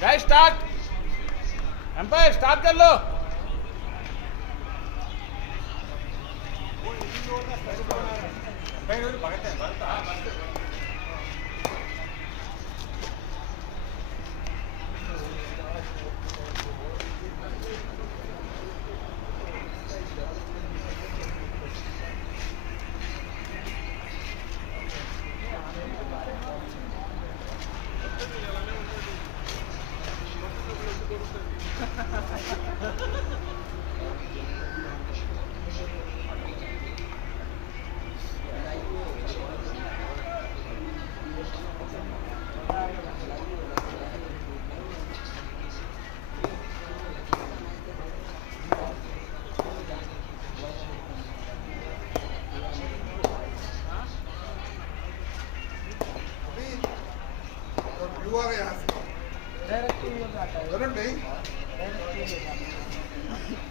Guys start, empire start कर लो।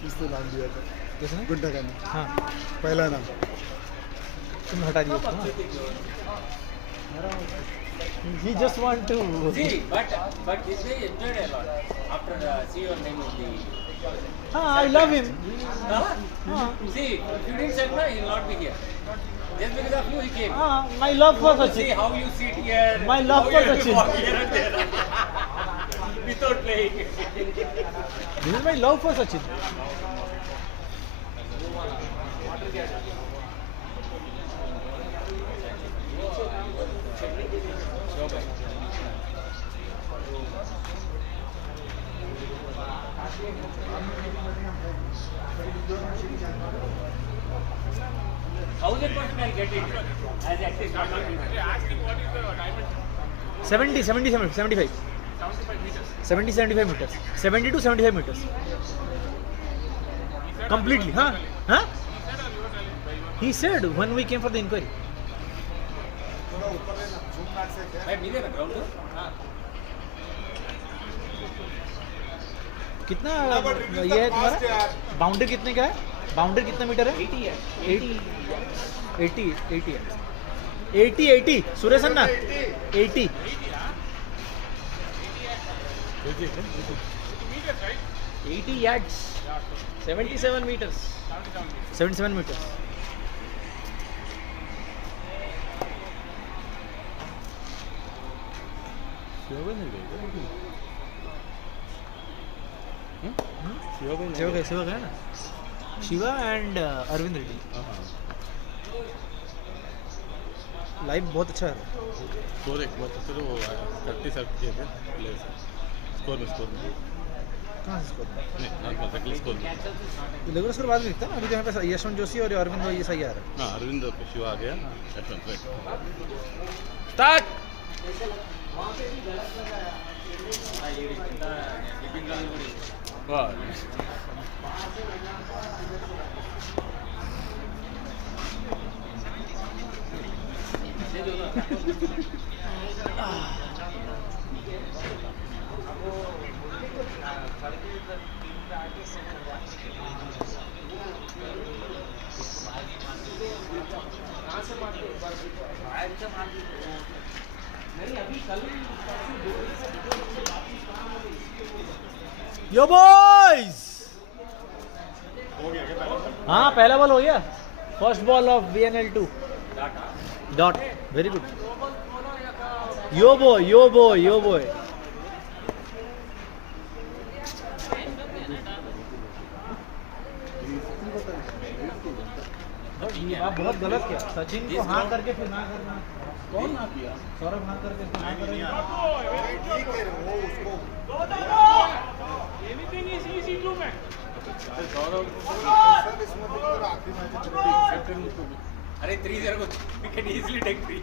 किसने नाम दिया था? किसने? गुड्डा का नाम। हाँ, पहला नाम तुम हटा दिया उसको ना। He just want to. See, but this way enjoyed a lot after see your name in the. I love him. See, if you didn't say no, he will not be here. Just because of you, he came. My love for See Sachin. how you sit here. My love how for you Sachin. walk here and there. Without playing. This is my love for Sachin. Thousand % I'll get it as active. 70, 70, 75. 70, 75 meters. 70 to 75 meters. Completely, huh? Huh? He said when we came for the inquiry. मैं मिले ना ground में? कितना ये है तुम्हारा? Boundary कितने का है? बाउंड्री कितना मीटर है? 80 है। 80 सुरेश अन्ना 80 80 yards 77 meters 77 meters शिवा गया ना शिवा एंड अरविंद रेड्डी लाइव बहुत अच्छा है स्कोर एक बहुत अच्छा वो 30 किए थे प्लेयर्स स्कोर में कहाँ से स्कोर नहीं नॉर्मल टैकल स्कोर में रेगुलर स्कोर बाद में दिखता है ना अभी जहाँ पे यशवंत जोशी और अरविंद ये सही आ रहा है हाँ अरविंद शिवा आ गया यशवंत राइट स्टार्ट। वाह यो बॉयज हाँ पहला बॉल हो गया first ball of VNL-2 dot very good yo boy आप बहुत गलत किया सचिन को हाँ करके फिर ना करना कौन ना किया सौरभ हाँ करके फिर ना करेगा अरे 3-0 को we can easily take 3.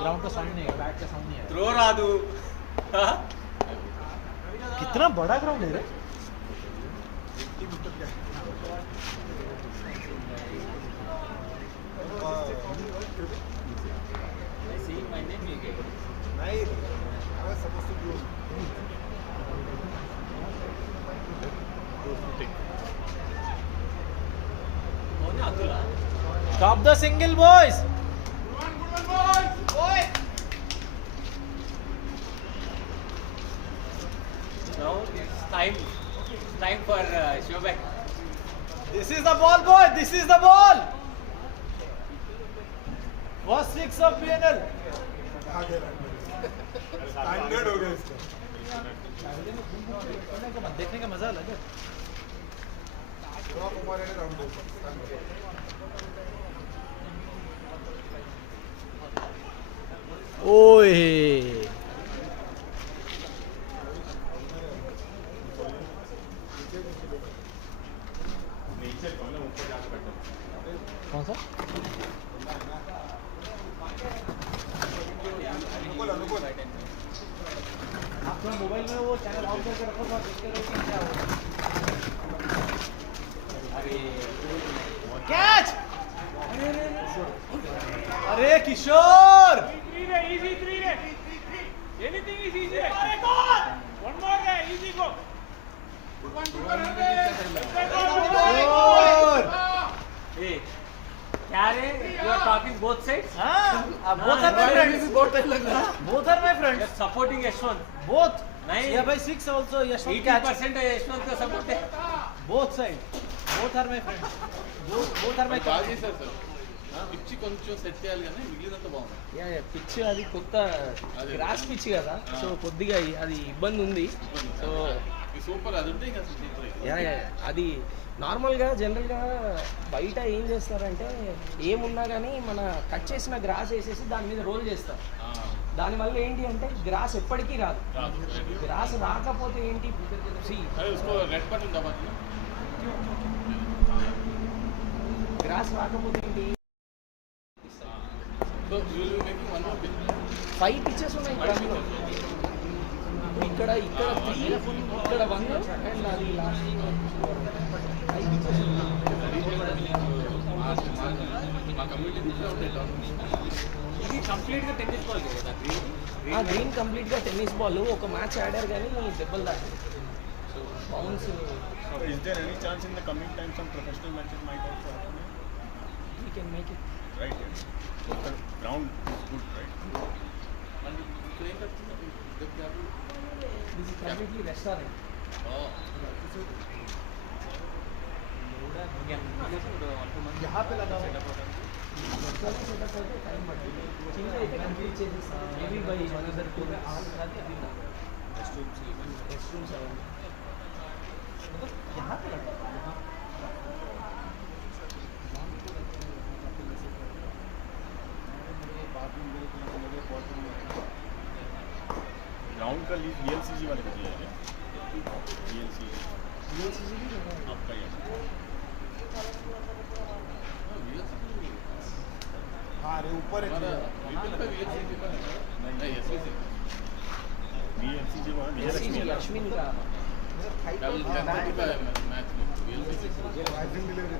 Ground का साउंड नहीं है बैट का साउंड नहीं है थ्रो रादू कितना बड़ा ग्राउंड है रे Stop the single, boys. Now it's time for Shobek. This is the ball, boy. This is the ball. First six of VNL. आ गया 100 हो गया इसका देखने का मजा अलग है. कुमार ने राउंड ओए कौन सा? अपना मोबाइल में वो चैनल ऑन करके रखो तो देखते रहो कि क्या हो रहा है. कैच! अरे किशोर! Easy three. Anything is easy. One more guy, easy go. Kishore! Hey, क्या रे? You are talking both sides? हाँ, both are my friends. Both are my friends. You're supporting Yashwant. Both. नहीं. Yeah, by six also. Yashwant catch. 80% Yashwant का support है. Both side. Both are my friends. Both are my బాగా friends. చేశారు sir పిచ్చి కొంచెం set చేయాలి కానీ మిగిలినంత బాగుంది యా పిచ్ అది కొత్త గ్రాస్ పిచ్ కదా సో కొద్దిగా అది ఇబ్బంది ఉంది సో ఈ సూపర్ అది ఉంటే ఇంకా సూపర్ యా అది నార్మల్గా జనరల్గా బయట ఏం చేస్తారంటే ఏమున్నా కానీ మన కట్ చేసిన గ్రాస్ వేసేసి దాని మీద రోల్ చేస్తారు దానివల్ల ఏంటి అంటే గ్రాస్ ఎప్పటికీ రాదు గ్రాస్ రాకపోతే ఏంటి अरे उसको रेड बटन दबा दिया గ్రాస్ రాకపోతే ఏంటి तो you will be making one more pitch 5 pitches ఉన్నాయి ఇక్కడ 3 ఇక్కడ 1 అండ్ అది లాస్ట్ 5 పిచెస్ మా కమ్యూనిటీ దిశలో ఉంటాయి ఇది కంప్లీట్ గా టెన్నిస్ బాల్ కదా గ్రీన్ కంప్లీట్గా టెన్నిస్ బాల్ ఒక మ్యాచ్ ఆడారు కానీ దెబ్బలు దాటారు so bounce Is there any chance in the coming time some professional matches might also happen? We can make it Right. So the ground is good, right? మళ్ళీ ఇక్కడ ఏం కడుతున్నారు దిస్ ఇస్ కంప్లీట్లీ రెస్టారెంట్ यहाँ पे लगा हुआ है. Setup అయితే టైం పడుతుంది చిన్న అయితే కంప్లీట్ చేసేస్తాం మేబీ బై అనదర్ 2 వీక్స్ అది అది రెస్ట్ రూమ్స్ అవన్నీ यहाँ पे लगा हुआ है. ग्राउंड का लीज VLCC वाले को दिया है VLCC आपका ही है. हाँ अरे ऊपर है नहीं एसएससी VLCC वो है विजयलक्ष्मी लक्ष्मी का कल 10:30 का मैच में rising delivery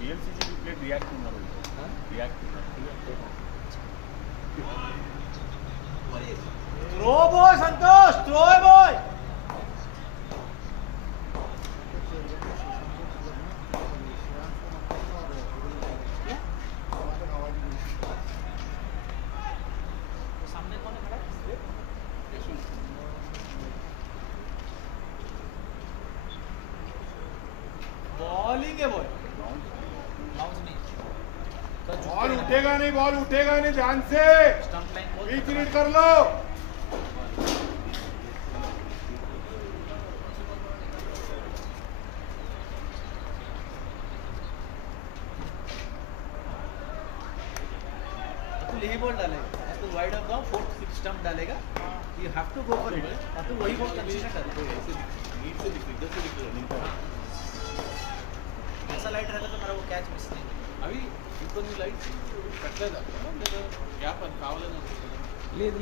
VLCC will play react tomorrow. React. Throw by Santosh, throw by. सामने कौन खड़ा है? बॉलिंग है बॉय. बाउंस नहीं. बॉल उठेगा नहीं ध्यान से स्टंप लाइन बॉल. बीच रीड कर लो. तो यही बॉल डालेगा तो wide of the fourth six stump डालेगा. You have to go for it. तो वही बॉल कंसीडर कर. नीट से दिख इधर से दिख रनिंग ऐसा लाइट रहता तो मेरा वो कैच मिस नहीं. అవి ఇంకొన్ని లైట్స్ పెట్టలేదా లేదా గ్యాప్ అది కావాలని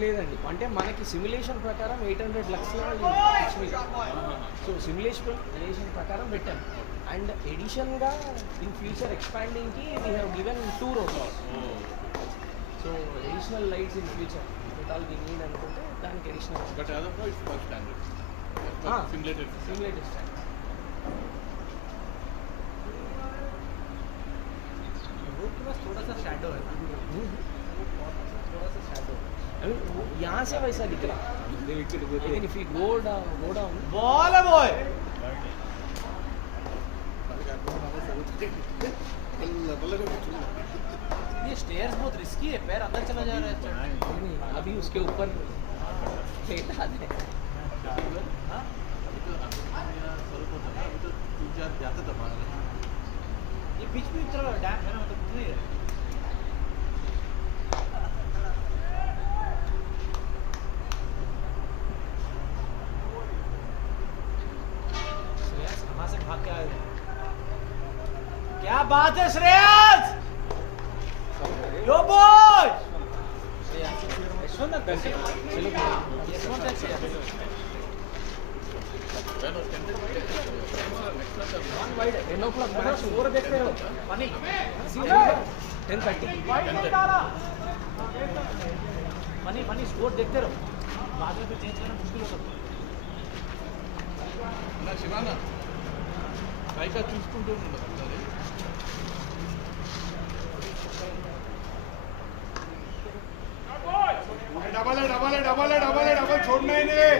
లేదండి అంటే మనకి సిమ్యులేషన్ ప్రకారం 800 లక్స్లో సో సిమ్యులేషన్ ప్రకారం పెట్టాం అండ్ ఎడిషన్గా ఇన్ ఫ్యూచర్ ఎక్స్పాండింగ్కి we have given 2 rows so additional lights in future total we need అనుకుంటే దానికి additional but as of now it's for standard simulated simulated stand से वैसा दिख रहा, लेकिन if we go down, ball है बॉय. ये स्टेयर्स बहुत रिस्की है, पैर अंदर चला जा रहा है. नहीं, अभी उसके ऊपर फेंटा दे. ये बीच में चलो डैम है ना, मतलब कुछ नहीं है. श्रेयस कहाँ से भाग के आए? क्या बात है Shreyas? Yo boy. Yashwant wide 10 o'clock match score देखते रहो. फनी 10:30. फनी स्कोर देखते रहो, बाद में फिर चेंज करना मुश्किल होता है. నా శివాన పైగా చూసుకుంటూ ఉండదు ఒకసారి. डबल छोड़ना ही नहीं.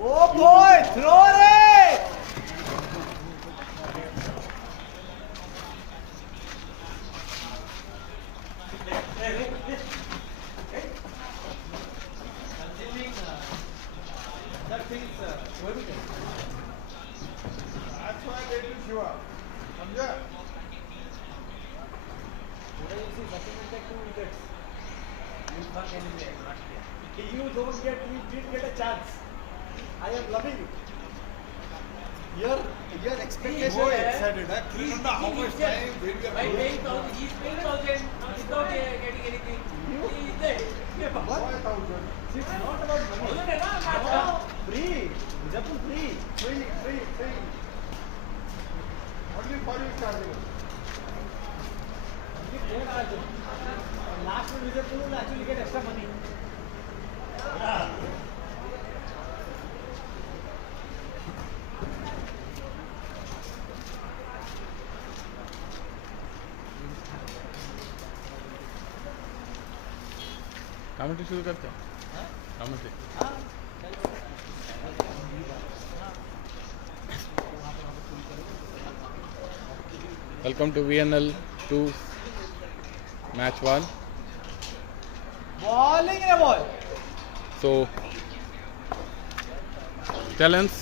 ओ बॉय थ्रो रे. That's why they do Shiva. समझा? You don't get, you didn't get a chance. I am loving it. Your expectation So है. excited. Remember how much time we were By paying 1,000, he's paying 1,000 without getting anything. He is there. It's not about money. 1,000 है ना match No, का? free. Liverpool free. free. Only for you charging. Only player charges. Last one Liverpool will actually get extra money. Commentary शुरू करते हैं. Commentary. Welcome to VNL-2 match 1. Bowling in a ball. So, Stallions,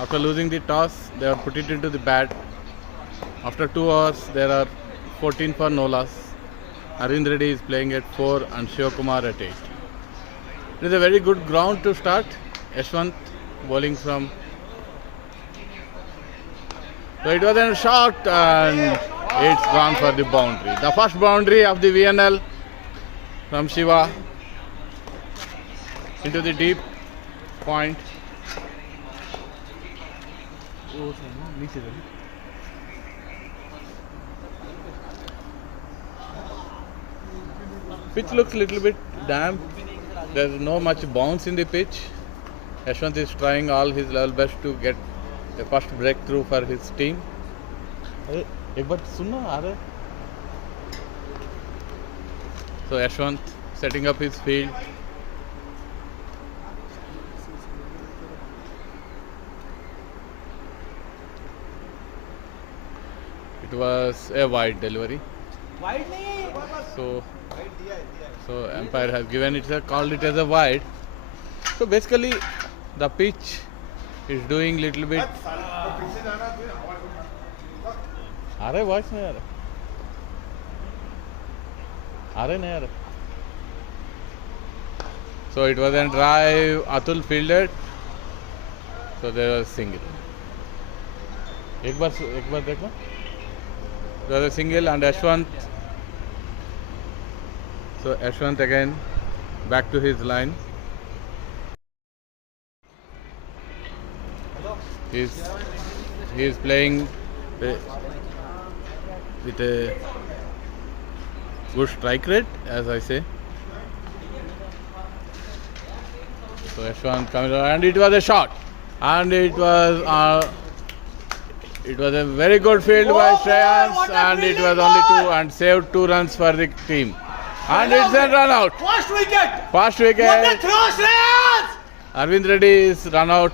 after losing the toss, they are put it into the bat. After 2 hours, there are 14 for no loss. Arvind Reddy is playing at 4 and Shivakumar at 8. It is a very good ground to start. Yashwant bowling from. So it was a shot and it's gone for the boundary. The first boundary of the VNL from Shiva into the deep point. Pitch looks a little bit damp. There is no much bounce in the pitch. Yashwant is trying all his level best to get the first breakthrough for his team. अरे एक बार सुनना आ रहा है. So Yashwant setting up his field. It was a wide delivery. Wide नहीं. So umpire has given it called it as a wide. So basically the pitch is doing little bit. आ रहा है voice नहीं आ रहा. आ रहे नहीं आ रहा. So it was a drive. Atul fielded. So there was single. एक बार देखना. There was a single and Yashwant. So Yashwant again back to his line. He is playing with a good strike rate, as I say. So Yashwant coming on, and it was a shot, and it was a very good field by Stallions, and it was only 2 and saved 2 runs for the team. And it's a run out. First wicket. Fast What the wicket. throw, Shreyas? Arvind Reddy is run out.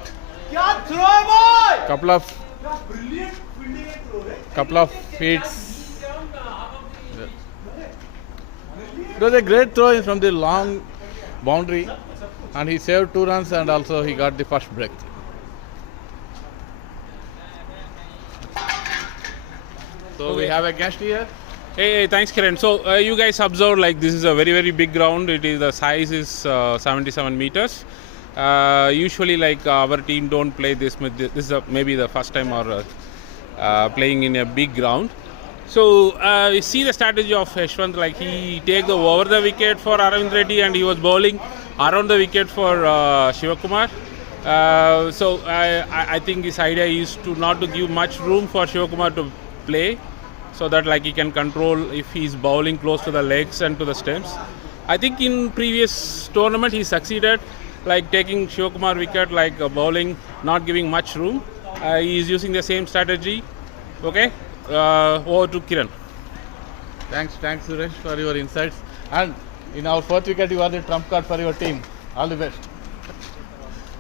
क्या throw है boy? Couple of Brilliant fielding and throw, right? couple of hits. It was a great throw from the long boundary, and he saved 2 runs, and also he got the first break. So we have a guest here. Hey, thanks, Kiran. So you guys observe like this is a very, very big ground. The size is 77 meters. Usually, like our team don't play this. This is maybe the first time or playing in a big ground. So you see the strategy of Yashwant, like he take the over the wicket for Arvind Reddy, and he was bowling around the wicket for Shivakumar. So I think his idea is to not to give much room for Shivakumar to play, so that like he can control if he's bowling close to the legs and to the stems. I think in previous tournament he succeeded, like taking Shivakumar wicket, like bowling, not giving much room. He is using the same strategy. Okay, over to Kiran. Thanks Suresh for your insights. And in our 4th wicket, you are the trump card for your team. All the best.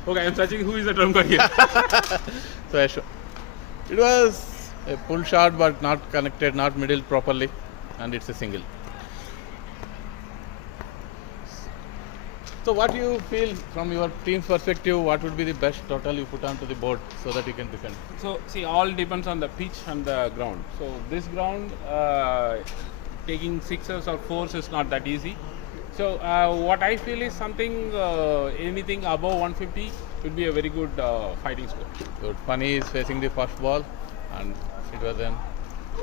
Okay, I'm searching who is the trump card here. So it was a pull shot, but not connected, not middle properly, and it's a single. So what do you feel from your team's perspective? What would be the best total you put onto the board so that you can defend? So see, all depends on the pitch and the ground. So this ground, taking 6s or 4s is not that easy. So what I feel is something, anything above 150 would be a very good fighting score. Good. Funny is facing the first ball, and it was a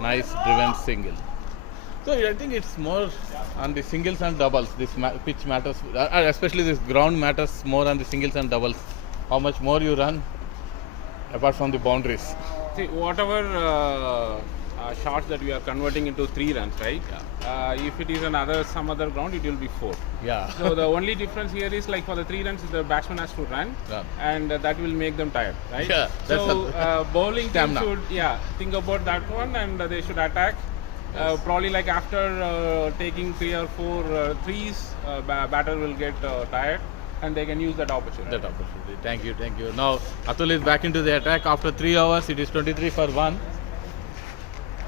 nice driven single. So I think it's more on the singles and doubles. This pitch matters, especially this ground matters more on the singles and doubles. How much more you run, apart from the boundaries. See, whatever shots that we are converting into 3 runs, right? Yeah. If it is some other ground, it will be 4. Yeah. So the only difference here is like for the 3 runs, the batsman has to run, and that will make them tired, right? Yeah. So bowling team Stamina. should think about that one, and they should attack. Probably like after taking 3 or 4 threes, batter will get tired, and they can use that opportunity. Thank you. Now Atul is back into the attack after 3 hours. It is 23 for 1.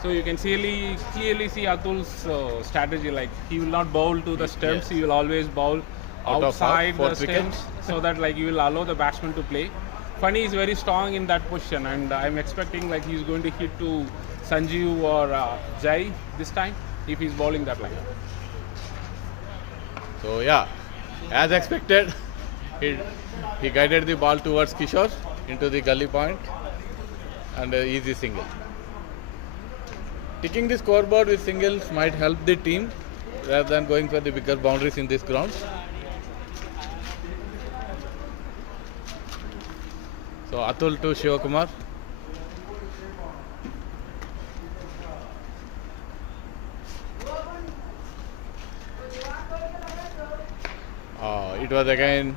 So you can clearly see Atul's strategy. Like he will not bowl to the stems. Yes. He will always bowl Out of outside the fourth wicket. stems, so that like you will allow the batsman to play. Funny is very strong in that position, and I'm expecting like he's going to hit to Sanjeev or Jai this time if he's bowling that line. So yeah, as expected, he guided the ball towards Kishore into the gully point, and an easy single. Ticking the scoreboard with singles might help the team rather than going for the bigger boundaries in this ground. So Atul to Shivakumar. It was again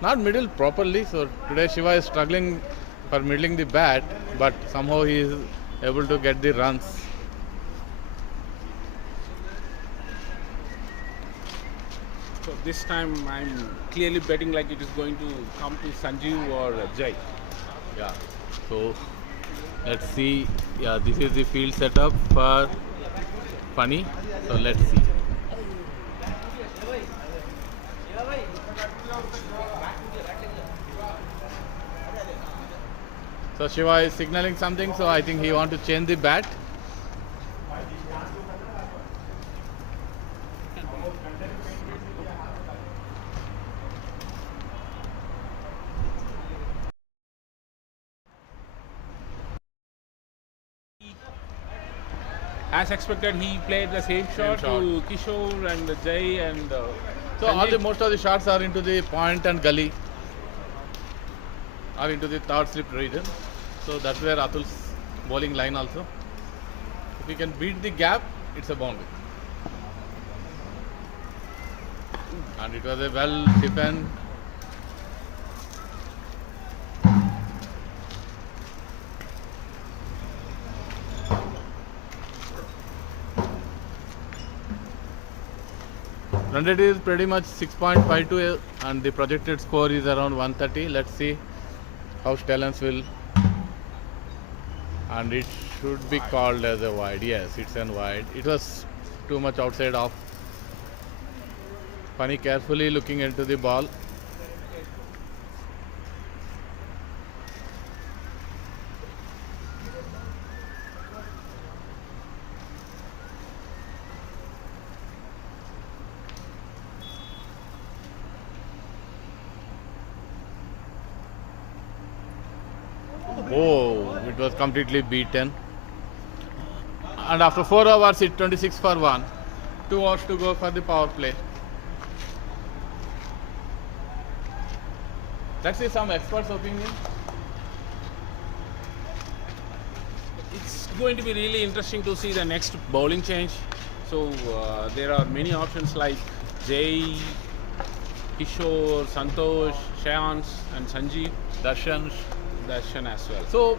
not middle properly, so today Shiva is struggling for middling the bat, but somehow he is able to get the runs. So this time I'm clearly betting like it is going to come to Sanjeev or Jai. Yeah, so let's see. Yeah, this is the field setup for Funny, so let's see. So Shiva is signaling something, so I think he wants to change the bat. As expected, he played the same shot to Kishore and Jai and So most of the shots are into the point and gully, or into the third slip region. So that's where Atul's bowling line also. If he can beat the gap, it's a boundary. And it was a well defend. Run rate is pretty much 6.52 and the projected score is around 130. Let's see how Stallions will. And it should be called as a wide. Yes, it's an wide. It was too much outside off. Funny carefully looking into the ball. Oh, it was completely beaten. And after 4 hours, it's 26 for 1. 2 hours to go for the power play. Let's see some experts' opinion. It's going to be really interesting to see the next bowling change. So there are many options like Jay, Kishore, Santosh, Shayans and Sanjeev. Darshan. Darshan as well. So,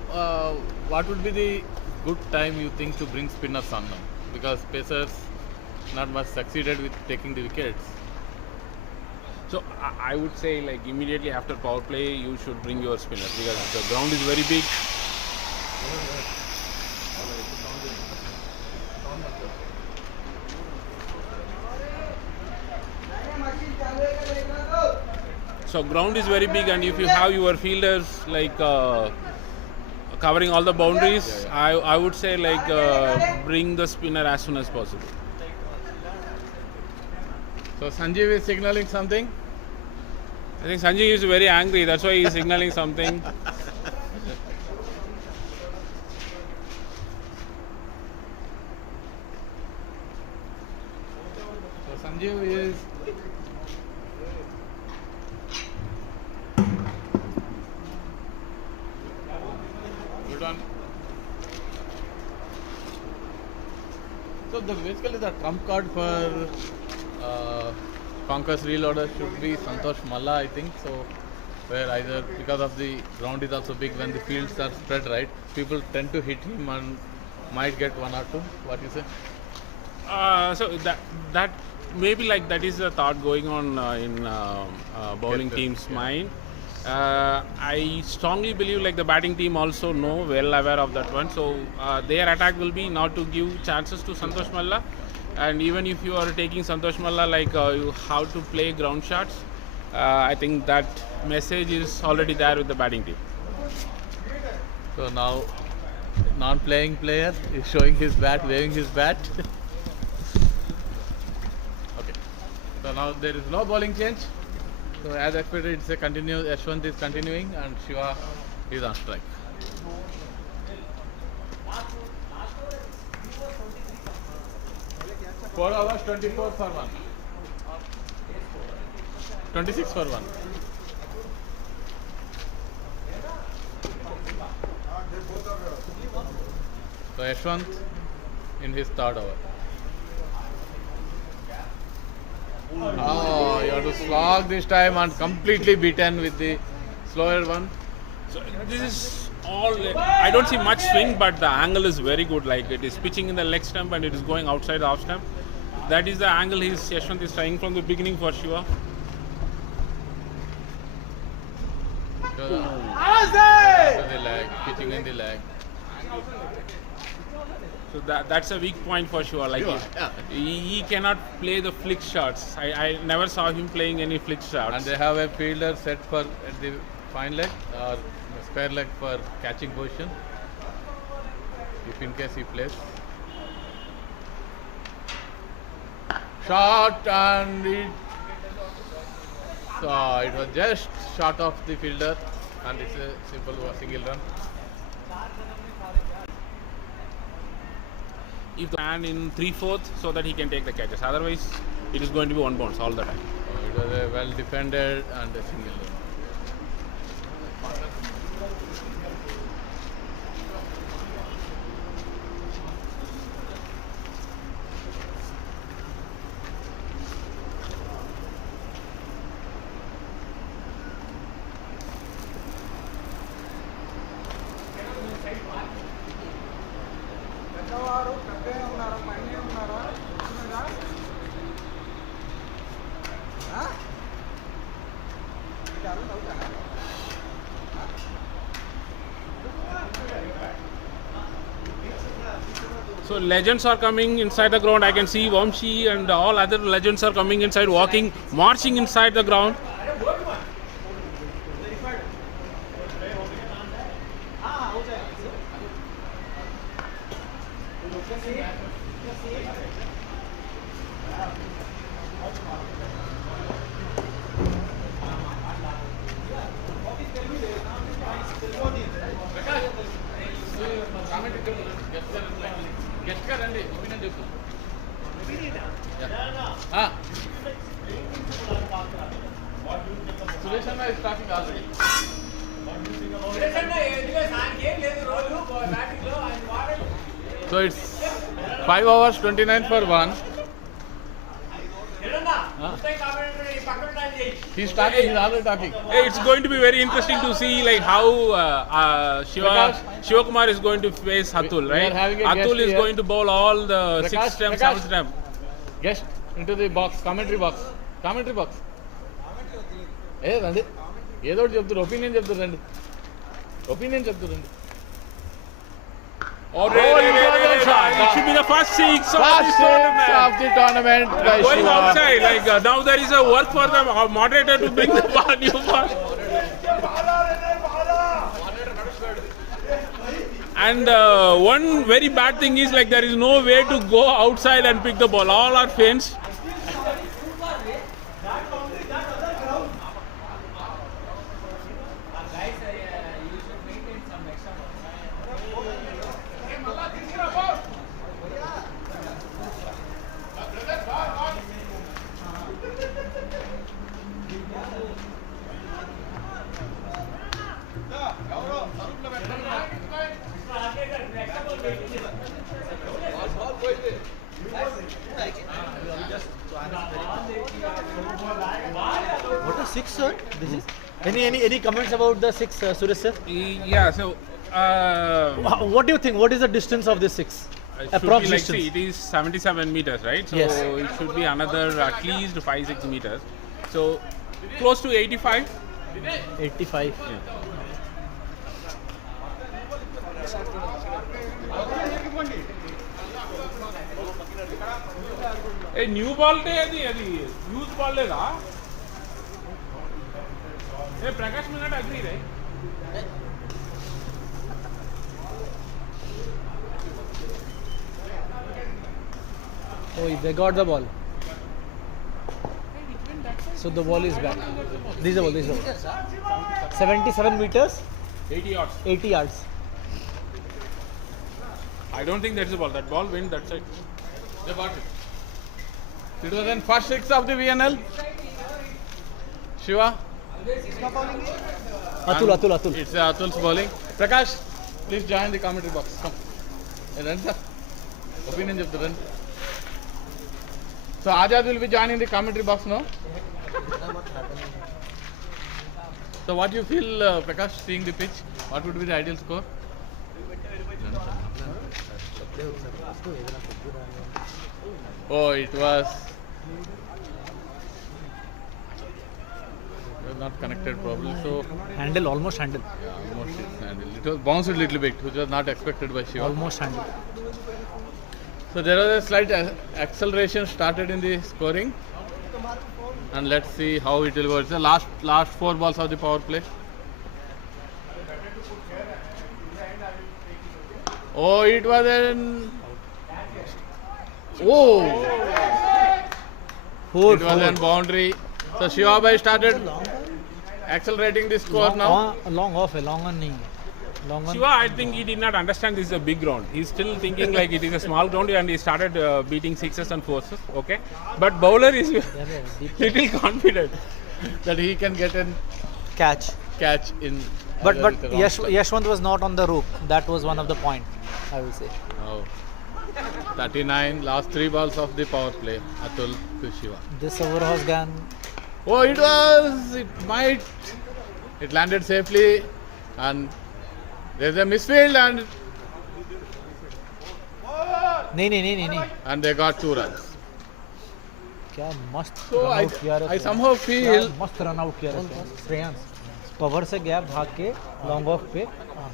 what would be the good time you think to bring spinners on now? Because Pacers not much succeeded with taking the wickets. So I would say like immediately after power play you should bring your spinners because the ground is very big. So ground is very big and if you have your fielders like covering all the boundaries, I would say like bring the spinner as soon as possible. So Sanjeev is signaling something. I think Sanjeev is very angry, that's why he is signaling something. So Sanjeev is good one. So basically the trump card for Conquerors reloader should be Santosh Malla, I think. So where either because of the ground is also big when the fields are spread right, people tend to hit him and might get 1 or 2. What you say? So that maybe like that is the thought going on in bowling team's mind. I strongly believe like the batting team also know, well aware of that one. So their attack will be not to give chances to Santosh Malla. And even if you are taking Santosh Malla, like you have to play ground shots. I think that message is already there with the batting team. So now non-playing player is showing his bat, waving his bat. Okay. So now there is no bowling change. So as expected, it's a continue. Yashwant is continuing and Shiva is on strike. Four hours, 24 for 1. 26 for 1. So Yashwant in his 3rd over. Oh, you have to slog this time and completely beaten with the slower one. So this is all. I don't see much swing, but the angle is very good. Like it is pitching in the leg stump and it is going outside the off stump. That is the angle Yashwant is trying from the beginning for Shiva. So the leg, pitching in the leg. So that's a weak point for Shiva. Like he cannot play the flick shots. I never saw him playing any flick shots. And they have a fielder set for at the fine leg or spare leg for catching position. If in case he plays. Shot and it was just short of the fielder and it's a simple single run. If the man in 3/4 so that he can take the catches. Otherwise, it is going to be 1 bounce all the time. It was a well defended and a single run. So legends are coming inside the ground. I can see Vamshi and all other legends are coming inside, walking, marching inside the ground. So it's 5 hours 29 for 1. He's talking, he's already talking. Hey, it's going to be very interesting to see like how Shiva Kumar is going to face Atul, we are right? having a guest Atul is here. going to bowl all the Prakash, 6th stamp, Prakash. 7th stamp. Guest into the box, commentary box. Commentary box. ఏ రండి ఏదో ఒకటి చెప్తారు opinion చెప్తారు రండి opinion చెప్తారు రండి Oh, it should be the first six of this tournament. of the tournament by Going Shiva. outside, like now there is a work for the moderator to bring the ball, new ball. And one very bad thing is like there is no way to go outside and pick the ball. All are fenced. What is 6, sir? This is any comments about the 6, Suresh sir? Yeah, so What do you think? What is the distance of this 6? it should be Approx like, distance. see, it is 77 meters, right? So Yes. it should be another at least 5-6 meters. So close to 85. 85. A new ball day adi used ball lega. Hey, Prakash may not agree, right? Oh, they got the ball. So the ball is back. This is the ball. This is the ball. 77 meters, 80 yards. 80 yards. I don't think that's the ball. That ball went that side. They got it. It was in first 6 of the VNL. Shiva. Atul. It's Atul's bowling. Prakash, please join the commentary box. Come. Hey, run, sir. Opinion of the run. So Ajad will be joining the commentary box now. So what do you feel, Prakash, seeing the pitch? What would be the ideal score? Oh, it was not connected probably. So Handle, almost handle. yeah, almost it's handled. It was bounced a little bit, which was not expected by Shiva. Almost handle. So there was a slight acceleration started in the scoring, and let's see how it will go. It's the last 4 balls of the power play. Oh, it was an Four. it was an boundary. So Shiva bhai started accelerating the score now. Long off है, long on नहीं है. Long on. Shiva, I think he did not understand this is a big ground. He's still thinking like it is a small ground and he started beating 6s and 4s. Okay. But bowler is little confident. That he can get a Catch. catch in. But with the wrong club. Yashwant was not on the rope. That was one of the point, I will say. Oh. 39, last 3 balls of the power play. Atul to Shiva. This over has gone. Oh, it landed safely, and there's a misfield, नहीं. and they got 2 runs. क्या मस्त So run out किया I रे somehow feel मस्त run out किया रे Shreyansh cover से गया भाग के लॉन्ग ऑफ पे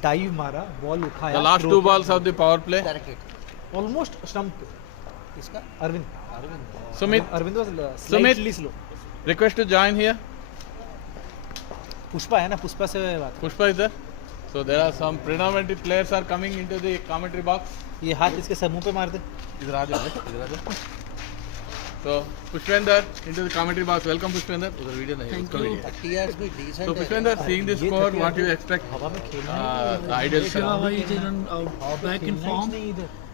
डाइव मारा बॉल उठाया the last 2 balls of the power play. Almost stump पे. किसका? Arvind. Sumit, Arvind was Sumit. Slightly slow. request to join here. Pushpa है ना, पुष्पा से बात. Pushpa is there. So there are some predominantly players are coming into the commentary box. ये हाथ इसके sir मुंह पे मार दे. इधर आ जाओ, इधर आ जाओ. So Pushpender into the commentary box. Welcome Pushpender. उधर वीडियो नहीं है. उसका video. He has been decent. So Pushpender, seeing the score, what do you expect? हवा में खेलना. The ideal Yeah, score. he didn't back in form.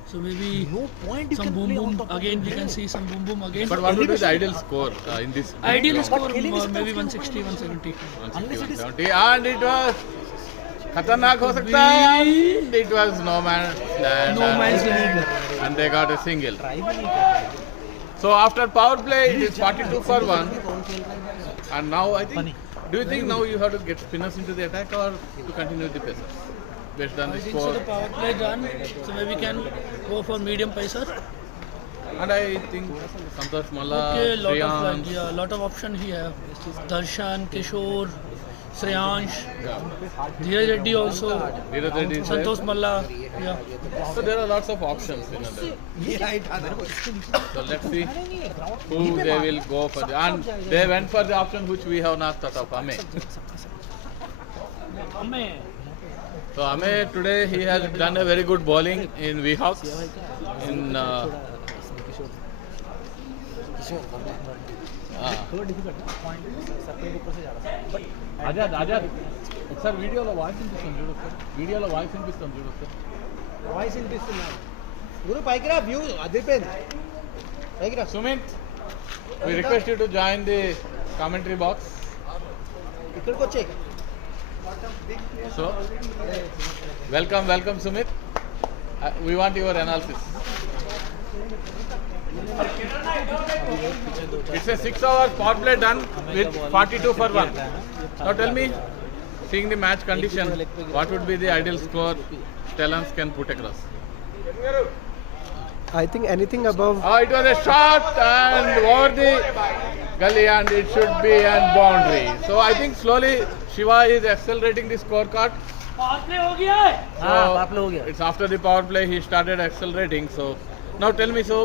So maybe No point you some can boom play on boom top of again. the We can net. see some boom boom again. But what would be the ideal score in this? Ideal ground? score खेलेंगे इसका maybe उसके 160, 170. 160, 170, and it was खतरनाक हो सकता है. And it was no man's land. No man's land. And they got a single. So after power play, it is 42 for 1. And now I think, do you think now you have to get spinners into the attack or to continue with the pacers? Based on I the think so. score. The power play done. So maybe we can go for medium pacer. And I think Santosh Malla, Okay, lot of Shreyans, lot of option he have. Darshan, Kishore, Shreyansh, Dheeraj Reddy also, Dheeraj Reddy is there. Santosh Malla. Yeah. So there are lots of options in there. So let's see who they will go for. And they went for the option which we have not thought of, Ame. So Ame today he has done a very good bowling in V-Hawks. In Azad ఒకసారి వీడియోలో voice వినిపిస్తుంది చూడు sir. వీడియోలో voice వినిపిస్తుంది చూడు sir. Voice వినిపిస్తున్నారు. గురు పైకి రా, వ్యూ అదిరిపోయింది. పైకి రా. Sumit, we request you to join the commentary box. ఇక్కడికి వచ్చేయ్. So, welcome Sumit. We want your analysis. It's a 6 hour power play done with 42 for 1. Now tell me, seeing the match condition, what would be the ideal score Stallions can put across? I think anything above. It was a shot and over the gully and it should be a boundary. So I think slowly Shiva is accelerating the scorecard. हाँ, power play हो गया. It's after the power play he started accelerating. So now tell me, so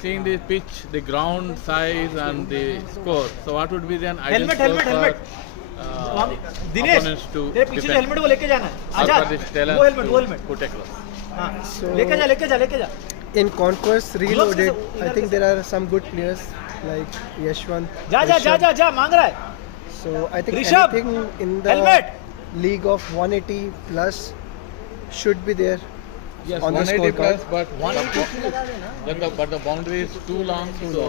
seeing the pitch, the ground size and the score, so what would be the ideal Helmet, score helmet, for Dinesh, opponents to तेरे पीछे जो defend? Helmet वो लेके जाना है. Or Azad, for the Stallions वो helmet, वो to helmet. put across? हाँ, So लेके जा, लेके जा, लेके जा. in Conquerors Reloaded, Gloves I think there are some good players like Yashwant. जा जा जा जा जा, मांग रहा है. So I think Rishabh, anything in the helmet. league of 180 plus should be there Yes, on the 180 scorecard. plus, but the boundary is too long. So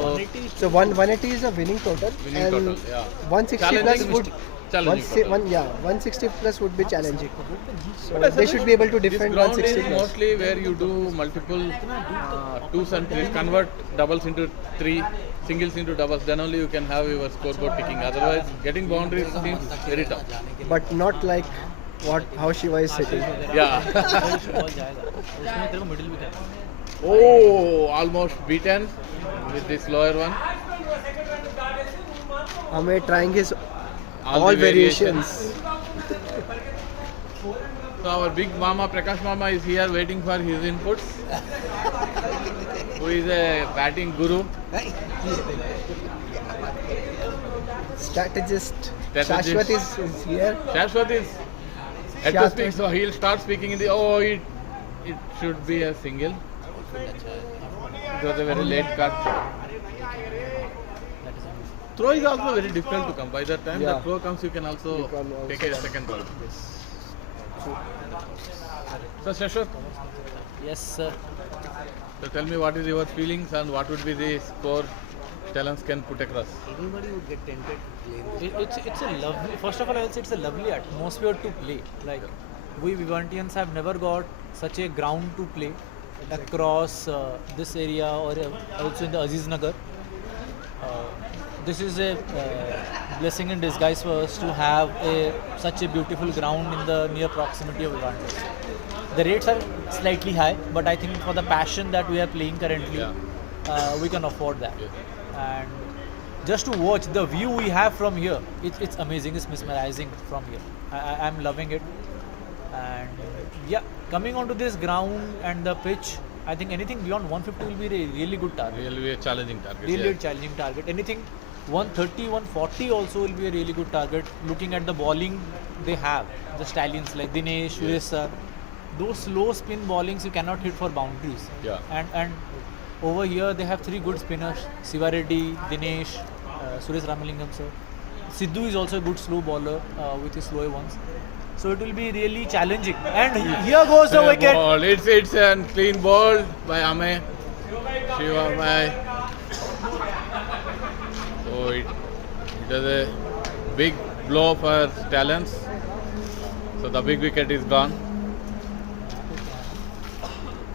So 180 is a winning total, winning and total, yeah. 160 plus Challenging would challenging total. 160 plus would be challenging. So they should be able to This defend ground 160 is plus. mostly where you do multiple twos and threes, convert doubles into three, singles into doubles. Then only you can have your scoreboard ticking. Otherwise, getting boundaries seems very tough. But not like how Shiva is sitting. Yeah. Ball जाएगा. उसमें तेरे को middle भी करना. Oh, almost beaten with this lower one. Ame trying his all the variations. So our big mama Prakash Mama is here waiting for his inputs. Who is a batting guru? Strategist. Strategist. Shashwat is here. Shashwat is at to speak, so he'll start speaking in the it should be a single. It was a very late cut. Throw is also very difficult to come. By the time the Yeah. throw comes, you can also You can also take a second ball. So Shashwat, Yes sir. so tell me what is your feelings and what would be the score Stallions can put across? Anybody would get tempted to play in this. It's a lovely. First of all, I'll say it's a lovely atmosphere to play. Like we Vivantians have never got such a ground to play across this area or also in the Aziz Nagar. This is a blessing in disguise for us to have such a beautiful ground in the near proximity of Vivantis. The rates are slightly high, but I think for the passion that we are playing currently, we can afford that. And just to watch the view we have from here, it's amazing, it's mesmerizing from here. I'm loving it. And yeah, coming onto this ground and the pitch, I think anything beyond 150 will be a really good target. Really a challenging target. Really a yes. challenging target. Anything 130, 140 also will be a really good target. Looking at the bowling they have, the Stallions like Dinesh, Suresh sir, those slow spin bowlings you cannot hit for boundaries. Yeah. And over here they have three good spinners: Siva Reddy, Dinesh, Suresh Ramalingam sir. Sidhu is also a good slow bowler with his slower ones. So it will be really challenging. And here goes the wicket. Ball. It's a clean ball by Ame. Shiva by. So it was a big blow for Stallions. So the big wicket is gone.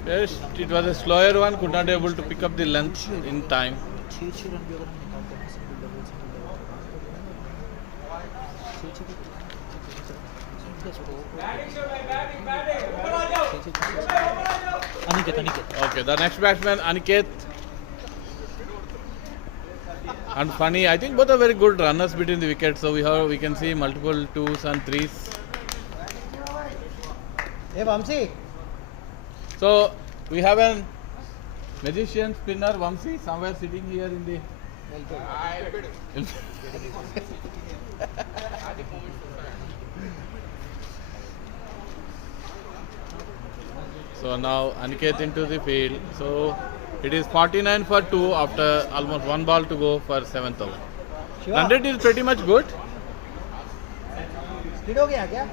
Yes, it was a slower one, could not able to pick up the length in time. Aniket. Okay, the next batsman Aniket. And funny, I think both are very good runners between the wickets. So we can see multiple 2s and 3s. Hey, Vamsi. So we have a magician spinner Vamsi somewhere sitting here in the. So now Aniket into the field. So it is 49 for 2 after almost 1 ball to go for 7th over. 100 is pretty much good. Skid हो गया क्या?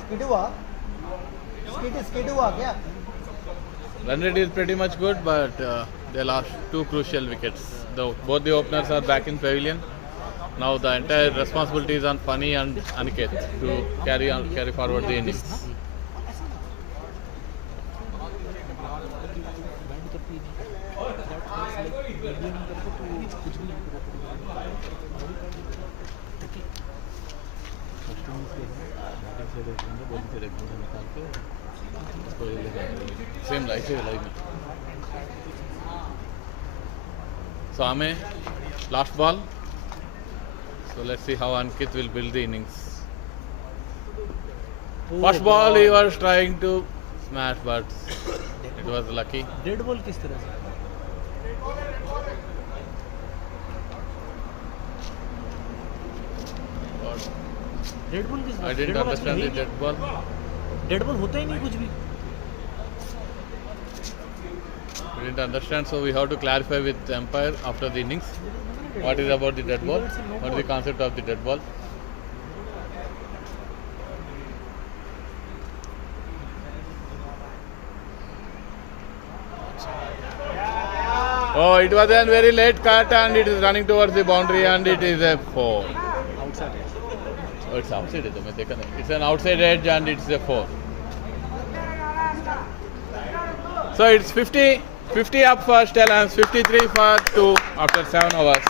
Skid हुआ? Skid हुआ क्या? 100 is pretty much good, but they lost 2 crucial wickets. Both the openers are back in pavilion. Now the entire responsibility is on Funny and Aniket to carry forward the innings. Same like. So Ame, last ball. So let's see how Ankit will build the innings. First ball he was trying to smash, but it was lucky. Dead ball किस तरह से? Dead ball किस? I didn't understand the dead ball. Dead ball होता ही नहीं कुछ भी. We didn't understand, so we have to clarify with the umpire after the innings. What is about the dead ball? What is the concept of the dead ball? Oh, it was a very late cut and it is running towards the boundary and it is a 4. Outside. Oh, it's outside. It's an outside edge and it's a 4. So it's 50 up for Stallions, 53 for 2 after 7 overs.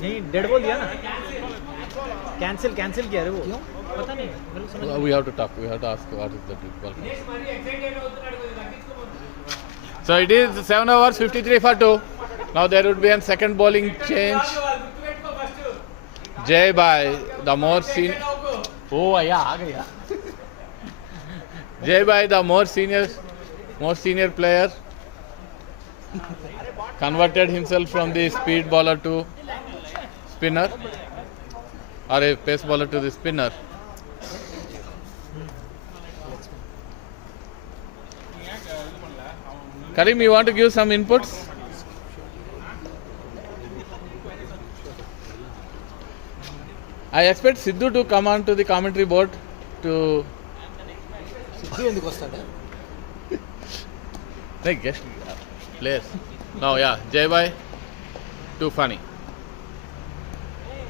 नहीं dead ball दिया ना cancel किया रे वो क्यों पता नहीं मेरे को समझ We have to talk. We have to ask what is the dead ball. So it is 7 overs, 53 for 2. Now there would be a second bowling change. Jay by the more senior. Oh, yeah, Jay by the more senior player converted himself from the speed bowler to spinner, or a pace bowler to the spinner. Karim, you want to give some inputs? I expect Sidhu to come on to the commentary board to. Like guest players. Now, yeah, Jay Bhai, too funny.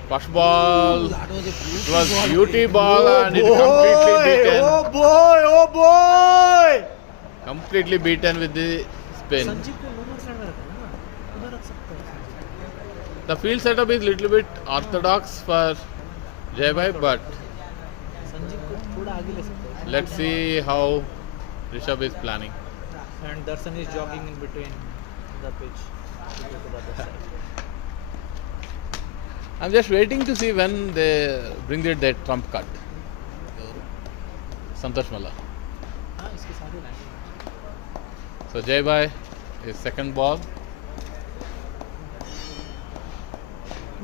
First ball, it was beauty ball and it completely beaten. Oh boy! Completely beaten with the spin. The field setup is little bit orthodox for Jay Bhai, but let's see how Rishabh is planning. And Darshan is jogging in between the pitch to go to the other side. I'm just waiting to see when they bring that trump card. Santosh Malla. हाँ इसके साथ ही लाएंगे. So Jay Bhai, his second ball.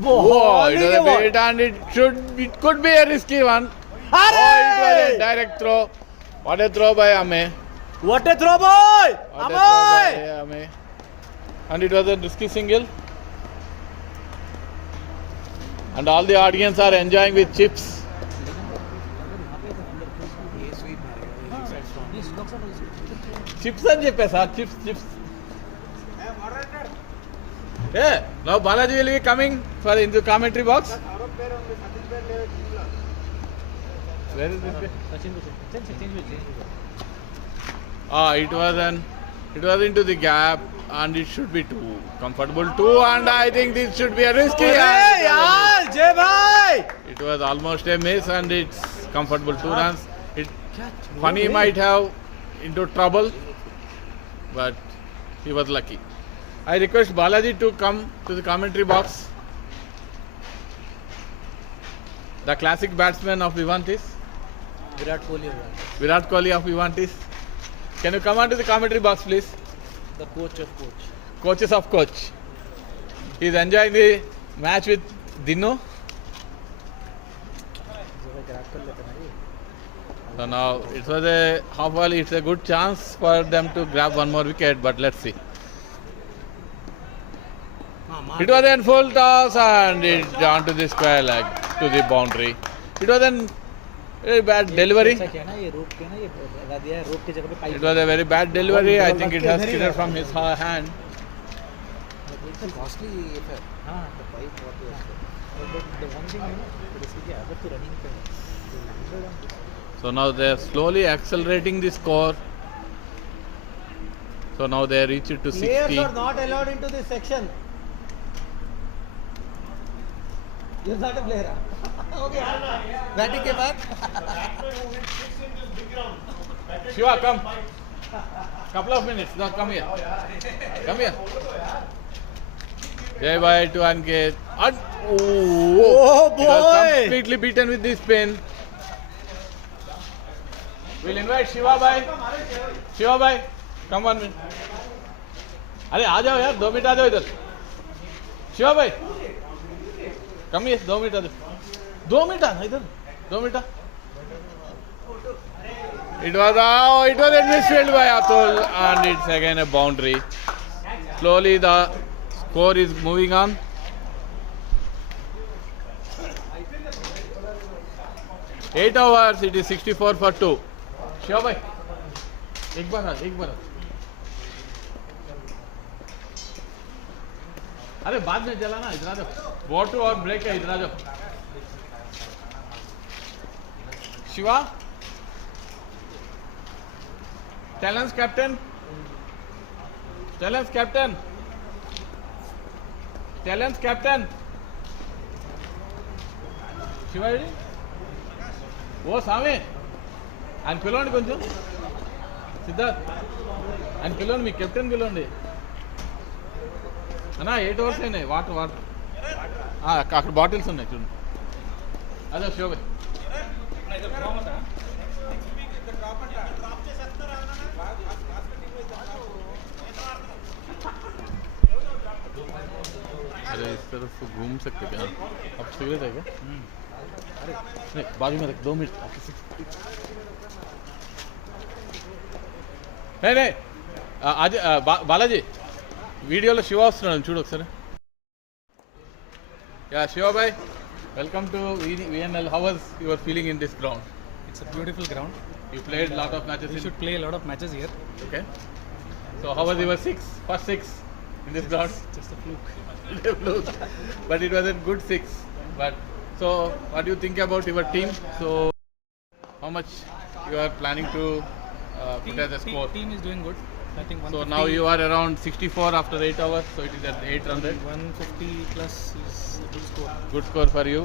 Whoa, it was a bait and it could be a risky one. Oh, it was a direct throw. What a throw by Ame. What a throw, boy! What a throw by Ame. And it was a risky single. And all the audience are enjoying with chips. Chips and chips. Yeah, now Balaji will be coming for into commentary box. Where is this guy? It was into the gap and it should be too comfortable too, and I think this should be a risky. It was almost a miss and it's comfortable 2 runs. Funny might have into trouble, but he was lucky. I request Balaji to come to the commentary box. The classic batsman of Vivantis. Virat Kohli. Virat Kohli of Vivantis. Can you come on to the commentary box, please? The coach of coach. Coaches of coach. He is enjoying the match with Dino. So now it was a half volley. It's a good chance for them to grab one more wicket, but let's see. It was in full toss and it down to the square leg, to the boundary. It was a very bad delivery. It was a very bad delivery. I think it has skidded from his hand. So now they are slowly accelerating the score. So now they reach it to 60. Players are not allowed into this section. You're not a player. Okay. Batting के बाद. Shiva, come. Couple of minutes. No, come here. Come here. Jai Bhai to Ankit. Oh boy! It was completely beaten with this spin. We'll invite Shiva Bhai. Shiva Bhai, come 1 minute. अरे आ जाओ यार 2 minute आ जाओ इधर. शिवा भाई, come here 2 minute आ जाओ. 2 minute आना इधर. 2 minute. It was a misfield by Atul and it's again a boundary. Slowly the score is moving on. Eight overs, it is 64 for 2. Shiva bhai, एक बार. अरे बाद में चला ना, इधर आ जाओ. बॉल टू और ब्रेक है, इधर आ जाओ. Shiva, Stallions captain. Shiva ready? ఓ సామే ఆయన పిలవండి కొంచెం. సిద్ధార్థ్ ఆయన పిలవండి, మీ కెప్టెన్ పిలవండి అన్నా. 8 అవర్స్ అయినాయి. వాటర్ అక్కడ బాటిల్స్ ఉన్నాయి చూడండి. అదే శివ భాయ్. अरे इस तरफ से घूम सकते क्या? अब सिगरेट है क्या? नहीं, बाजू में रख. 2 मिनट. नहीं आज బాలాజీ వీడియోలో శివ వస్తున్నాడు చూడు ఒకసారి. Yeah Shiva Bhai, welcome to VNL. How was your feeling in this ground? It's a beautiful ground. You played a lot of matches. We should play a lot of matches here. Okay. So how was your first six in this ground? Just a fluke. But it was a good 6. But so what do you think about your team? So how much you are planning to put as a score? Team is doing good. I think So now you are around 64 after 8 hours. So it is at 8 run rate. 150 plus is a good score. Good score for you.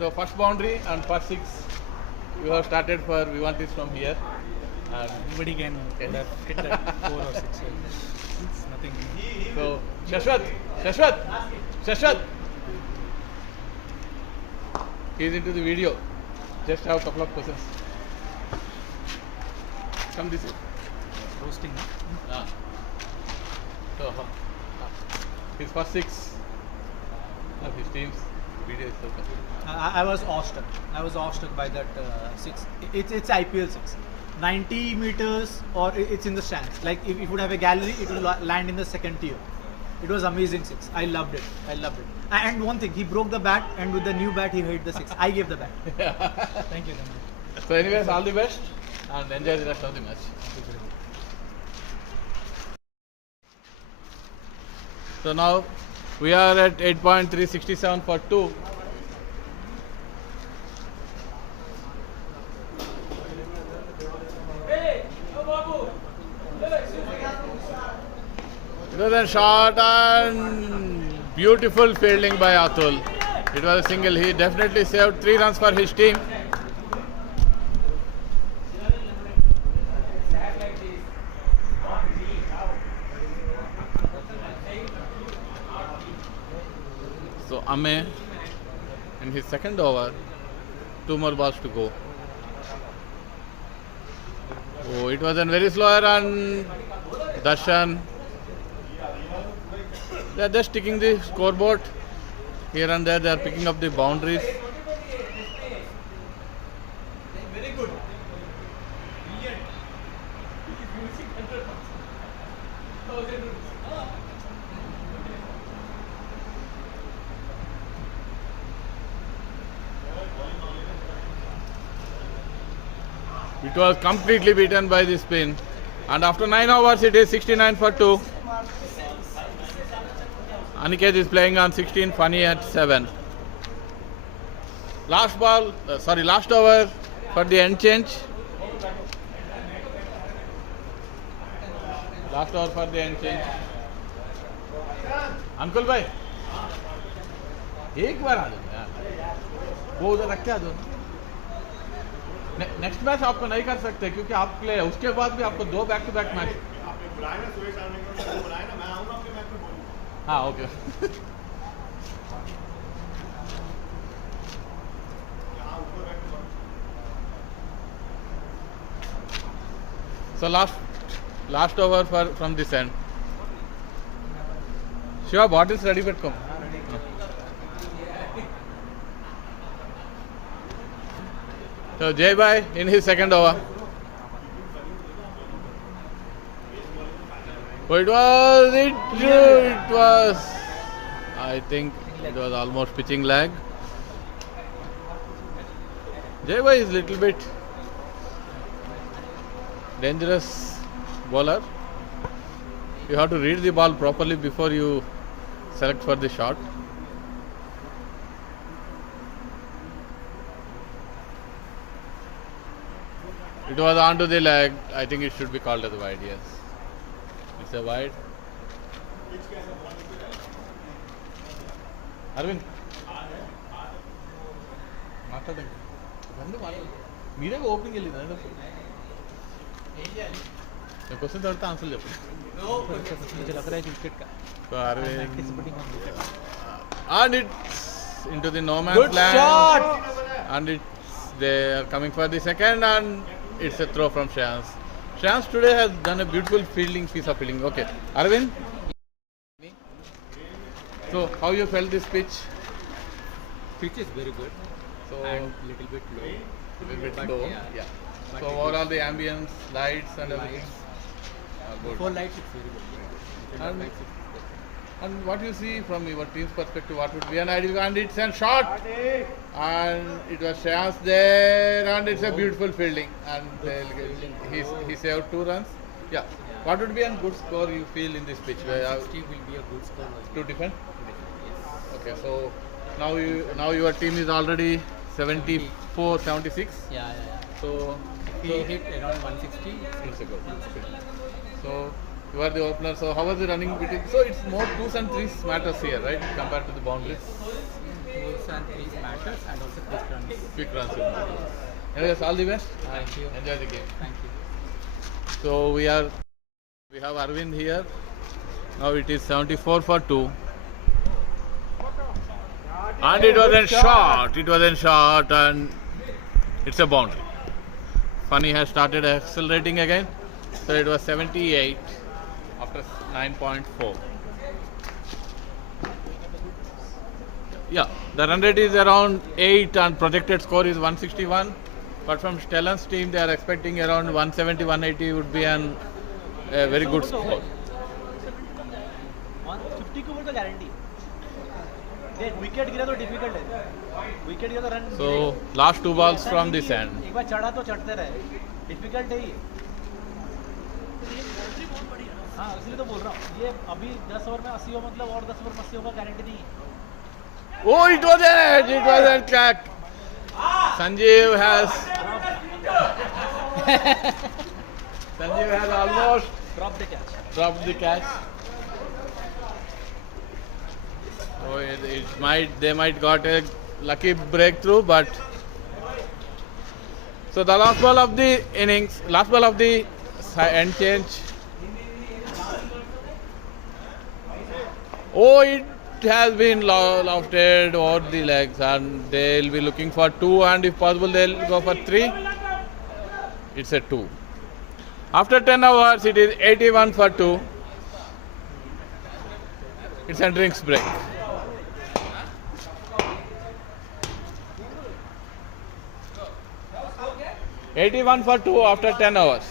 So first boundary and first 6 you have started for Vivantis from here. And Anybody can would have hit that 4 or 6. So it's nothing. so, Shashwat, he's into the video. Just have a couple of questions. Come this way. Roasting. Ah. So, his first 6 of his team's video is so good. I was awestruck. I was awestruck by that 6. It's IPL 6. 90 meters or it's in the stands. Like if you would have a gallery, it will land in the second tier. It was amazing 6. I loved it. And one thing, he broke the bat and with the new bat he hit the 6. I gave the bat. Thank you. So, anyways, all the best and enjoy the rest of the match. So now we are at 8.367 for 2. It was a shot and beautiful fielding by Atul. It was a single. He definitely saved 3 runs for his team. So Ame in his second over, 2 more balls to go. Oh, it was a very slow run. Darshan. They are just ticking the scoreboard. Here and there they are picking up the boundaries. It was completely beaten by the spin. And after 9 overs it is 69 for 2. Aniket is playing on 16, Funny at 7. Last over for the end change. Last over for the end change. Uncle bhai, एक बार आ जाओ यार, वो उधर रख के आ जाओ. Next match आपको नहीं कर सकते क्योंकि आप प्ले उसके बाद भी आपको 2 बैक टू बैक मैच. हाँ okay. So last over from this end. Shiva, bottles ready పెట్టుకో. So Jay Bhai in his second over. Oh, it was, I think it was almost pitching lag. Jay Bhai is little bit dangerous bowler. You have to read the ball properly before you select for the shot. It was onto the leg. I think it should be called as a wide, yes. It's a wide. Arvind. మీరే opening వెళ్ళింది question తర్వాత answer చెప్పు. And it's into the no man's land. Shot. And they are coming for the second and it's a throw from Shreyans. Shreyans today has done a beautiful piece of fielding. Okay, Arvind. So how you felt this pitch? Pitch is very good. So And little bit low. little bit But low. yeah. But So it overall the ambience, lights and everything. Good. For lights, it's very good. And, and what you see from your team's perspective, what would be an ideal? And it's a shot, and it was Shreyans there, and it's a beautiful fielding, and he saved 2 runs. Yeah. What would be a good score you feel in this pitch? 60 will be a good score. To defend? Yes. Okay, so now your team is already 74, 76. Yeah. So He hit around 160. it's a good. So you are the opener. So how was the running between? So it's more 2s and 3s matters here, right? Compared to the boundaries. 2s and 3s matters and also quick runs. Quick runs. Anyways, all the best. Thank you. Enjoy the game. Thank you. So we have Arvind here. Now it is 74 for 2. And it wasn't short. It wasn't short, and it's a boundary. Funny has started accelerating again. So it was 78 after 9.4. Yeah, the run rate is around 8 and projected score is 161. But from Stallions team, they are expecting around 170, 180 would be a very good score. 150 को बोल तो guarantee देख wicket गिरा तो difficult है wicket गिरा तो run So last 2 balls from this end. एक बार चढ़ा तो चढ़ते रहे डिफिकल्ट है ये हाँ इसलिए तो बोल रहा हूँ ये अभी 10 ओवर में 80 हो मतलब और 10 ओवर में 80 होगा गारंटी नहीं है Oh, it was an edge. It was a track. Sanjeev has almost drop the catch dropped the catch. So they might got a lucky breakthrough, but so the last ball of the innings, last ball of the end change. Oh, it has been lofted over the legs, and they'll be looking for 2, and if possible they'll go for 3. It's a 2. After 10 hours, it is 81 for 2. It's a drinks break. $81 for 2 after 10 hours.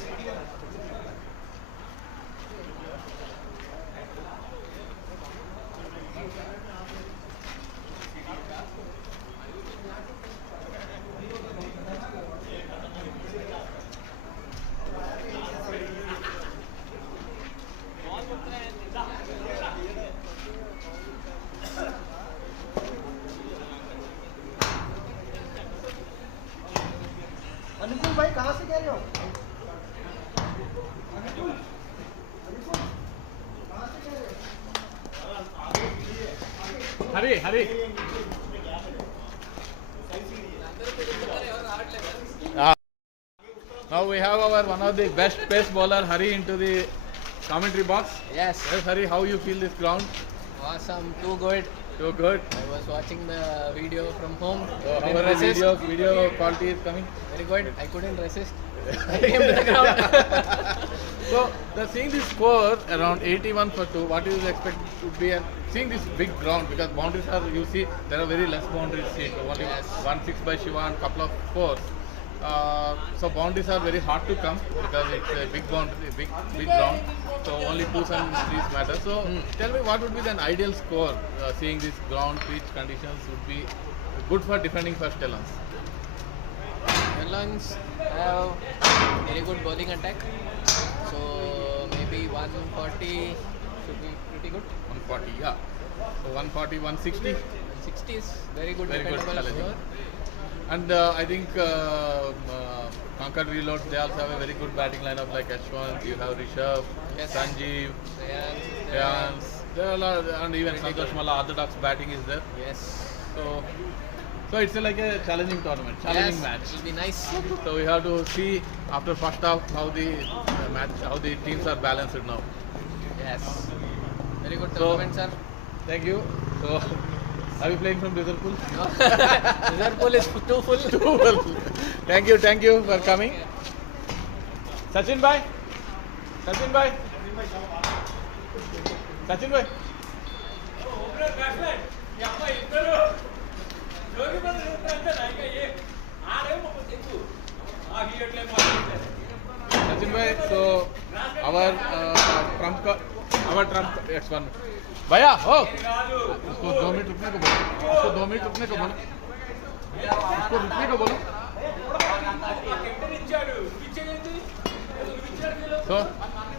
अनुकूल भाई कहाँ से कह रहे हो Hurry. Now we have our one of the best pace bowler Hari into the commentary box. Yes. Yes, Hari, how you feel this ground? Awesome. Too good. So good. I was watching the video from home. So Couldn't our resist. video quality is coming. Very good. I couldn't resist. I came to the ground. So seeing this score around 81 for 2, what do you expect to be? And seeing this big ground, because boundaries are, you see, there are very less boundaries seen. Only Yes. 1 6 by Shiva and couple of 4. So boundaries are very hard to come because it's a big boundary, big ground. So only 2s and 3s matter. So tell me, what would be the ideal score? Seeing this ground pitch conditions would be good for defending for Stallions. Stallions have very good bowling attack. So maybe 140 should be pretty good. 140, yeah. So 140, 160. 160 is very good. Very good dependable challenging. score. And I think Conquerors Reload, they also have a very good batting lineup like Ashwant, you have Rishabh, Yes. Sanjeev, Stallions, Rayans, there are a lot, and even Very Santosh good. Malla, orthodox batting is there. Yes. So it's like a challenging tournament, challenging match. It will be nice. So we have to see after first half how the match, how the teams are balanced now. Yes. Very good So- tournament, sir. Thank you. So are you playing from Liverpool? Liverpool is too full. Well, thank you for coming. Sachin bhai. Sachin bhai, so our trump yes, 1 minute. भैया हो उसको 2 minute रुकने को बोलो उसको रुकने को बोलो So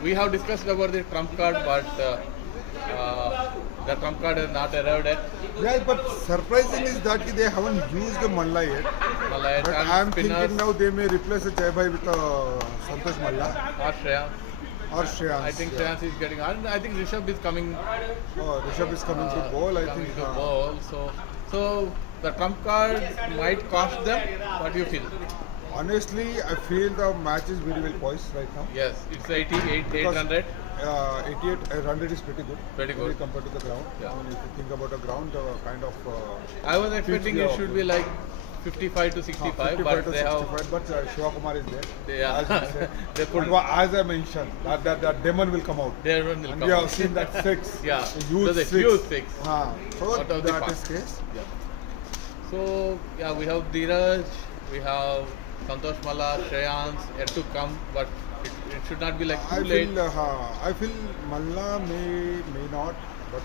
we have discussed about the trump card, but the trump card has not arrived yet. Yeah, but surprising is that they haven't used the Malla yet. Malay But and I am spinners thinking now they may replace the Jai with Santosh Malla or Shreyans. or Shreyans. I think yeah. Shreyans is getting, and I think Rishabh is coming. Oh, Rishabh is coming to bowl. I coming think. to bowl. So the trump card might cost them. What do you feel? Honestly, I feel the match is very well poised right now. Yes, it's 88, Because, 800. 88 100 is pretty good. Pretty when good. compared to the ground. Yeah. I mean, if you think about the ground, kind of. I was expecting it should be like 55 to 65, but they have. 65, but Shiva Kumar is there. Yeah. As, you said. They put. And as I mentioned, that demon will come out. Their one will And come we have out. seen that six. Yeah. A huge So the six. huge six. So Out of the that park. is case. Yeah. So yeah, we have Dheeraj, we have Santosh Malla, Shreyans yet to come, but it should not be like I too late. feel Malla may not, but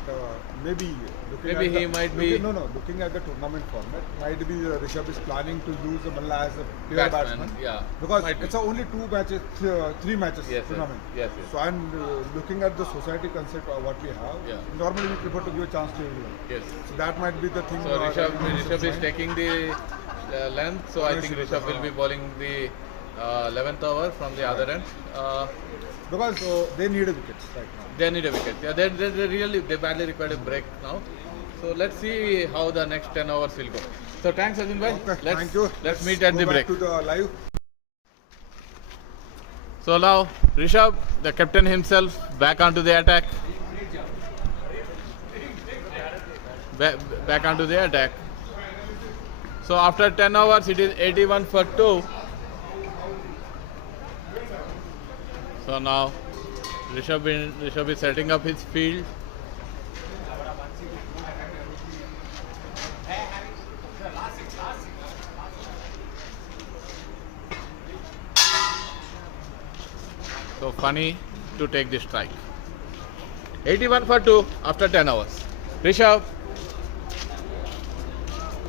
maybe looking Maybe at the, he might be- looking at the tournament format, might be Rishabh is planning to use Malla as a pure batsman. Yeah. Because Might be. it's only three matches Yes, tournament. yes. So and looking at the society concept of what we have, Yeah. normally we prefer to give a chance to everyone. Yes. So that might be the thing. So Rishabh is mind. taking the length, so I think Rishabh will be bowling the 11th over from the other end. Because they need a wicket right now. They need a wicket. Yeah, they badly require a break now. So let's see how the next 10 hours will go. So thanks, Ajin bhai. Okay, thank you. Let's meet at go the back break. to the live. So now Rishabh, the captain himself, back onto the attack. Back onto the attack. So after 10 hours, it is 81 for 2. So now Rishabh is setting up his field. So funny to take this strike. 81 for 2 after 10 hours. Rishabh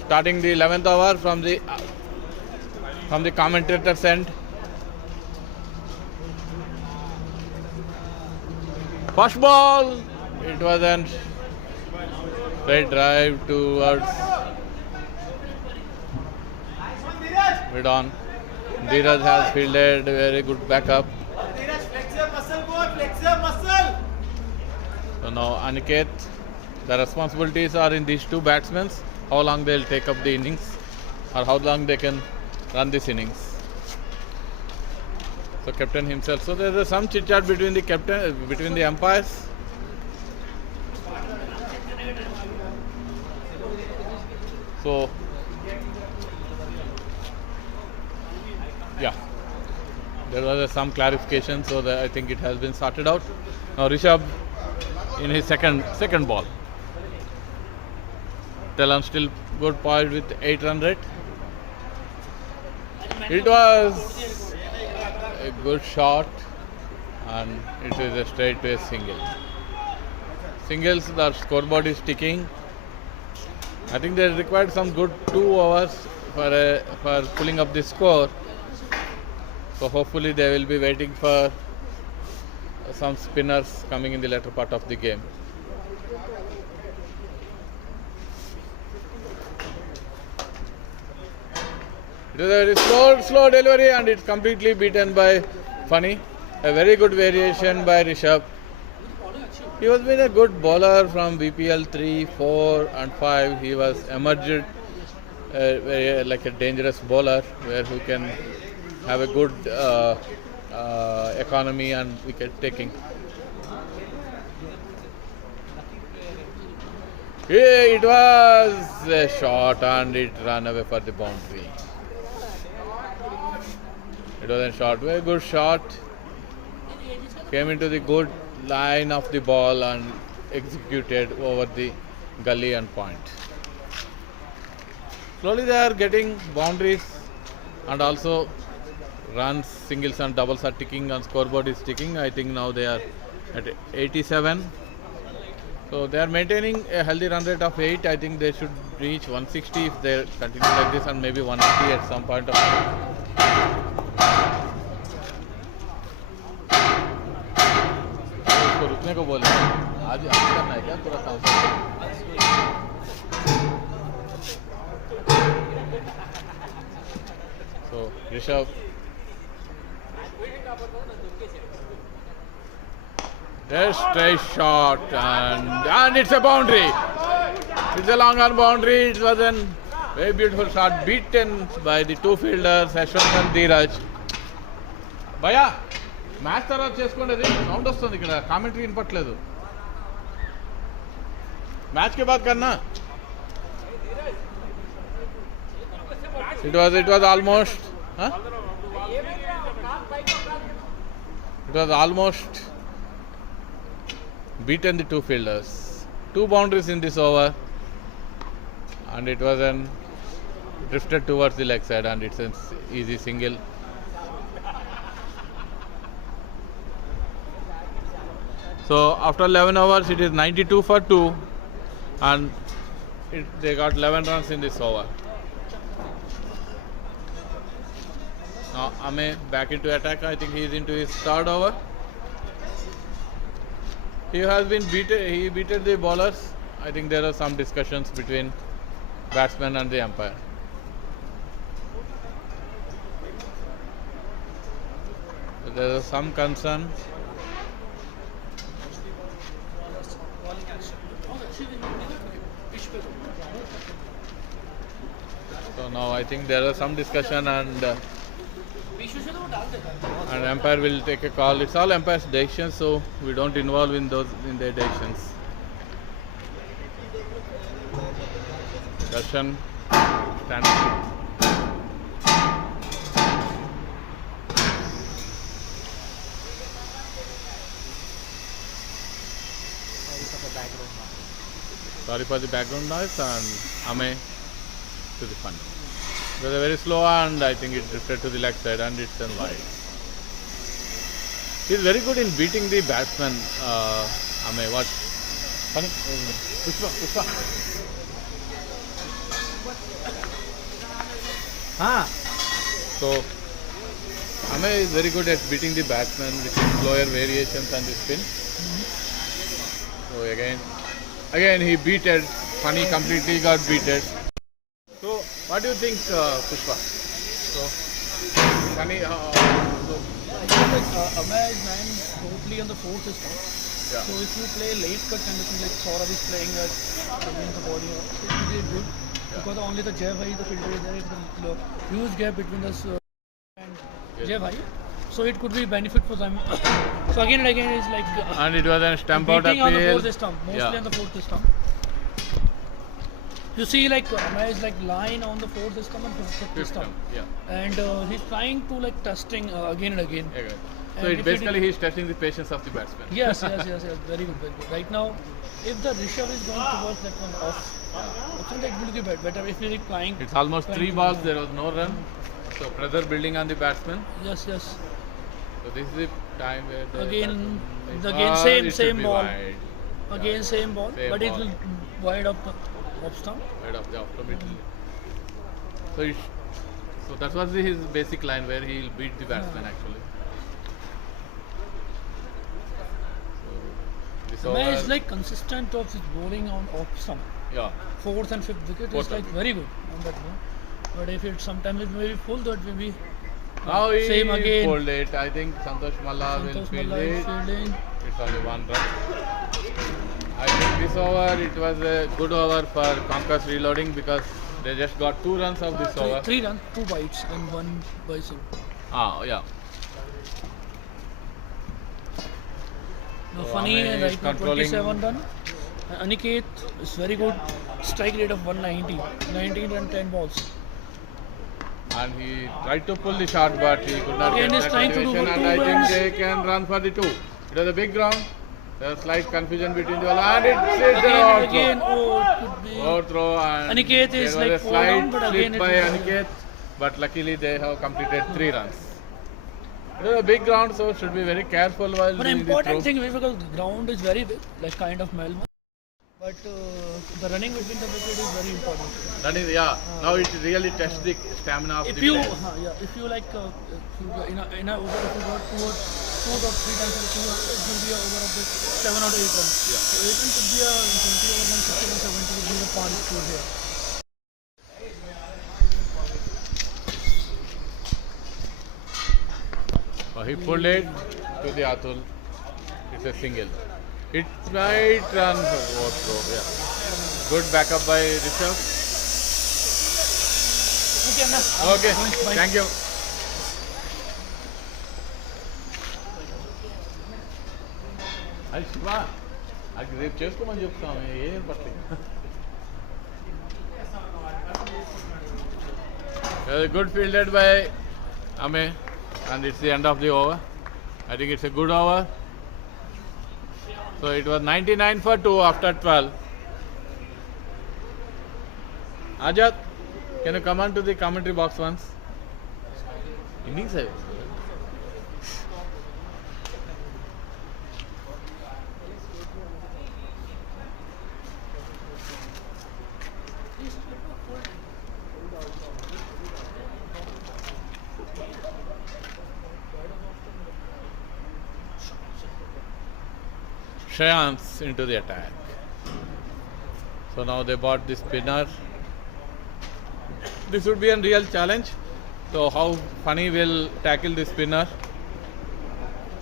starting the 11th over from the commentator's end. First ball, it was a straight drive towards mid on. Dheeraj has fielded very good backup. So now Aniket, the responsibilities are in these two batsmen. How long they'll take up the innings, or how long they can run this innings. So captain himself. So there is some chit chat between the captain, between the umpires. So yeah, there was some clarification. So that I think it has been sorted out. Now Rishabh in his second ball. Talon still good poised with 800. It was a good shot and it is a straight way single. Singles, the scoreboard is ticking. I think they required some good 2 hours for pulling up the score. So hopefully they will be waiting for some spinners coming in the later part of the game. It is a very slow delivery and it's completely beaten by Funny. A very good variation by Rishabh. He was been a good bowler from BPL 3, 4 and 5. He was emerged like a dangerous bowler where he can have a good economy and wicket taking. It was a shot and it ran away for the boundary. It was a shot, very good shot. Came into the good line of the ball and executed over the gully and point. Slowly they are getting boundaries and also runs, singles and doubles are ticking and scoreboard is ticking. I think now they are at 87. So they are maintaining a healthy run rate of 8. I think they should reach 160 if they continue like this and maybe 180 at some point of time. उसको रुकने को बोले आज करना है क्या पूरा काम So Rishabh a straight shot and it's a boundary. It's a long on boundary. It was an Very beautiful shot, beaten by the two fielders, Ashwant and Dheeraj. Bhaiya, match తర్వాత చేసుకోండి. అది సౌండ్ వస్తుంది ఇక్కడ, commentary వినపట్లేదు. Match కే bath కన్నా. It was almost beaten the two fielders. 2 boundaries in this over, and it was drifted towards the leg side, and it's an easy single. So after 11 overs, it is 92 for 2, and they got 11 runs in this over. Now Ame back into attack. I think he is into his third over. He has been beaten. He beaten the bowlers. I think there are some discussions between batsman and the umpire. There is some concern. So now I think there is some discussion, and umpire will take a call. It's all umpire's decisions, so we don't involve in their decisions. Darshan standing. Sorry for the background noise, and Ame to the fun. It was a very slow, and I think it drifted to the leg side, and it's an wide. He is very good in beating the batsman. Ame, what? Pushpa. So Ame is very good at beating the batsman with his slower variations and the spin. So again he beated. Funny completely got beaten. So what do you think, Pushpa? So Funny. Amaya is 9 totally on the 4th system. Yeah. So if you play late cut condition like Saurav is playing at the body, it will be good. Because only the Jai Bhai, the filter is there, it's a huge gap between us and Jai Bhai. So it could be benefit for them. So again and again it's like and it was a stamp out appeal. On the 4th system, mostly on the 4th system. You see, like Amaya is like line on the 4th system and 5th system. Yeah. And he's trying to like testing again and again. Okay. So it basically he's testing the patience of the batsman. Yes. Very good. Right now, if the Rishabh is going towards that one off, I think it will be better if he's trying. It's almost 3 balls. There was no run. So pressure building on the batsman. Yes. So this is the time where the again same ball. Wide. Again same ball, same but ball. it will wide up the off stump. Right off the off stump. So that was his basic line where he'll beat the batsman actually. So Amaya is like consistent of his bowling on off stump. Yeah. 4th and 5th wicket is like very good on that one. But if it sometimes it may be full, that may be now he same again. Pulled it. I think Santosh Malla will field it. It's only 1 run. I think this over, it was a good over for Conquerors reloading because they just got 2 runs of this over. 3 runs, 2 bites and 1 by single. Yeah. Now funny, right now 27 run. Aniket is very good. Strike rate of 190. 19 and 10 balls. And he tried to pull the shot, but he could not Again get he's that trying to do elevation, good and I 2 think runs. they can run for the 2. It was a big ground. There was slight confusion between the ball, and it's Again, oh, it could be. Overthrow, and Aniket is there was like a 4 slight down, but again slip by it was Aniket, but luckily they have completed 3 runs. It was a big ground, so should be very careful while But doing the important throw. thing is because the ground is very big, like kind of Melbourne. But the running between the wicket is very important. That is, now it really tests the stamina of If the you, players. if you like, in a over, if you got 2 or 3 times, it will be a over of the 7 or 8 runs. Yeah. So 8 runs could be a 20 over 160 or 70 would be the point score here. He pulled it to the Atul. It's a single. It might run for overthrow. Yeah. Good backup by Rishabh. Okay, Anna. Okay, thank you. అది శివ అది రేపు చేసుకోమని చెప్తాము ఏం పర్లేదు. Good fielded by Ame, and it's the end of the over. I think it's a good over. So it was 99 for 2 after 12. Ajat, can you come on to the commentary box once? Innings hai. Shreyans into the attack. So now they bought the spinner. This would be a real challenge. So how Funny will tackle the spinner.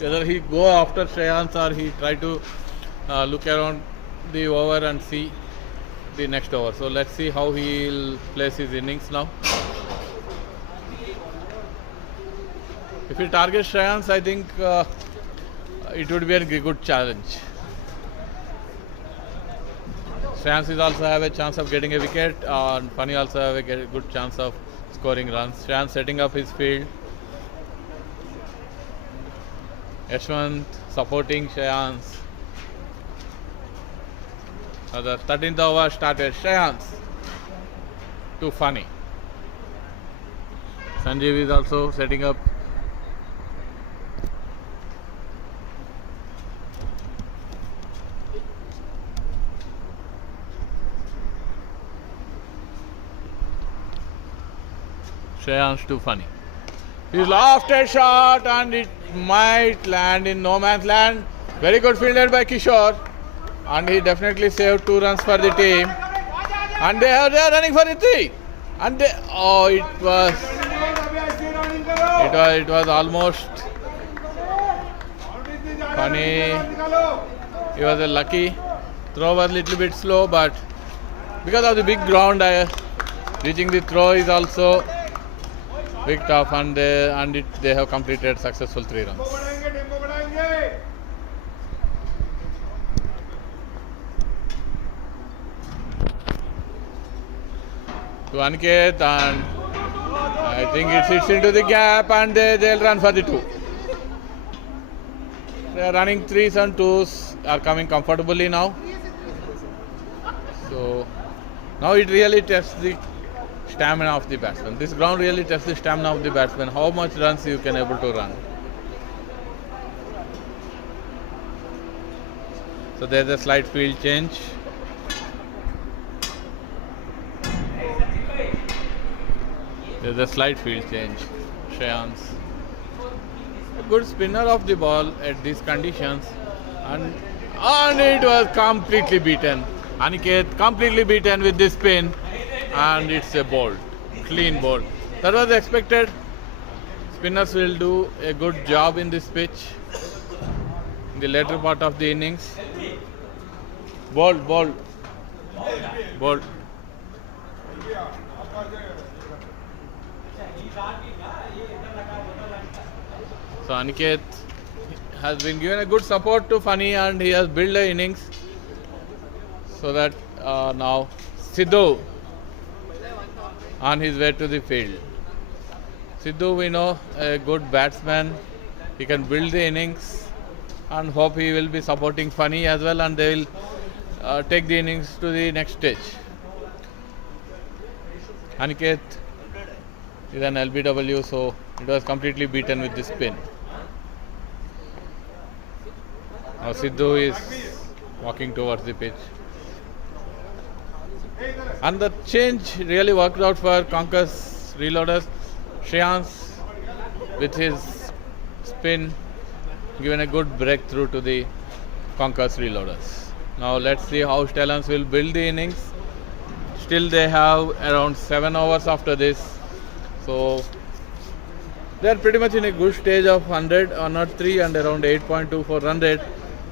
Whether he go after Shreyans or he try to look around the over and see the next over. So let's see how he will place his innings now. If he targets Shreyans, I think it would be a good challenge. Shreyans is also have a chance of getting a wicket, and Funny also have a good chance of scoring runs. Shreyans setting up his field. Yashwant supporting Shreyans. The 13th over started. Shreyans to Funny. Sanjeev is also setting up. Shreyans to Funny. He lofted shot and it might land in no man's land. Very good fielded by Kishore, and he definitely saved 2 runs for the team. And they are running for the 3. And they, it was almost Funny. He was a lucky throw, was a little bit slow, but because of the big ground, reaching the throw is also picked up, and they have completed successful 3 runs. To Aniket, and I think it hits into the gap, and they'll run for the 2. They are running 3s and 2s, are coming comfortably now. So now it really tests the stamina of the batsman. This ground really tests the stamina of the batsman, how much runs you can able to run. So there's a slight field change. There's a slight field change. Shreyans, a good spinner of the ball at these conditions, and it was completely beaten. Aniket completely beaten with this spin, and it's a bold, clean bold. That was expected. Spinners will do a good job in this pitch in the later part of the innings. Bold, bold, bold. So Aniket has been given a good support to Funny, and he has built the innings so that now Sidhu on his way to the field. Sidhu, we know, a good batsman. He can build the innings, and hope he will be supporting Funny as well, and they will take the innings to the next stage. Aniket is an LBW, so it was completely beaten with this spin. Now Sidhu is walking towards the pitch. And the change really worked out for Conquerors reloaders. Shreyans with his spin given a good breakthrough to the Conquerors reloaders. Now let's see how Stallions will build the innings. Still they have around 7 overs after this. So they are pretty much in a good stage of 100 or not 3 and around 8.24 run rate.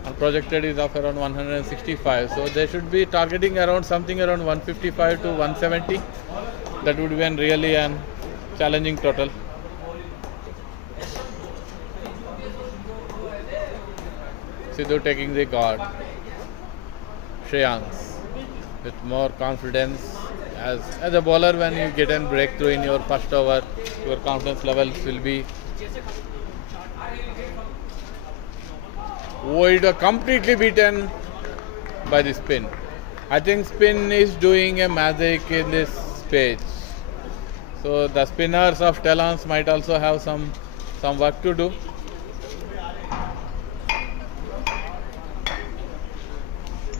And projected is of around 165. So they should be targeting around something around 155 to 170. That would be really an challenging total. Sidhu taking the guard. Shreyans with more confidence. As a bowler, when you get a breakthrough in your first over, your confidence levels will be. Oh, it was completely beaten by the spin. I think spin is doing a magic in this page. So the spinners of Stallions might also have some work to do.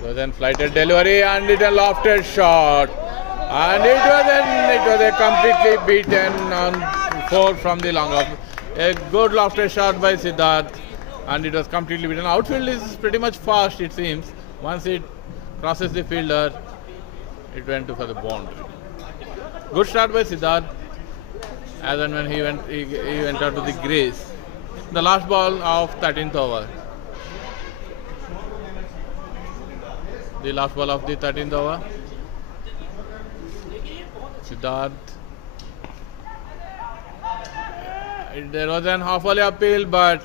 So then flighted delivery and it a lofted shot. And it was a completely beaten on 4 from the long off. A good lofted shot by Siddharth, and it was completely beaten. Outfield is pretty much fast, it seems. Once it crosses the fielder, it went for the boundary. Good start by Siddharth, as and when he went out to the crease. The last ball of 13th over. The last ball of the 13th over. Siddharth. There was an half-volley appeal, but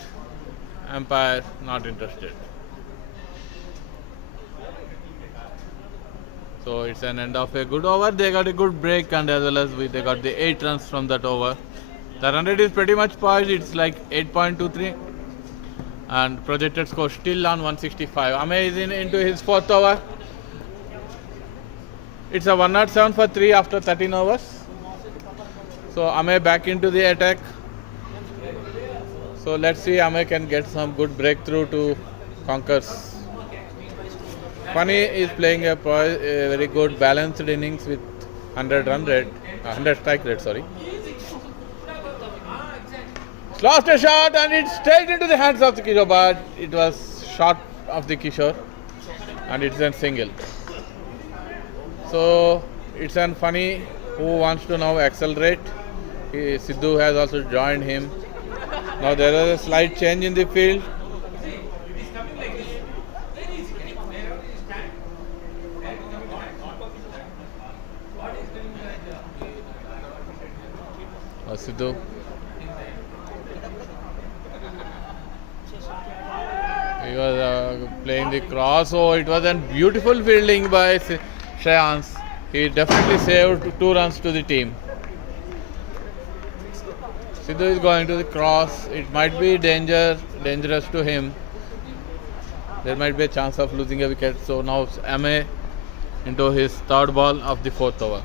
umpire not interested. So it's an end of a good over. They got a good break, and as well as they got the 8 runs from that over. The run rate is pretty much poised. It's like 8.23, and projected score still on 165. Ame is into his 4th over. It's a 107 for 3 after 13 overs. So Ame back into the attack. So let's see, Ame can get some good breakthrough to Conquerors. Funny is playing a very good balanced innings with 100 run rate, 100 strike rate, sorry. Lost a shot and it's straight into the hands of the Kishore, but it was short of the Kishore and it's a single. So it's an Funny who wants to now accelerate. Sidhu has also joined him. Now there is a slight change in the field. Sidhu. He was playing the cross. Oh, it was a beautiful fielding by Shreyans. He definitely saved 2 runs to the team. Sidhu is going to the cross. It might be dangerous to him. There might be a chance of losing a wicket. So now Ame into his 3rd ball of the 4th over.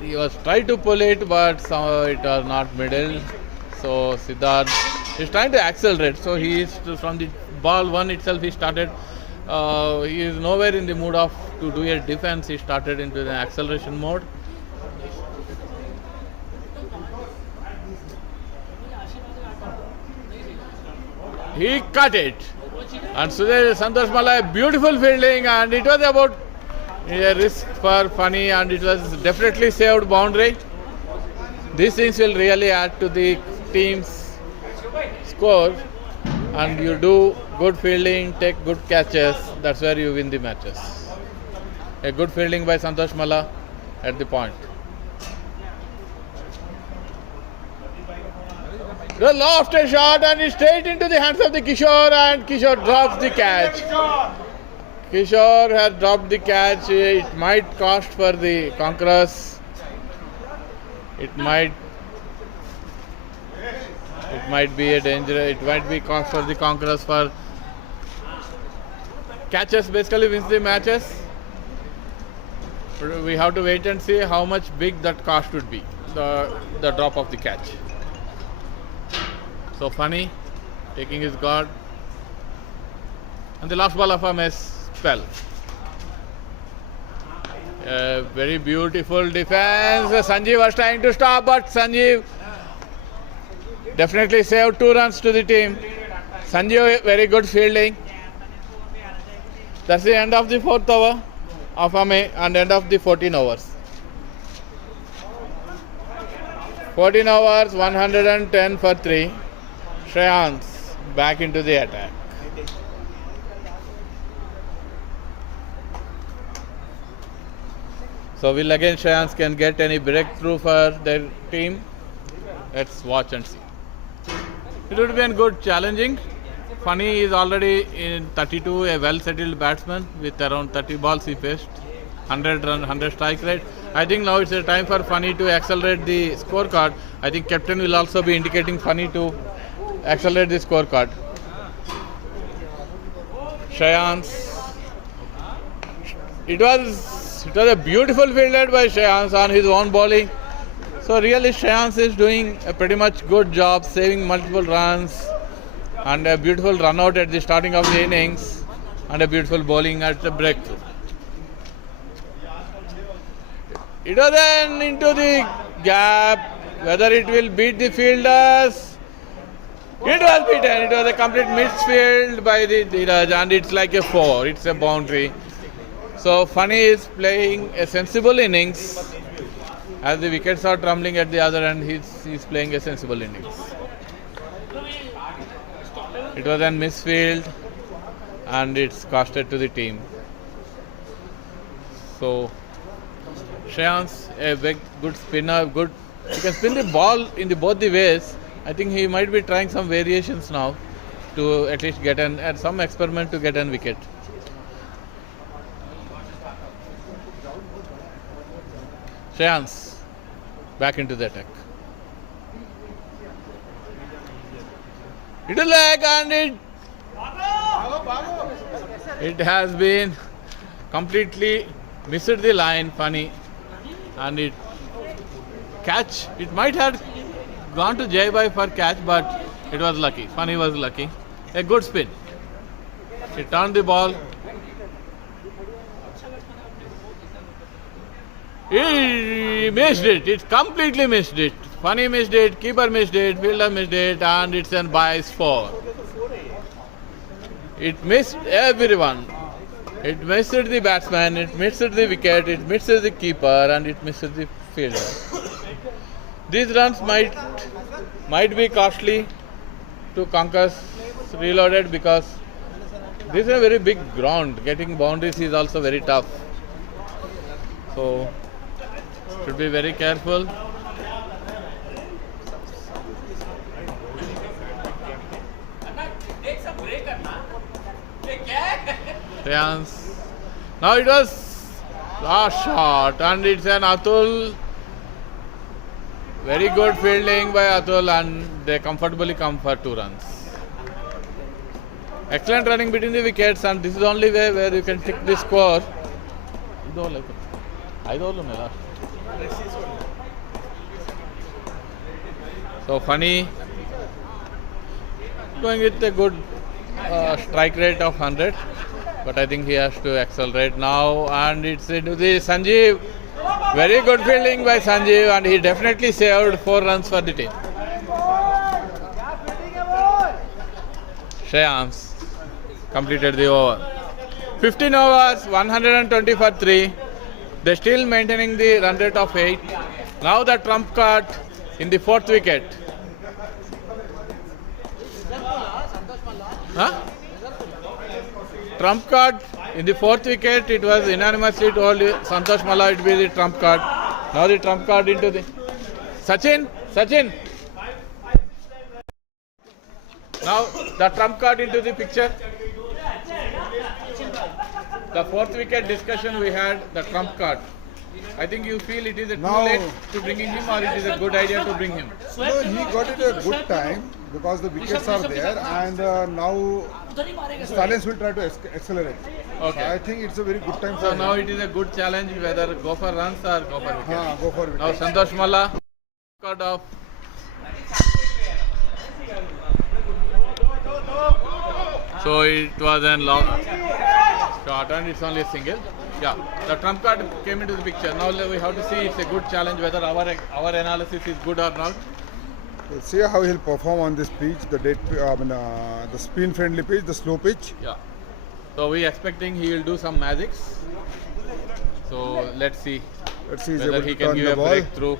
He was trying to pull it, but it was not middle. So Siddharth is trying to accelerate. So he is from the ball 1 itself. He started. He is nowhere in the mood to do a defense. He started into the acceleration mode. He cut it, and Santosh Mala, beautiful fielding, and it was about a risk for Funny, and it was definitely saved boundary. These things will really add to the team's score, and you do good fielding, take good catches, that's where you win the matches. A good fielding by Santosh Mala at the point. The lofted shot and it's straight into the hands of the Kishore, and Kishore drops the catch. Kishore has dropped the catch. It might cost for the Conquerors. It might be a danger. It might be cost for the Conquerors for catches. Basically wins the matches. We have to wait and see how much big that cost would be. The drop of the catch. So Funny taking his guard, and the last ball of a mess fell. Very beautiful defense. Sanjeev was trying to stop, but Sanjeev definitely saved 2 runs to the team. Sanjeev, very good fielding. That's the end of the 4th over of Ame and end of the 14 overs. 14 overs, 110 for 3. Shreyans back into the attack. So will again Shreyans can get any breakthrough for their team? Let's watch and see. It would be good challenging. Funny is already in 32, a well-settled batsman with around 30 balls he faced, 100 run, 100 strike rate. I think now it's a time for Funny to accelerate the scorecard. I think captain will also be indicating Funny to accelerate the scorecard. Shreyans. It was a beautiful fielded by Shreyans on his own bowling. So really Shreyans is doing a pretty much good job, saving multiple runs and a beautiful run out at the starting of the innings and a beautiful bowling at the breakthrough. It was then into the gap, whether it will beat the fielders. It was beaten. It was a complete misfield by the Dheeraj and it's like a 4. It's a boundary. So Funny is playing a sensible innings. As the wickets are trembling at the other end, he's playing a sensible innings. It was a misfield and it's costed to the team. So Shreyans, a very good spinner, he can spin the ball in both the ways. I think he might be trying some variations now to at least get some experiment to get an wicket. Shreyans back into the attack. It is leg and it has been completely missed the line, Funny, and it might have gone to Jaibai for catch, but it was lucky. Funny was lucky. A good spin. He turned the ball. He missed it. It completely missed it. Funny missed it, keeper missed it, fielder missed it, and it's an bias 4. It missed everyone. It missed the batsman, it missed the wicket, it missed the keeper, and it missed the fielder. These runs might be costly to Conquerors Reloaded because this is a very big ground. Getting boundaries is also very tough. So should be very careful. Shreyans. Now it was last shot and it's an Atul. Very good fielding by Atul and they comfortably come for 2 runs. Excellent running between the wickets and this is the only way where you can tick the score. So Funny going with a good strike rate of 100, but I think he has to accelerate now and it's into the Sanjeev. Very good fielding by Sanjeev and he definitely saved 4 runs for the team. Shreyans completed the over. 15 overs, 120 for 3. They're still maintaining the run rate of 8. Now the trump card in the 4th wicket. Trump card in the 4th wicket, it was unanimously told Santosh Malla it will be the trump card. Now the trump card into the Sachin. Now the trump card into the picture. The 4th wicket discussion we had, the trump card. I think you feel it is too late to bringing him or it is a good idea to bring him? No, he got it a good time because the wickets are there and now Stallions will try to accelerate. Okay. So I think it's a very good time for So him. now it is a good challenge whether go for runs or go for wickets. Go for wickets. Now Santosh Malla cut off. So it was a long shot and it's only a single. Yeah, the trump card came into the picture. Now we have to see it's a good challenge whether our analysis is good or not. We'll see how he'll perform on this pitch, the spin-friendly pitch, the slow pitch. Yeah. So we expecting he will do some magics. So let's see whether he can give a breakthrough.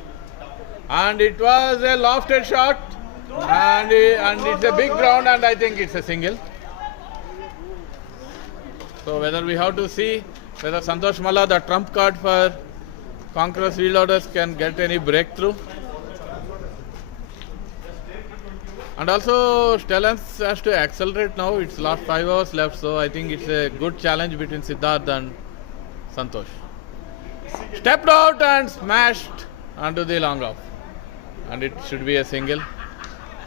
And it was a lofted shot, and it's a big ground, and I think it's a single. So whether we have to see whether Santosh Malla, the trump card for Conquerors field orders can get any breakthrough. And also Stallions has to accelerate now. It's last 5 hours left, so I think it's a good challenge between Siddharth and Santosh. Stepped out and smashed onto the long off. And it should be a single.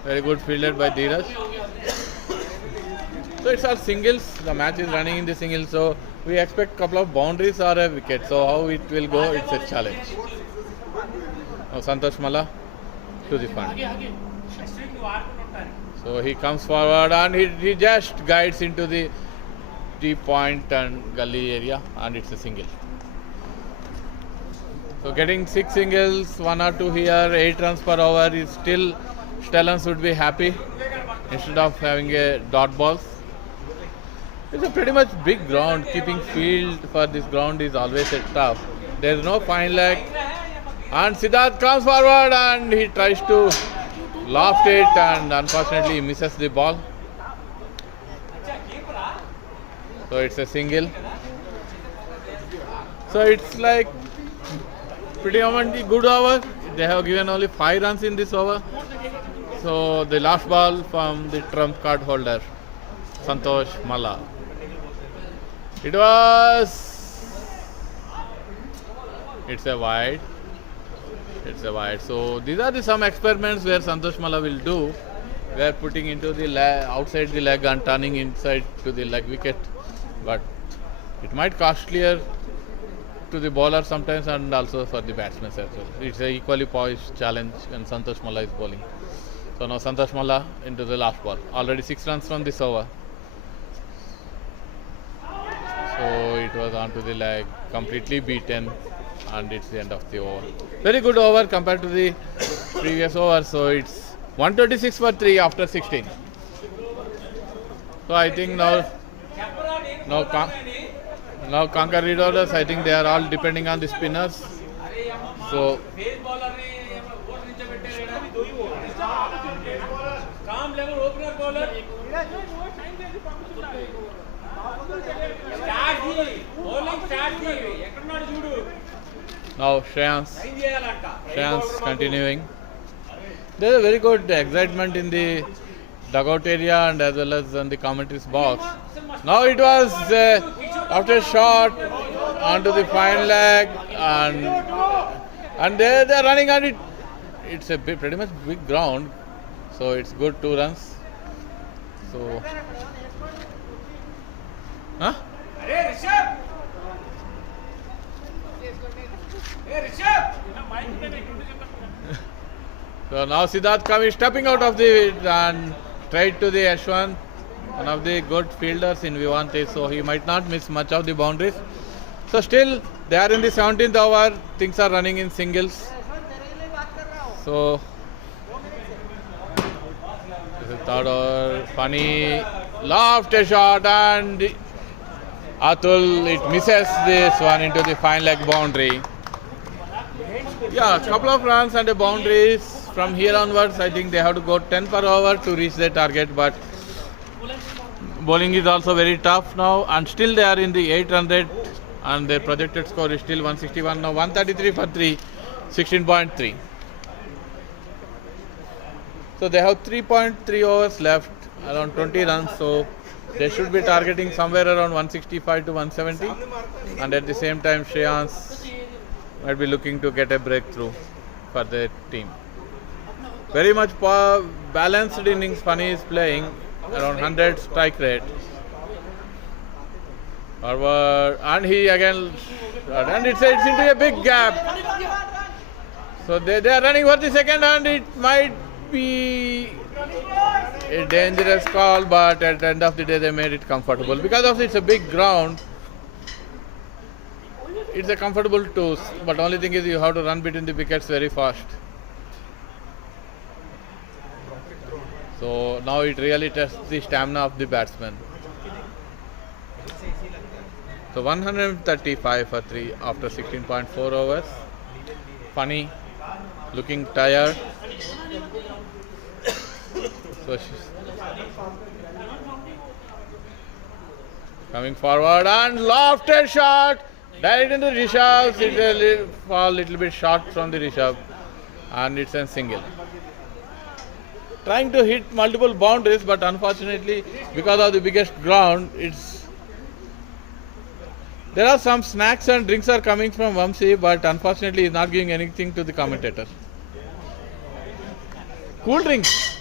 Very good fielded by Dheeraj. So it's all singles. The match is running in the singles, so we expect a couple of boundaries or a wicket. So how it will go, it's a challenge. Now Santosh Malla to the front. So he comes forward and he just guides into the deep point and gully area, and it's a single. So getting 6 singles, 1 or 2 here, 8 runs per over is still Stallions would be happy instead of having a dot balls. It's a pretty much big ground. Keeping field for this ground is always a tough. There is no fine leg. And Siddharth comes forward and he tries to loft it, and unfortunately he misses the ball. So it's a single. So it's like pretty much good over. They have given only 5 runs in this over. So the last ball from the trump card holder, Santosh Malla. It's a wide. It's a wide. So these are some experiments where Santosh Malla will do. We are putting into the outside the leg and turning inside to the leg wicket. But it might costlier to the bowler sometimes and also for the batsmen as well. It's an equally poised challenge when Santosh Malla is bowling. So now Santosh Malla into the last ball. Already 6 runs from this over. So it was onto the leg, completely beaten, and it's the end of the over. Very good over compared to the previous over. So it's 126 for 3 after 16. So I think now Conquerors orders, I think they are all depending on the spinners. So now Shreyans continuing. There is a very good excitement in the dugout area and as well as in the commentary's box. Now it was after a shot onto the fine leg, and they are running on it. It's a pretty much big ground, so it's good 2 runs. So, so now Siddharth coming, stepping out of the and straight to the Ashwan, one of the good fielders in Vivante, so he might not miss much of the boundaries. So still they are in the 17th over, things are running in singles. So this is 3rd over, funny, loft a shot and Atul, it misses this one into the fine leg boundary. Yeah, a couple of runs and a boundaries. From here onwards, I think they have to go 10 per over to reach their target, but bowling is also very tough now, and still they are in the 8 run rate, and their projected score is still 161. Now 133 for 3, 16.3. So they have 3.3 overs left, around 20 runs, so they should be targeting somewhere around 165 to 170, and at the same time Shreyans might be looking to get a breakthrough for their team. Very much balanced innings Funny is playing, around 100 strike rate. Forward, and he again, and it's into a big gap. So they are running for the second, and it might be a dangerous call, but at the end of the day they made it comfortable. Because of it's a big ground, it's a comfortable toss, but only thing is you have to run between the wickets very fast. So now it really tests the stamina of the batsman. So 135 for 3 after 16.4 overs. Funny, looking tired. So she's coming forward and lofted shot Direct into Rishabh, it will fall little bit short from the Rishabh, and it's a single. Trying to hit multiple boundaries, but unfortunately, because of the biggest ground, it's. There are some snacks and drinks are coming from Vamsi, but unfortunately, he's not giving anything to the commentator. Cool drinks.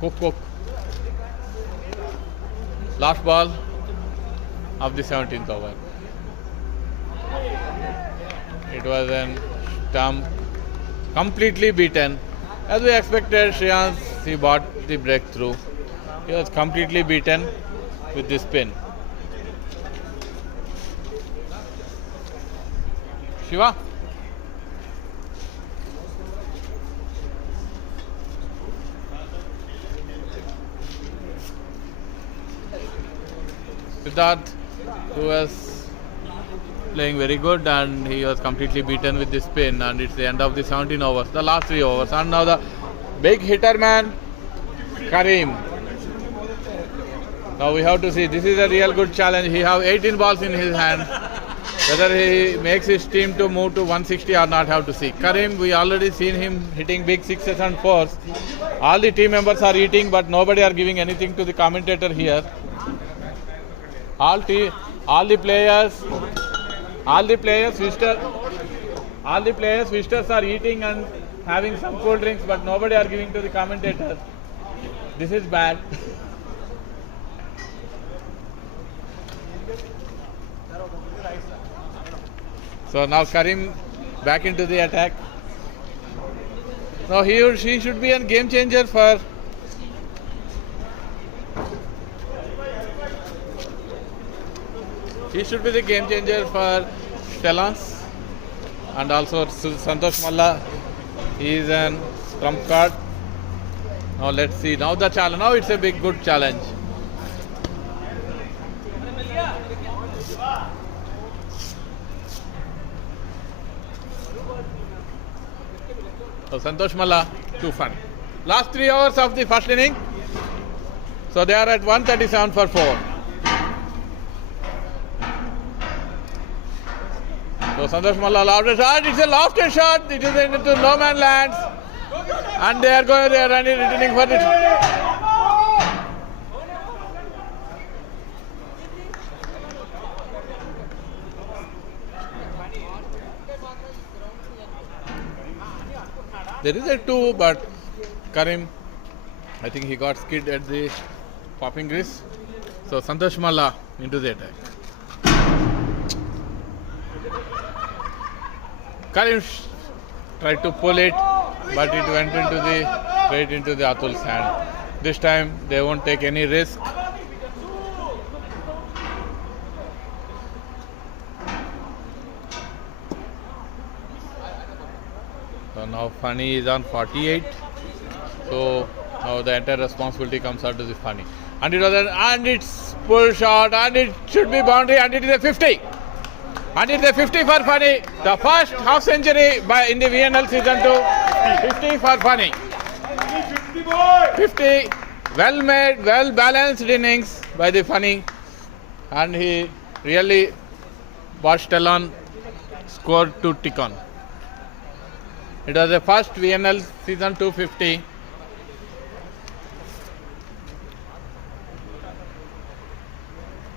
Coke. Last ball of the 17th over. It was an stump, completely beaten. As we expected, Shreyans, he bought the breakthrough. He was completely beaten with this spin. Shiva? Siddharth, who was playing very good, and he was completely beaten with this spin, and it's the end of the 17 overs, the last 3 overs. And now the big hitter man, Karim. Now we have to see, this is a real good challenge. He have 18 balls in his hand. Whether he makes his team to move to 160 or not, have to see. Karim, we already seen him hitting big 6s and 4s. All the team members are eating, but nobody are giving anything to the commentator here. All the players, visitors are eating and having some cold drinks, but nobody are giving to the commentator. This is bad. So now Karim back into the attack. Now he or she should be a game changer for. He should be the game changer for Stallions, and also Santosh Malla. He is an trump card. Now let's see. Now the challenge. Now it's a big good challenge. So Santosh Malla, 2 fun. Last 3 hours of the first inning. So they are at 137 for 4. So Santosh Malla lofted shot. It's a lofted shot. It is into no man lands, and they are running, returning for it. There is a 2, but Karim, I think he got skid at the popping grease. So Santosh Malla into the attack. Karim tried to pull it, but it went straight into the Atul's hand. This time they won't take any risk. So now Funny is on 48. So now the entire responsibility comes out to the Funny. And it's pull shot, and it should be boundary, and it is a 50. And it's a 50 for Funny. The first half century in the VNL season 2. 50 for Funny. 50. Well made, well balanced innings by the Funny. And he really brought Stallion score to tick on. It was the first VNL season 250.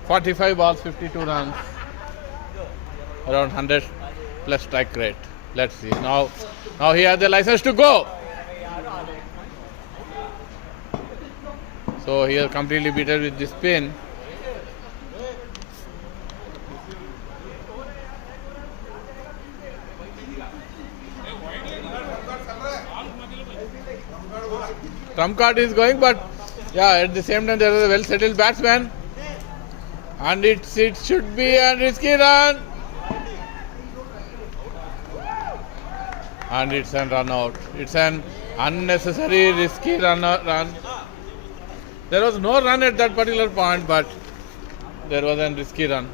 .45 balls, 52 runs. Around 100 plus strike rate. Let's see. Now he has the license to go. So he has completely beaten with this spin. Trump card is going, but yeah, at the same time there is a well settled batsman. And it should be a risky run. And it's a run out. It's an unnecessary risky run. There was no run at that particular point, but there was a risky run.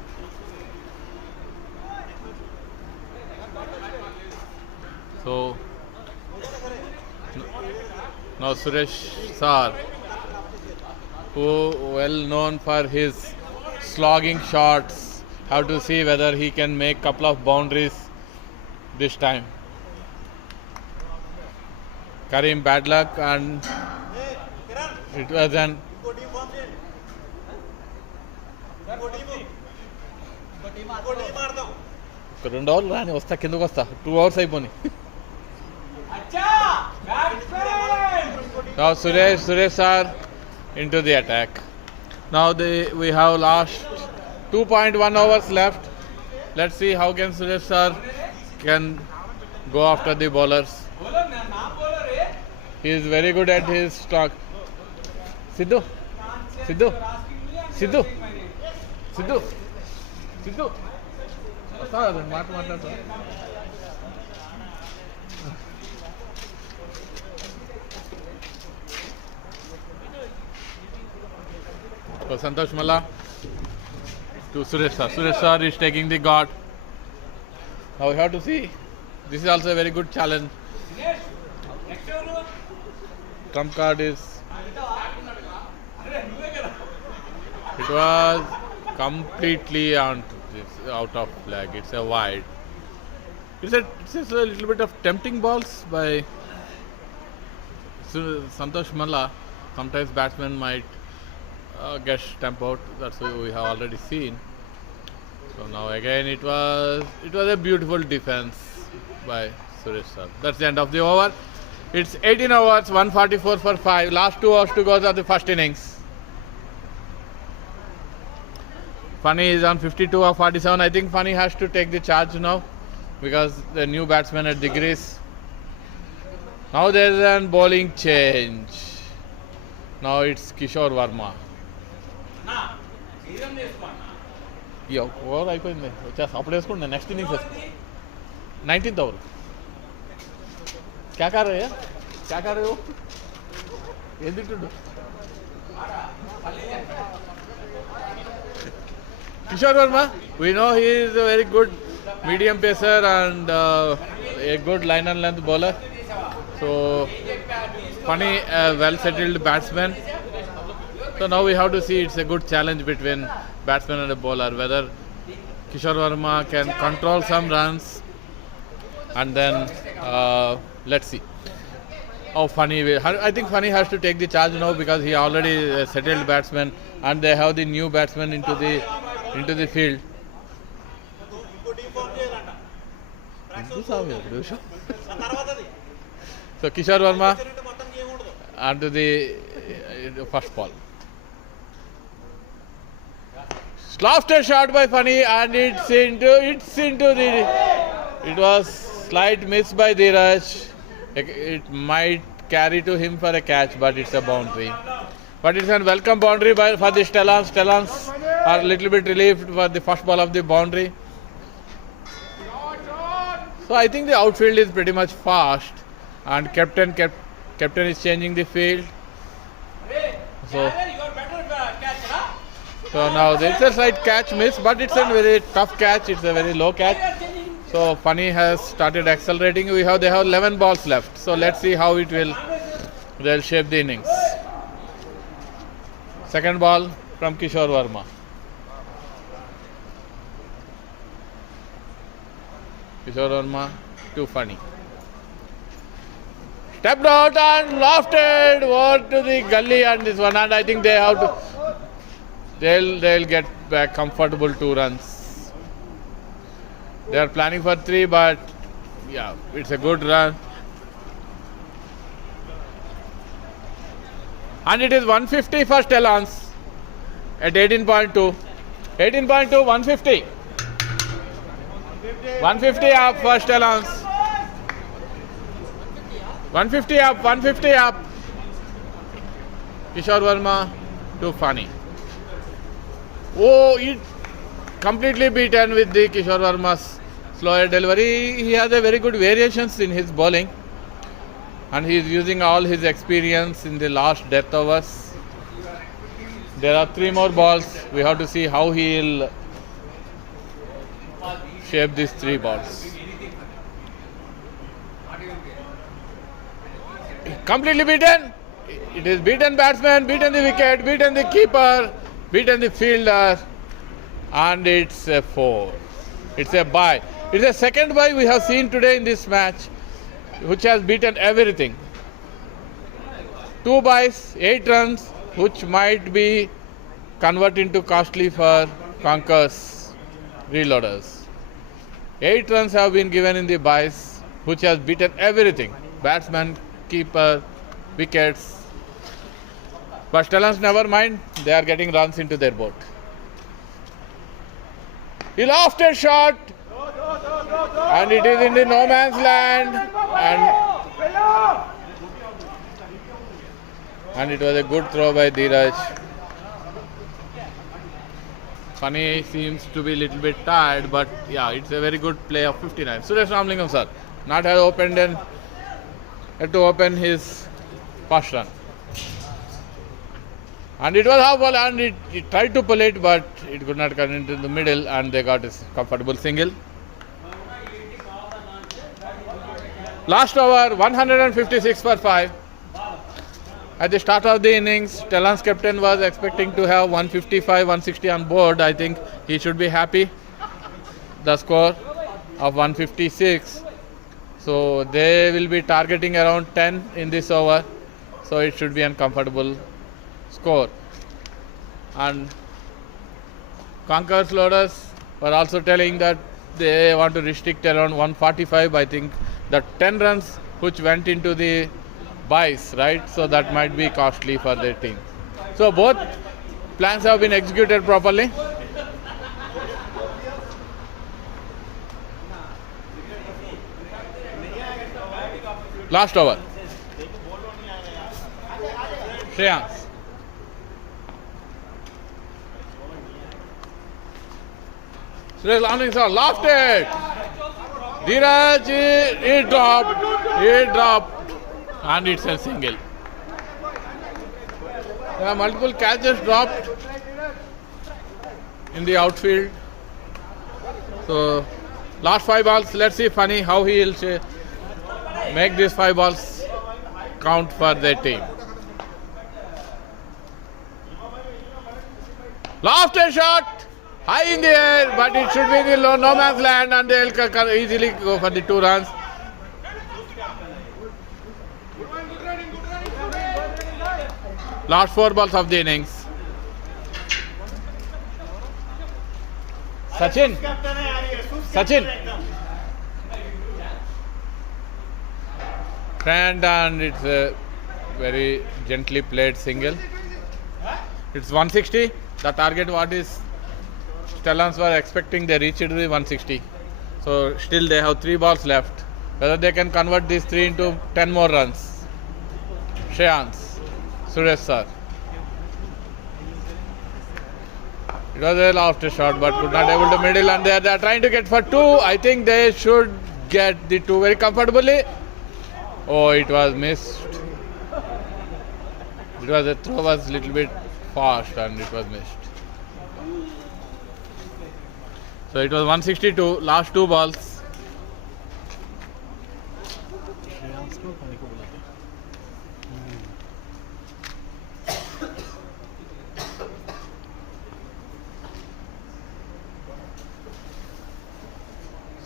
So now Suresh Sar who well known for his slogging shots. Have to see whether he can make couple of boundaries this time. Karim, bad luck, and it was an రెండు అవర్లు రాని వస్తా కిందకు వస్తా 2 hours అయిపోయి. Now Suresh sir into the attack. Now we have lost 2.1 hours left. Let's see how can Suresh sir can go after the bowlers. He is very good at his stock. Sidhu. మాట్లాడతా. So Santosh Malla to Suresh sir. Suresh sir is taking the guard. Now we have to see. This is also a very good challenge. Trump card is. It was completely out of flag. It's a wide. It's a little bit of tempting balls by Santosh Malla. Sometimes batsmen might get stumped out. That's what we have already seen. So now again it was a beautiful defense by Suresh sir. That's the end of the over. It's 18 overs, 144 for 5. Last 2 hours to go of the first innings. Funny is on 52 or 47. I think Funny has to take the charge now because the new batsman at the crease. Now there is a bowling change. Now it's Kishore Verma. Over అయిపోయింది వచ్చేసి అప్పుడు వేసుకుంటే next innings వేసుకుంటా 19th over क्या कर रहे हो ఏం తింటుండు Kishore Verma, we know he is a very good medium pacer and a good line and length bowler. So Funny, well settled batsman. So now we have to see, it's a good challenge between batsman and a bowler, whether Kishore Verma can control some runs and then let's see how Funny will. I think Funny has to take the charge now because he already a settled batsman and they have the new batsman into the field. So Kishore Verma onto the first ball. Lofted shot by Funny and it's into the. It was slight miss by Dheeraj. It might carry to him for a catch, but it's a boundary. But it's a welcome boundary for the Stallions. Stallions are a little bit relieved for the first ball of the boundary. So I think the outfield is pretty much fast, and captain is changing the field. So now there's a slight catch miss, but it's a very tough catch. It's a very low catch. So Funny has started accelerating. They have 11 balls left. So let's see how they'll shape the innings. Second ball from Kishore Verma. Kishore Verma to Funny. Stepped out and lofted over to the gully and this one, and I think they have to. They'll get back comfortable 2 runs. They are planning for 3, but yeah, it's a good run. And it is 150 for Stallions at 18.2. 18.2, 150. 150 up for Stallions. 150 up, 150 up. Kishore Verma to Funny. Oh, it completely beaten with the Kishore Verma's slower delivery. He has a very good variations in his bowling, and he is using all his experience in the last death overs. There are 3 more balls. We have to see how he will shape these 3 balls. Completely beaten. It is beaten batsman, beaten the wicket, beaten the keeper, beaten the fielder, and it's a 4. It's a bye. It's a second bye we have seen today in this match, which has beaten everything. 2 byes, 8 runs, which might be converted into costly for Conquerors reloaders. 8 runs have been given in the byes, which has beaten everything. Batsman, keeper, wickets. But Stallions never mind, they are getting runs into their boat. He lost a shot, and it is in the no man's land, and it was a good throw by Dheeraj. Funny seems to be a little bit tired, but yeah, it's a very good play of 59. Suresh Ramlingam sir, not had opened and had to open his first run. And it was half ball, and it tried to pull it, but it could not come into the middle, and they got a comfortable single. Last over, 156 for 5. At the start of the innings, Stallions captain was expecting to have 155, 160 on board. I think he should be happy. The score of 156. So they will be targeting around 10 in this over. So it should be a comfortable score. And Conquerors loaders were also telling that they want to restrict around 145. I think the 10 runs which went into the byes, right? So that might be costly for their team. So both plans have been executed properly. Last over. Shreyans. Suresh Ramlingam sir lofted. Dheeraj, he dropped, and it's a single. There are multiple catches dropped in the outfield. So, last 5 balls, let's see Funny how he will make these 5 balls count for their team. Lofted shot! High in the air, but it should be the no man's land, and they will easily go for the 2 runs. Last 4 balls of the innings. Sachin. And it's a very gently played single. It's 160. The target what is Stallions were expecting, they reached the 160. So still they have 3 balls left. Whether they can convert these 3 into 10 more runs. Shreyans, Suresh sir. It was a lofted shot, but could not able to middle, and they are trying to get for 2. I think they should get the 2 very comfortably. Oh, it was missed. It was, the throw was a little bit fast and it was missed. So it was 162, last 2 balls.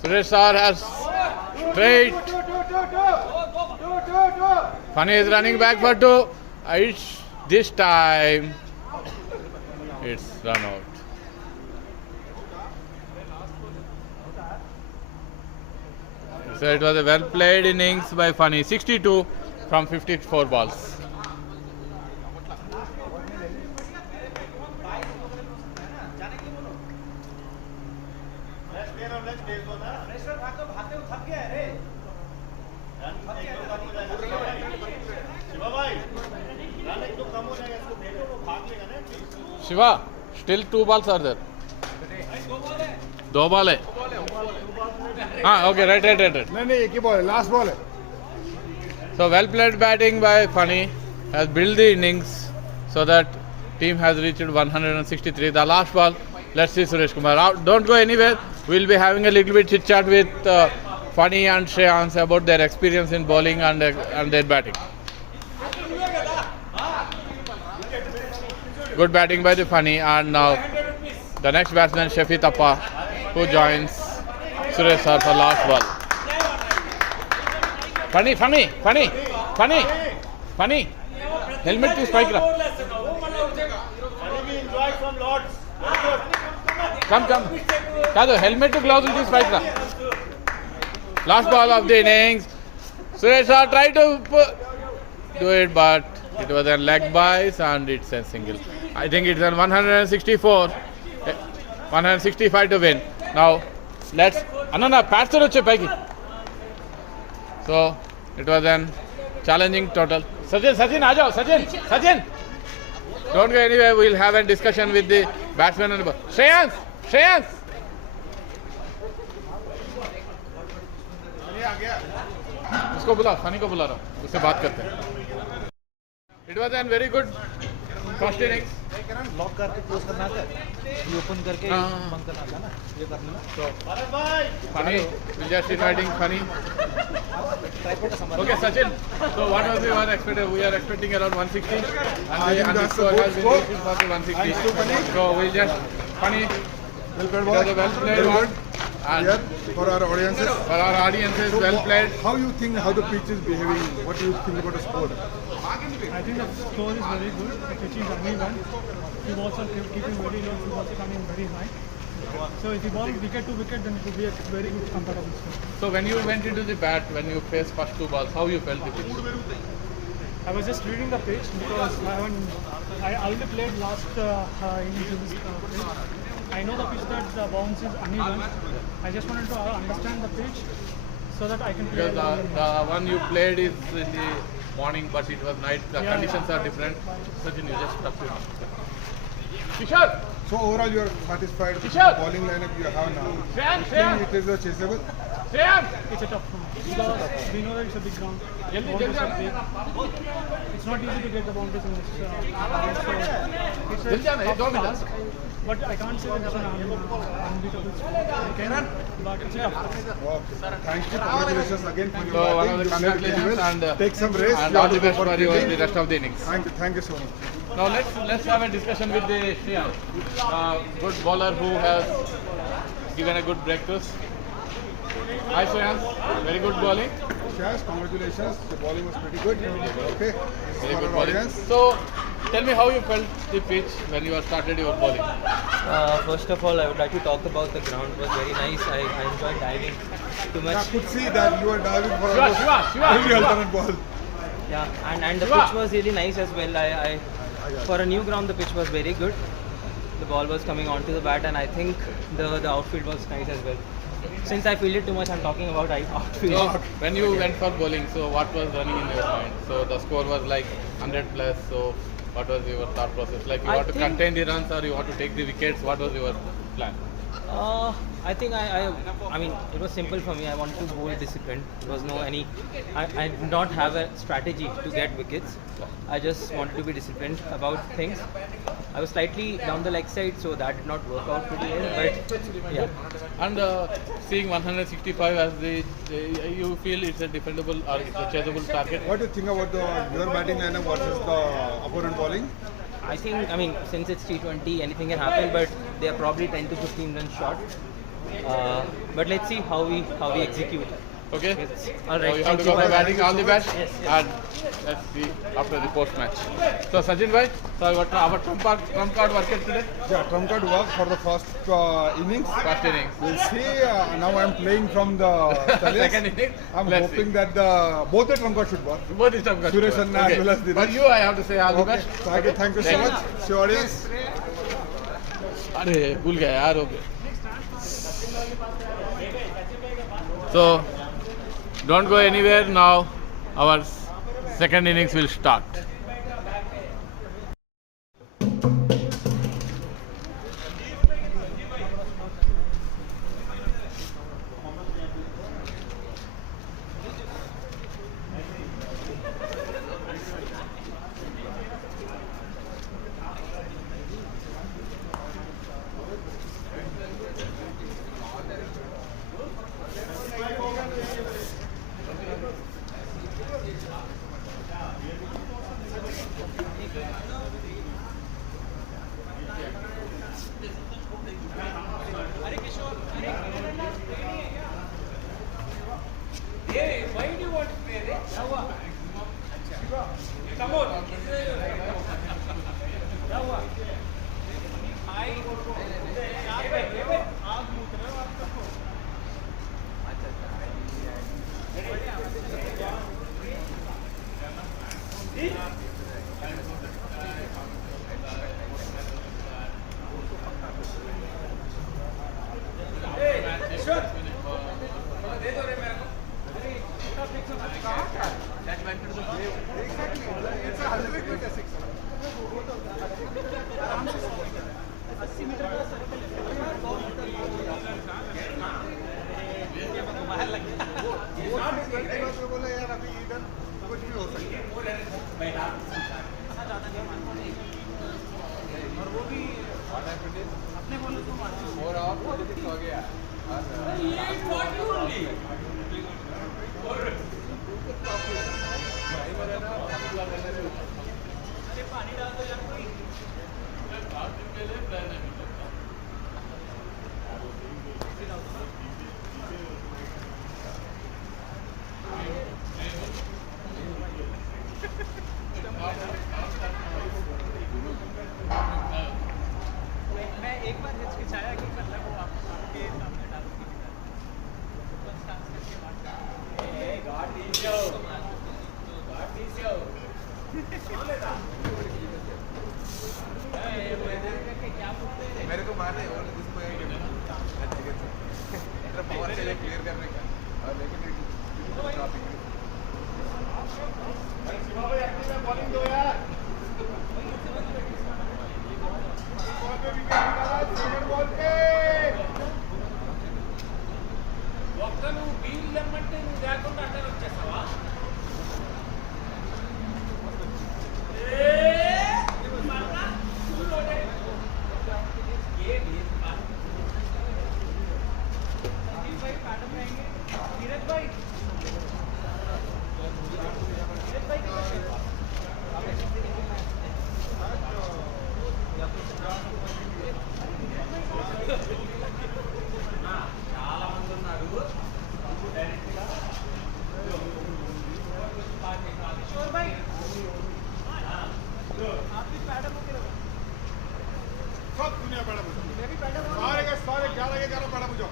Suresh sir has straight. Funny is running back for 2. This time it's run out. So it was a well played innings by Funny. 62 from 54 balls. Shiva, still 2 balls are there. 2 ball hai. Okay, right. No, एक ही ball है, last ball है. So well played batting by Funny has built the innings so that team has reached 163. The last ball, let's see Suresh Kumar. Don't go anywhere. We'll be having a little bit chit chat with Funny and Shreyans about their experience in bowling and their batting. Good batting by the Funny, and now the next batsman Shafi Tappa, who joins Suresh sir for last ball. Funny. Helmet to strike. Come. Kado, helmet to gloves to strike. Last ball of the innings. Suresh sir tried to do it, but it was a leg bias and it's a single. I think it's a 164, 165 to win. Now, let's... Anana, patch to Peggy. So, it was a challenging total. Sachin, aajao, Sachin. Don't go anywhere, we'll have a discussion with the batsman and the ball. Shreyans. उसको बुला, funny को बुला रहा हूँ, उससे बात करते हैं. It was a very good first innings. Lock करके क्लोज करना था, ये ओपन करके बंद करना था ना, ये करना. So, Funny, we'll just inviting Funny. Okay, Sachin. So, what was we were expecting? We are expecting around 160, and the score has been reached for the 160. So, we'll just Funny. Well played one. And for our audiences, well played. How you think how the pitch is behaving? What do you think about the score? I think the score is very good. The pitch is uneven. He balls are keeping very low. He balls are coming very high. So if you ball wicket to wicket, then it will be a very good comfortable score. So when you went into the bat, when you faced first two balls, how you felt the pitch? I was just reading the pitch because I already played last into this pitch. I know the pitch that the bounce is uneven. I just wanted to understand the pitch so that I can play. Because the one you played is in the morning, but it was night. The conditions are different. Sachin, you just stuck to it. Kishore! So overall, you are satisfied with the Kishore! bowling lineup you have now. Shreyans! It is a chaseable. Shreyans! It's a tough one because we know that it's a big ground. Boundaries are big. It's not easy to get the boundaries in this ground. So it's a tough task. But I can't say that it's an unbeatable score. I can, but it's a tough task. Okay. Thank you. Congratulations again for your So one batting. of the You played very congratulations well. and Take some rest. and You all have the to go best for for you in fielding. the rest of the innings. Thank you so much. Now let's have a discussion with the Shreyans, good bowler who has given a good breakthrough. Hi Shreyans, very good bowling. Shaz, congratulations. The bowling was pretty good. Okay. Very For good our bowling. audience. So tell me how you felt the pitch when you started your bowling. First of all, I would like to talk about the ground. It was very nice. I enjoyed diving too much. I could see that you were diving for Shiva, almost Shiva. every alternate ball. Yeah, and the Shiva. pitch was really nice as well. For a new ground, the pitch was very good. The ball was coming onto the bat, and I think the outfield was nice as well. Since I fielded too much, I'm talking about outfield. So when you went for bowling, so what was running in your mind? So the score was like 100 plus. So what was your thought process? Like you I want to think- contain the runs or you want to take the wickets? What was your plan? I think I mean it was simple for me. I wanted to bowl disciplined. There was no any. I did not have a strategy to get wickets. I just wanted to be disciplined about things. I was slightly down the leg side, so that did not work out pretty well. But yeah, And seeing 165 as you feel it's a defendable or it's a chaseable target. What do you think about your batting lineup versus the opponent bowling? I mean since it's T20, anything can happen. But they are probably 10 to 15 runs short. But let's see how we execute. Okay. All right. So you have to Thank go for batting. All the best. Yes. And let's see after the post match. So Sachin bhai, so what our trump card worked today? Yeah, trump card worked for the first innings. First innings. We'll see. Now I'm playing from the Stallions. Second innings. I'm Let's hoping see. that both the trump card should work. Both is trump card. Suresh and as well as Dinesh. But you, I have to say all the Okay. best. Thank you so much. See you audience. अरे भूल गया यार हो गया. So don't go anywhere now. Our second innings will start. Hey, why do you want to play there? Come on. मेरे को मारना है और जिसको पावर के लिए क्लियर करने का और लेकिन बॉलिंग दो यार बॉल पे ఒక్క నువ్వు బీల్ లెమ్మంటే నువ్వు లేకుండా అట్లా వచ్చేస్తావా చాలా మంది ఉన్నారు డైరెక్ట్గా सब दुनिया पैडा पूछो सारे के सारे 11 के 11 पैडा पूछो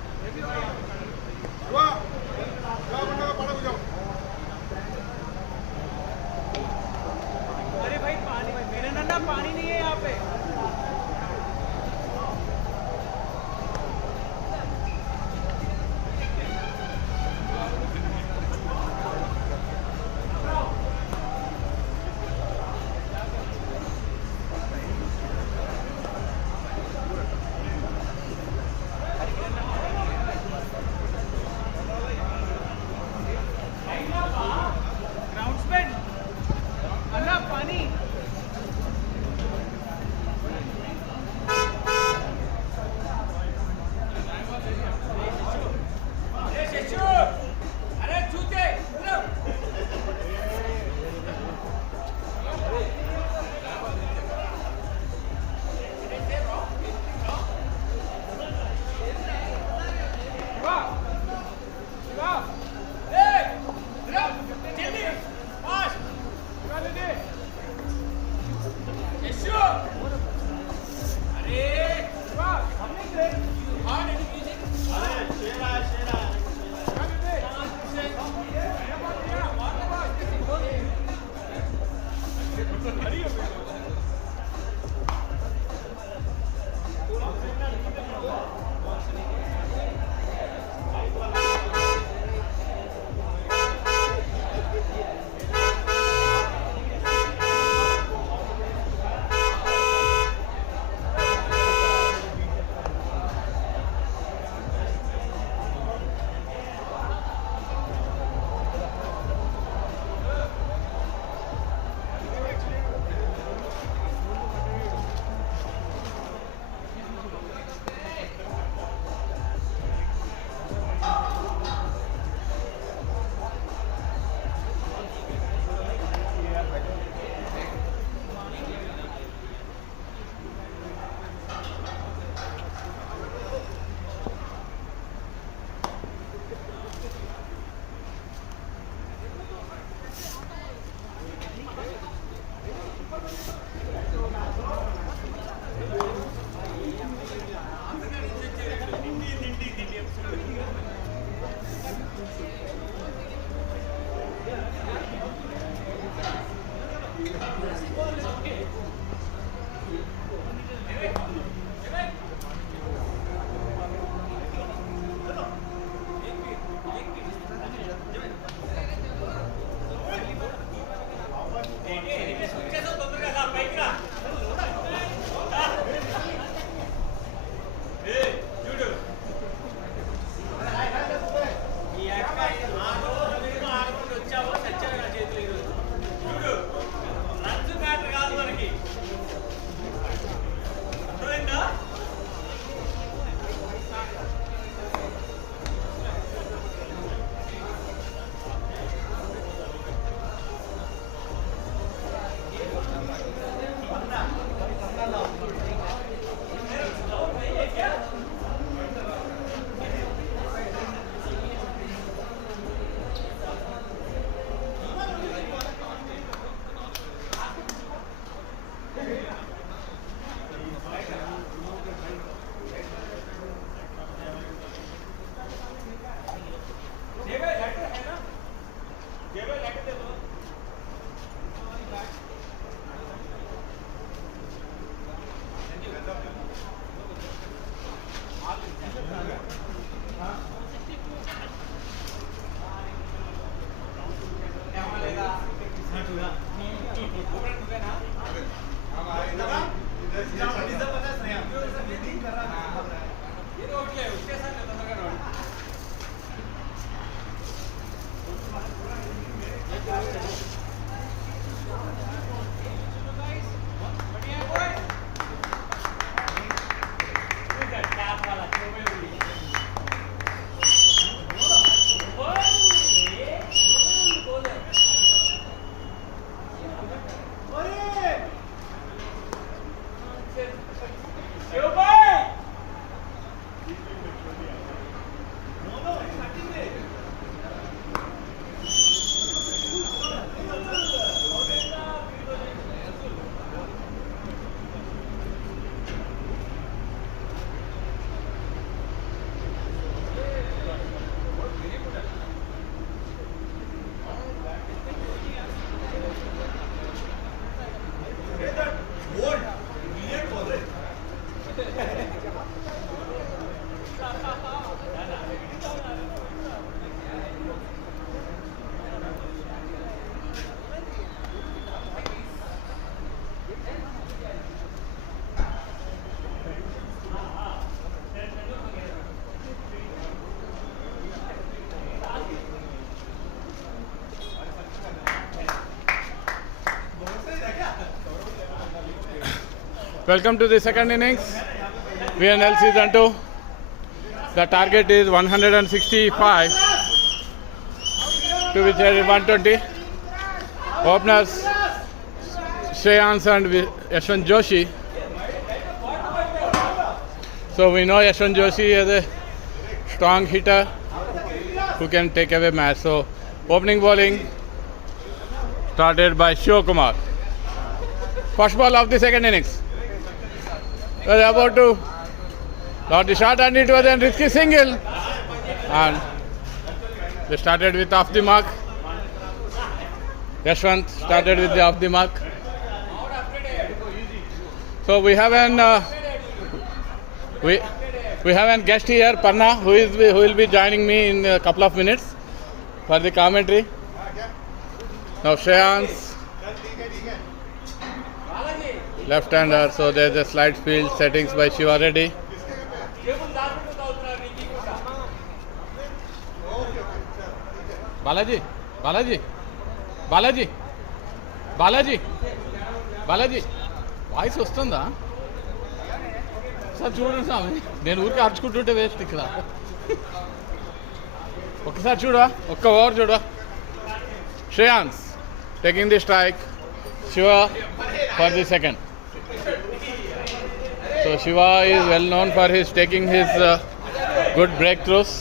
Welcome to the second innings. VNL season 2. The target is 165 to be there 120. Openers Stallions and Yashwant Joshi. So we know Yashwant Joshi is a strong hitter who can take away match. So opening bowling started by Shiva Kumar. First ball of the second innings. Was about to got the shot and it was a risky single. And they started with off the mark. Yashwant started with the off the mark. So we have an we have a guest here, Panna, who will be joining me in a couple of minutes for the commentary. Now Shreyans, left-hander, so there's a slide field settings by Shiva Reddy. Balaji, Balaji, Balaji, Balaji, Balaji. Voice వస్తుందా sir చూడండి స్వామి నేను ఊరికి అర్చుకుంటుంటే waste ఇక్కడ ఒకసారి చూడా ఒక్క over చూడా Shreyans taking the strike Shiva for the second so Shiva is well known for his taking his good breakthroughs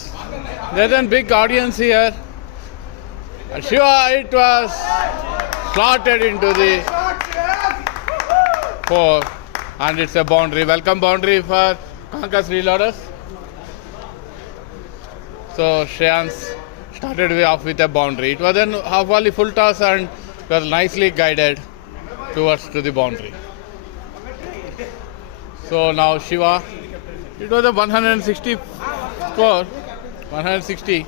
there is a big audience here and Shiva it was slotted into the 4 and it's a boundary. Welcome boundary for Conquerors Reloaders. So Shreyans started off with a boundary. It was a half volley full toss and it was nicely guided towards to the boundary. So now Shiva, it was a 160 score, 160.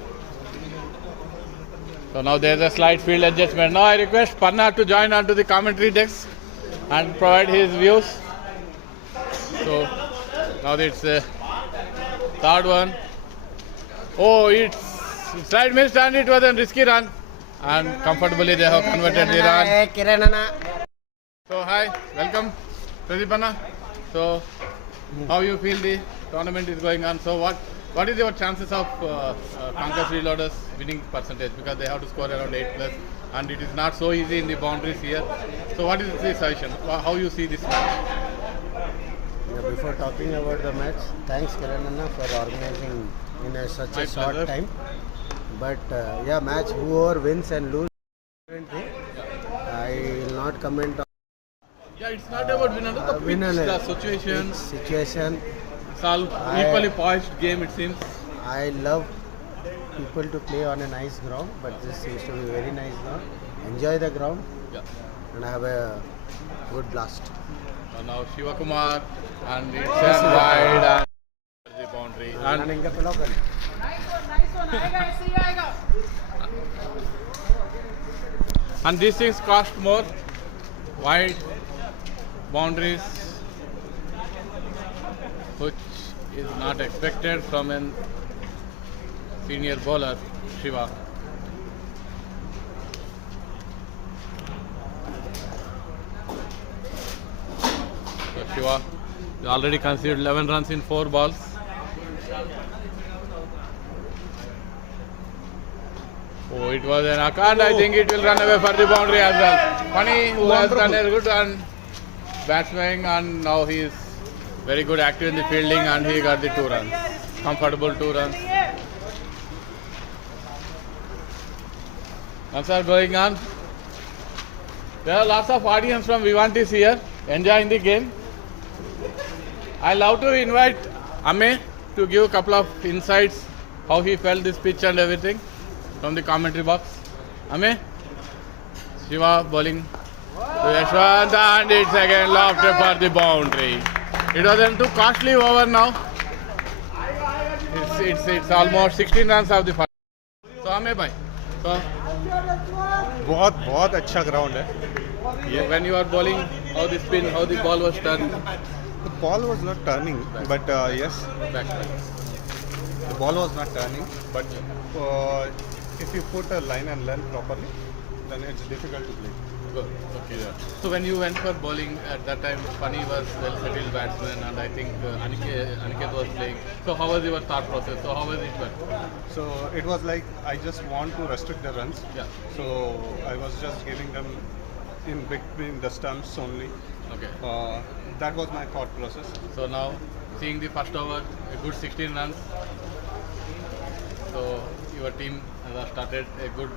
So now there's a slight field adjustment. Now I request Panna to join onto the commentary desk and provide his views. So now it's a third one. Oh, it's side missed and it was a risky run and comfortably they have converted the run. So hi, welcome Pradeepanna. So how you feel the tournament is going on? So what is your chances of Conquerors Reloaders winning percentage, because they have to score around 8+ and it is not so easy in the boundaries here. So what is the suggestion? How you see this match? Yeah, before talking about the match, thanks Kirananna for organizing in such a short time. But yeah, match whoever wins and lose, I will not comment on. Yeah, it's not about winner. The situation. It's all equally poised game, it seems. I love people to play on a nice ground, but this seems to be a very nice ground. Enjoy the ground, and have a good blast. So now Shiva Kumar and it's a wide and the boundary. And these things cost more. Wide boundaries, which is not expected from a senior bowler, Shiva. So Shiva already conceded 11 runs in 4 balls. Oh, it was an and I think it will run away for the boundary as well. Funny, who has done a good run, batsman, and now he is very good active in the fielding and he got the 2 runs. Comfortable 2 runs. Runs are going on. There are lots of audience from Vivantis here enjoying the game. I love to invite Ame to give a couple of insights how he felt this pitch and everything from the commentary box. Ame, Shiva bowling to Yashwant and it's again lofted for the boundary. It wasn't too costly over now. It's almost 16 runs of the first. So Ame bhai, so बहुत अच्छा ground है. when you are bowling, how the spin, how the ball was turned. The ball was not turning, but yes, Back. the ball was not turning. But if you put a line and length properly, then it's difficult to play. Good. Okay. Yeah. So when you went for bowling at that time, Funny was well settled batsman, and I think Aniket was playing. So how was your thought process? So how was it? So it was like I just want to restrict the runs. Yeah. So I was just giving them in between the stumps only. Okay. That was my thought process. So now seeing the first over, a good 16 runs. So your team has started a good.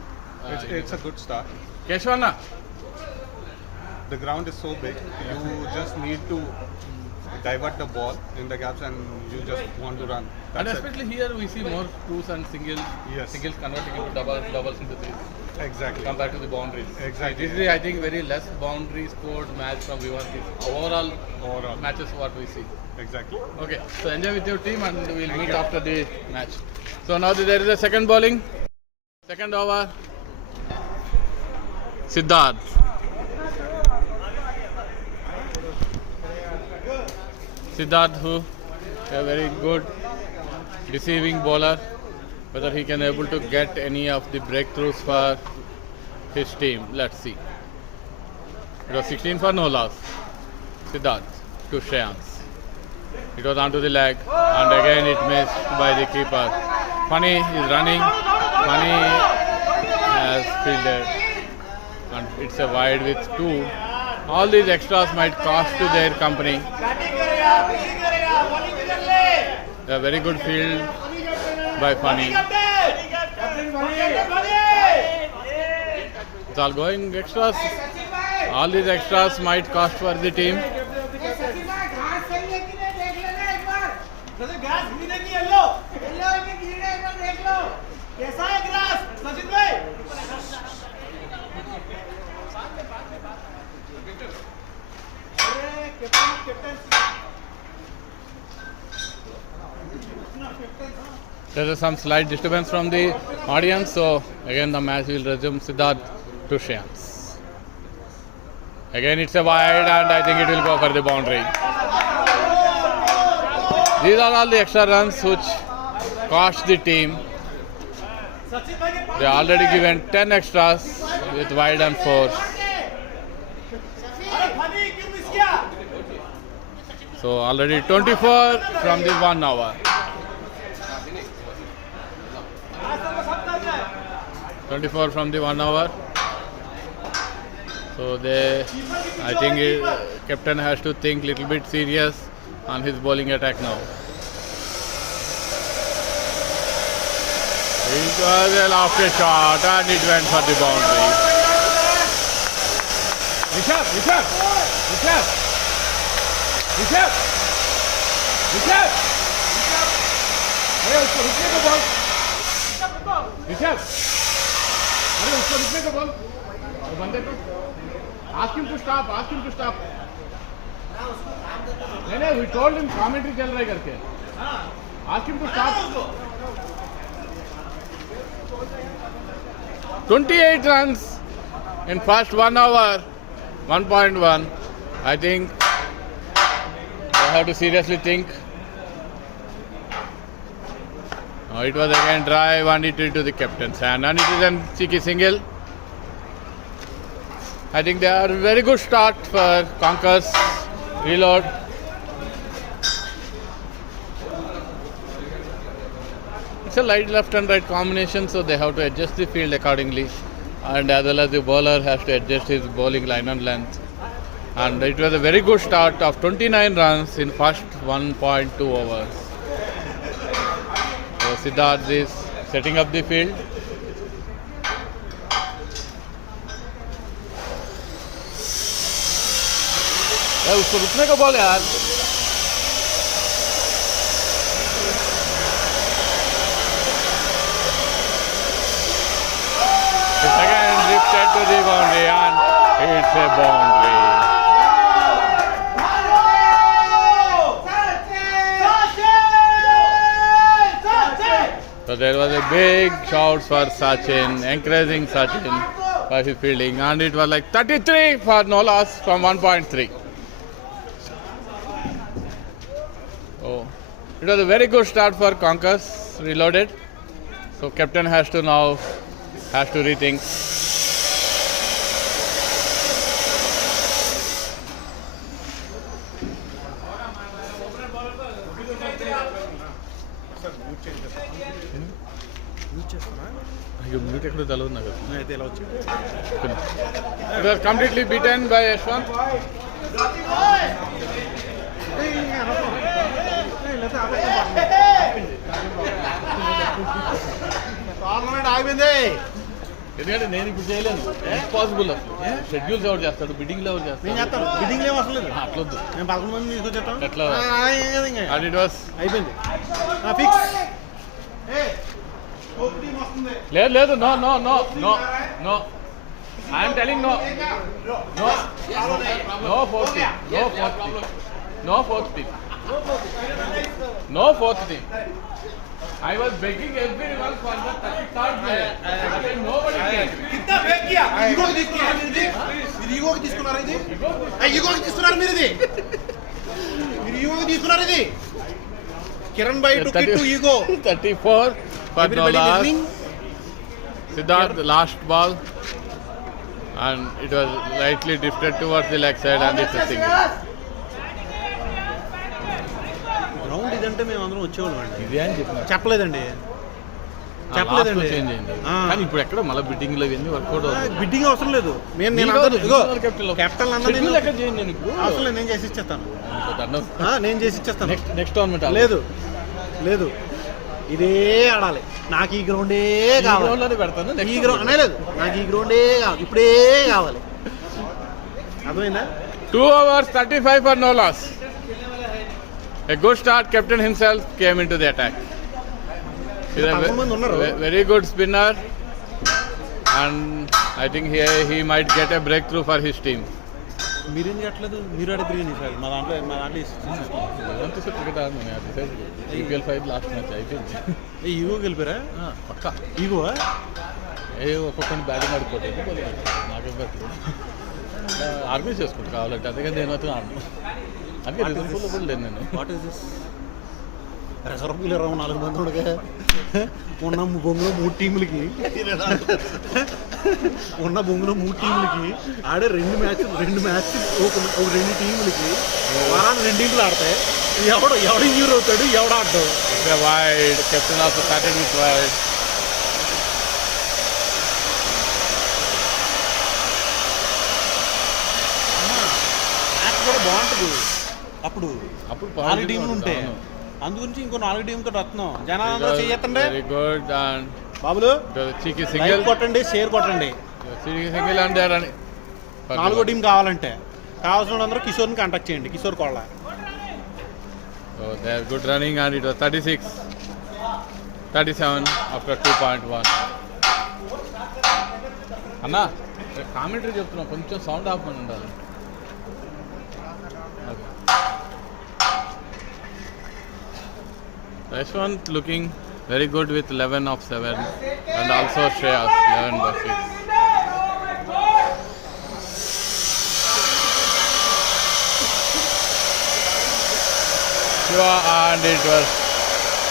It's a good start. Keshwana. The ground is so big, you just need to divert the ball in the gaps and you just want to run. And That's especially here we see more twos and singles. Yes. Singles converting into doubles, doubles into threes. Exactly. Compared to the boundaries. Exactly. This is, I think, very less boundary scored match from Vivantis. Overall matches what we see. Exactly. Okay, so enjoy with your team and we'll meet after the match. So now there is a second bowling. Second over. Siddharth. Siddharth, who a very good deceiving bowler, whether he can able to get any of the breakthroughs for his team. Let's see. It was 16 for no loss. Siddharth to Shreyans. It was onto the leg and again it missed by the keeper. Funny is running. Funny has fielded and it's a wide with 2. All these extras might cost to their company. A very good field by Funny. It's all going extras. All these extras might cost for the team. There is some slight disturbance from the audience, so again the match will resume. Siddharth to Shreyans. Again it's a wide and I think it will go for the boundary. These are all the extra runs which cost the team. They already given 10 extras with wide and 4. So already 24 from the 1 hour. 24 from the 1 hour. So I think captain has to think little bit serious on his bowling attack now. It was a lofty shot and it went for the boundary. Rishabh! अरे उसको रुकने को बोल ऋषभ अरे उसको रुकने को बोल वो बंदे को ask him to stop नहीं we told him commentary चल रहा है करके ask him to stop 28 runs in first 1 hour 1.1. I think they have to seriously think. It was again drive and it to the captain's hand and it is a cheeky single. I think they are very good start for Conquerors. Reload. It's a light left and right combination, so they have to adjust the field accordingly, and as well as the bowler has to adjust his bowling line and length. And it was a very good start of 29 runs in first 1.2 overs. So Siddharth is setting up the field. उसको रुकने को बोल यार. It's again drifted to the boundary and it's a boundary. So there was a big shout for Sachin, encouraging Sachin by his fielding, and it was like 33 for no loss from 1.3. Oh, it was a very good start for Conquerors. Reloaded. So captain has to rethink. అయితే ఎక్కడ తెలియదు నాకు. అయితే ఇలా వచ్చి It was completely beaten by Yashwant. Tournament ఆగిపోయింది. ఎందుకంటే నేను ఇప్పుడు చేయలేను. ఇంపాసిబుల్ అసలు. షెడ్యూల్స్ ఎవరు చేస్తాడు, బిడ్డింగ్లు ఎవరు చేస్తాడు? నేను చేస్తాను. బిడ్డింగ్ ఏం అవసరం లేదు. అట్లొద్దు. నేను 11 మంది తీసుకొచ్చేస్తాను. ఎట్లా? And it was అయిపోయింది. ఫిక్స్. లేదు లేదు, no no no no no. I'm telling no no no fourth team, no fourth team, no fourth team, no fourth team. I was begging everyone for the 33rd player. Nobody came. कितना fake किया? Ego की తీసుకున్నారు ఇది. మీరు ego की తీసుకున్నారు ఇది. Ego की తీసుకున్నారు మీరు ఇది. మీరు ईगो की తీసుకున్నారు ఇది. కిరణ్ భాయ్ took it to ego. 34 for no loss. Siddharth last ball and it was lightly drifted towards the leg side and it's a single. Ground ఇదంటే మేము అందరం వచ్చేవాళ్ళం అండి. ఇదే అని చెప్పిన చెప్పలేదండి. చెప్పలేదండి. చేంజ్ అయింది. కానీ ఇప్పుడు ఎక్కడ మళ్ళీ బిడ్డింగ్ లో ఇవన్నీ వర్కౌట్ అవుతుంది. బిడ్డింగ్ అవసరం లేదు. నేను కెప్టెన్ అన్న నేను అవసరం లేదు. నేను చేసి ఇచ్చేస్తాను. నేను చేసి ఇచ్చేస్తాను. నెక్స్ట్ టోర్నమెంట్ లేదు లేదు, ఇదే ఆడాలి. నాకు ఈ గ్రౌండే కావాలి. పెడతాను. ఈ గ్రౌండ్ అనే లేదు, నాకు ఈ గ్రౌండే కావాలి. ఇప్పుడే కావాలి. అర్థమైందా? 2 overs 35 for no loss. A good start. Captain himself came into the attack. He's a very good spinner and I think he might get a breakthrough for his team. మీరేం చేయట్లేదు? మీరు ఆడే బిర్యానీ సార్ మా దాంట్లో IPL 5 లాస్ట్ మ్యాచ్ అయిపోయింది. Ego గెలిపారా? పక్కా ego ఒక్కొక్కరిని batting ఆడుకోవట్లేదు. నాకేం పెట్టలేదు. ఆర్గనైజ్ చేసుకుంటా కావాలంటే. అందుకని నేను అయితే ఆడను. అందుకే రిజర్వ్లో కూడా లేదు నేను. What is this? రిజర్వ్లో 24 మంది ఉండగా ఉన్న బొంగులో 3 టీములకి ఆడే 2 మ్యాచ్ ఒక 2 టీములకి వారాన్ని 2 టీములు ఆడతాయి. ఎవడు ఇంజూర్ అవుతాడు, ఎవడు ఆడతాడు? Wide captain also started with wide. Match కూడా బాగుంటుంది. అప్పుడు 4 టీములు ఉంటాయి. అందుగురించి ఇంకో 4 టీంతో వస్తున్నాం. జనాలందరూ చేయొత్తండి. వెరీ గుడ్ అండ్ బాబులు చీకి సింగిల్ కొట్టండి, షేర్ కొట్టండి. సింగిల్ అంటారు అని 4వ టీం కావాలంటే కావాల్సిన వాళ్ళందరూ కిషోర్ని కాంటాక్ట్ చేయండి. Kishore Kolla. They are good running and it was 37 after 2.1. అన్నా కామెంటరీ చెప్తున్నాం, కొంచెం సౌండ్ ఆఫ్ అని ఉండాలి. Yashwant looking very good with 11 of 7 and also Shreyas 11 by 6. Shiva and it was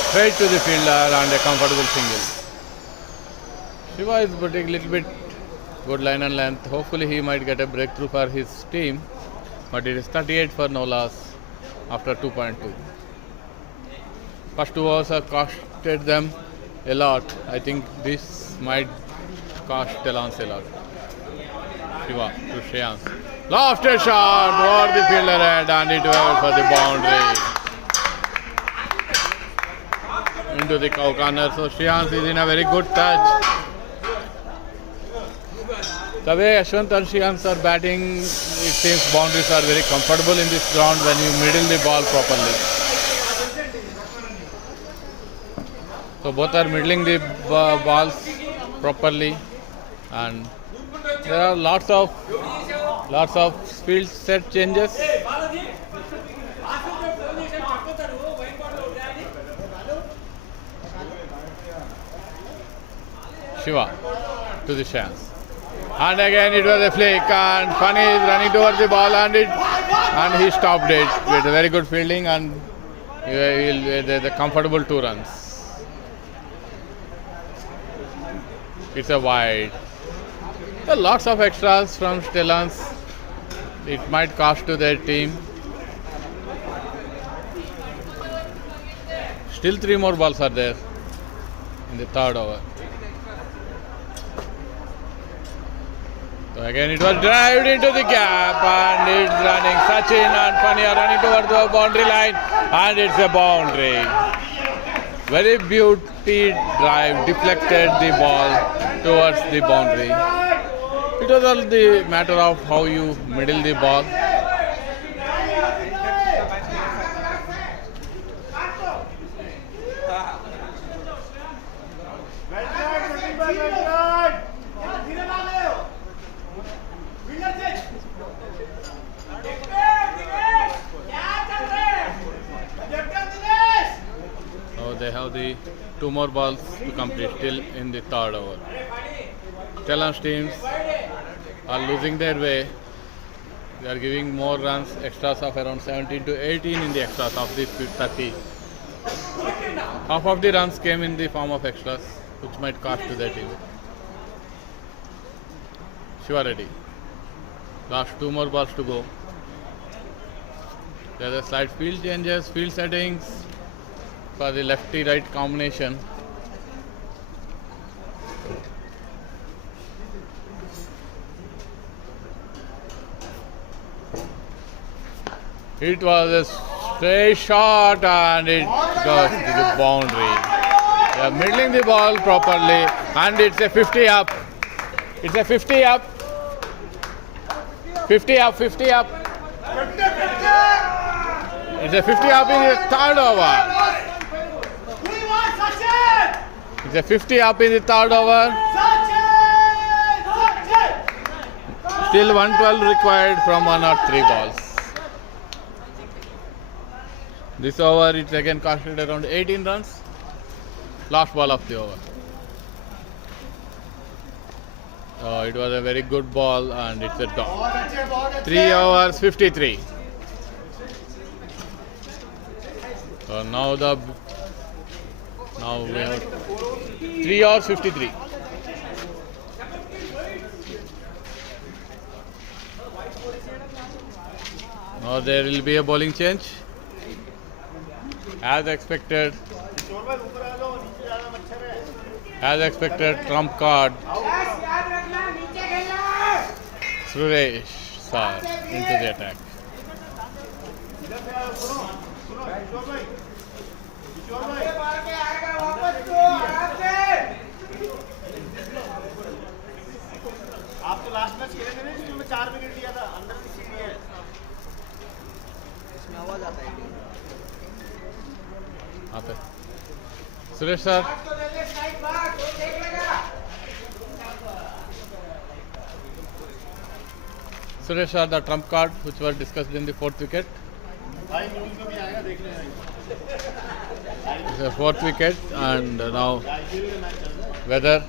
straight to the fielder and a comfortable single. Shiva is putting a little bit good line and length. Hopefully he might get a breakthrough for his team, but it is 38 for no loss after 2.2. First 2 overs have costed them a lot. I think this might cost Stallions a lot. Shiva to Shreyans. Lofted shot over the fielder head and it went for the boundary. Into the cow corner. So Shreyans is in a very good touch. The way Yashwant and Shreyans are batting, it seems boundaries are very comfortable in this ground when you middle the ball properly. So both are middling the balls properly and there are lots of field set changes. Shiva to the chance. And again it was a flick and Funny is running towards the ball and he stopped it with a very good fielding and the comfortable 2 runs. It's a wide. There are lots of extras from Stallions. It might cost to their team. Still 3 more balls are there in the 3rd over. So again it was drived into the gap and it's running. Sachin and Pani are running towards the boundary line and it's a boundary. Very beauty drive, deflected the ball towards the boundary. It was all the matter of how you middle the ball. They have the 2 more balls to complete still in the 3rd over. Stallions teams are losing their way. They are giving more runs, extras of around 17 to 18 in the extras of the 30. Half of the runs came in the form of extras, which might cost to their team. Shiva ready. Last 2 more balls to go. There are slight field changes, field settings for the lefty-right combination. It was a straight shot and it goes to the boundary. They are middling the ball properly and it's a 50 up. It's a 50 up. 50 up, 50 up. It's a 50 up in the 3rd over. It's a 50 up in the 3rd over. Still 112 required from 1 or 3 balls. This over it's again costed around 18 runs. Last ball of the over. It was a very good ball and it's a dot. 3 overs 53. So now we have 3 hours 53. Now there will be a bowling change. As expected, trump card. Suresh sir into the attack. आप तो last match खेले थे ना जिसमें 4 wicket लिया था अंदर सीढ़ी है इसमें आवाज आता है आते Suresh sir Suresh sir, the trump card which was discussed in the 4th wicket. It's a 4th wicket and now whether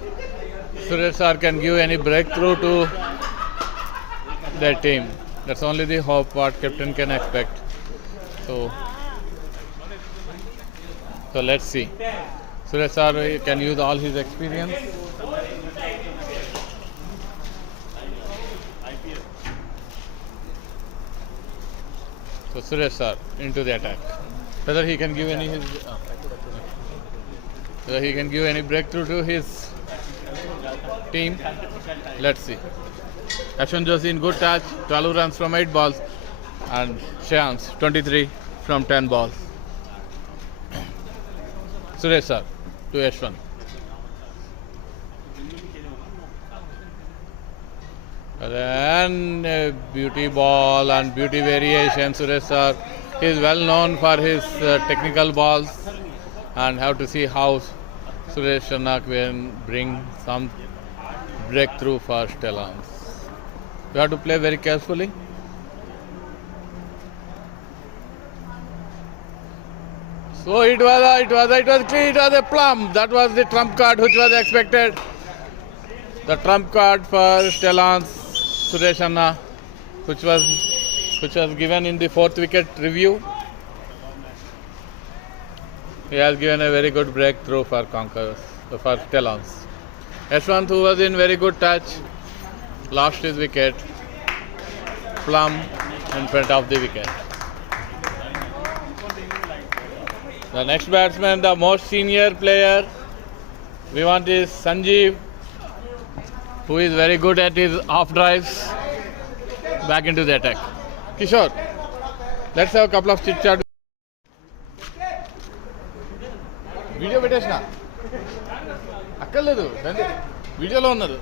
Suresh sir can give any breakthrough to their team. That's only the hope what captain can expect. So let's see. Suresh sir can use all his experience. So Suresh sir into the attack. Whether he can give any breakthrough to his team, let's see. Ashwin Joshi in good touch, 12 runs from 8 balls, and Shyams 23 from 10 balls. Suresh sir to Ashwin. And beauty ball and beauty variation. Suresh sir is well known for his technical balls, and have to see how Suresh Shanak will bring some breakthrough for Stallions. You have to play very carefully. So it was clean, it was a plum. That was the trump card which was expected. The trump card for Stallions, Suresh Anna, which was given in the 4th wicket review. He has given a very good breakthrough for Conquerors, for Stallions. Yashwant, who was in very good touch, lost his wicket. Plum in front of the wicket. The next batsman, the most senior player we want is Sanjeev. who is very good at his off drives, back into the attack. Kishore, let's have a couple of chit chat. Video పెట్టేసిన అక్కర్లేదు రండి వీడియోలో ఉన్నారు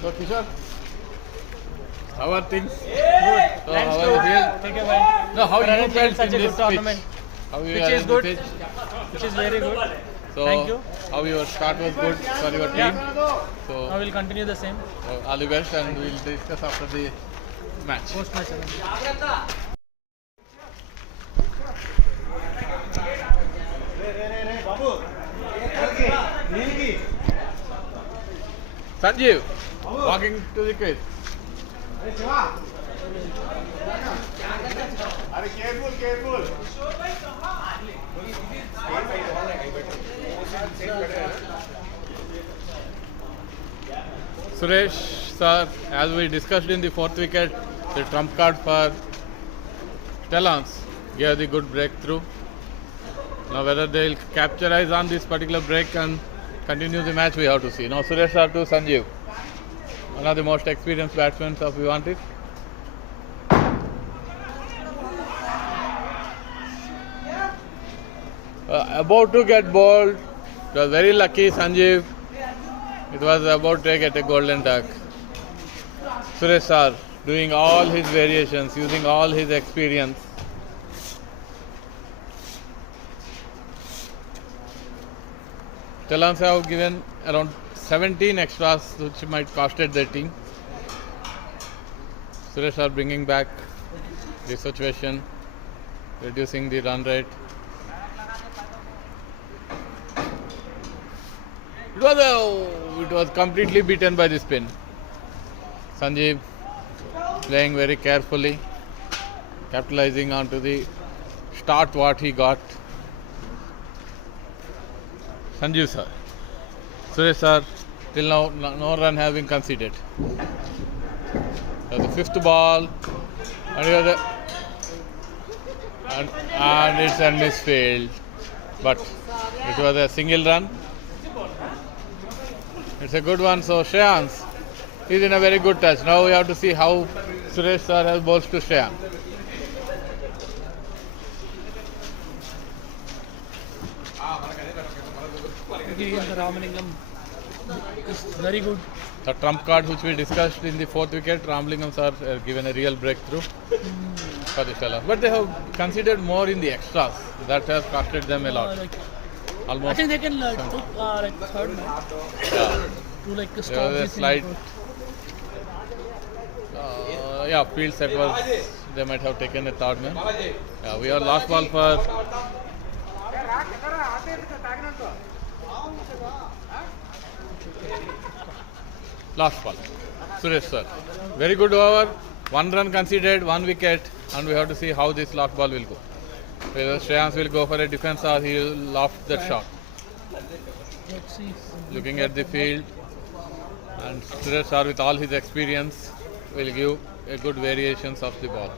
so Kishore how are things? Good. So Thanks how to are you? take a while. No, how you Currently felt such in a this good tournament. pitch? How you Pitch are is in the good. pitch? Which is very good. So Thank you. how your start was good for your team. So I will continue the same. all the best and we'll discuss after the match. Post match. Sanjeev, walking to the crease. Careful. Suresh, sir, as we discussed in the fourth wicket, the trump card for Stallions gave the good breakthrough. Now whether they will capitalize on this particular break and continue the match, we have to see. Now Suresh sir to Sanjeev, one of the most experienced batsmen of Vivantis. About to get bowled, it was very lucky Sanjeev. It was about to get a golden duck. Suresh sir doing all his variations, using all his experience. Stallions have given around 17 extras which might costed their team. Suresh are bringing back the situation, reducing the run rate. It was completely beaten by the spin. Sanjeev playing very carefully, capitalizing onto the start what he got. Sanjeev sir. Suresh sir, till now no run having conceded. The fifth ball, and it's a misfield, but it was a single run. It's a good one. So Shreyans is in a very good touch. Now we have to see how Suresh sir has bowls to Shreyans. The Ramalingam is very good. The trump card which we discussed in the fourth wicket, Ramalingam sir given a real breakthrough for the Stallions. But they have considered more in the extras. That has costed them a lot. Almost. I think they can took third match. Yeah. To like There stop was a this slight field set was, they might have taken a third man. Yeah, we are last ball for last ball. Suresh sir. Very good over. 1 run conceded, 1 wicket, and we have to see how this last ball will go. Whether Shreyans will go for a defense or he will loft that shot. Let's see. Looking at the field, and Suresh sir with all his experience will give a good variations of the ball.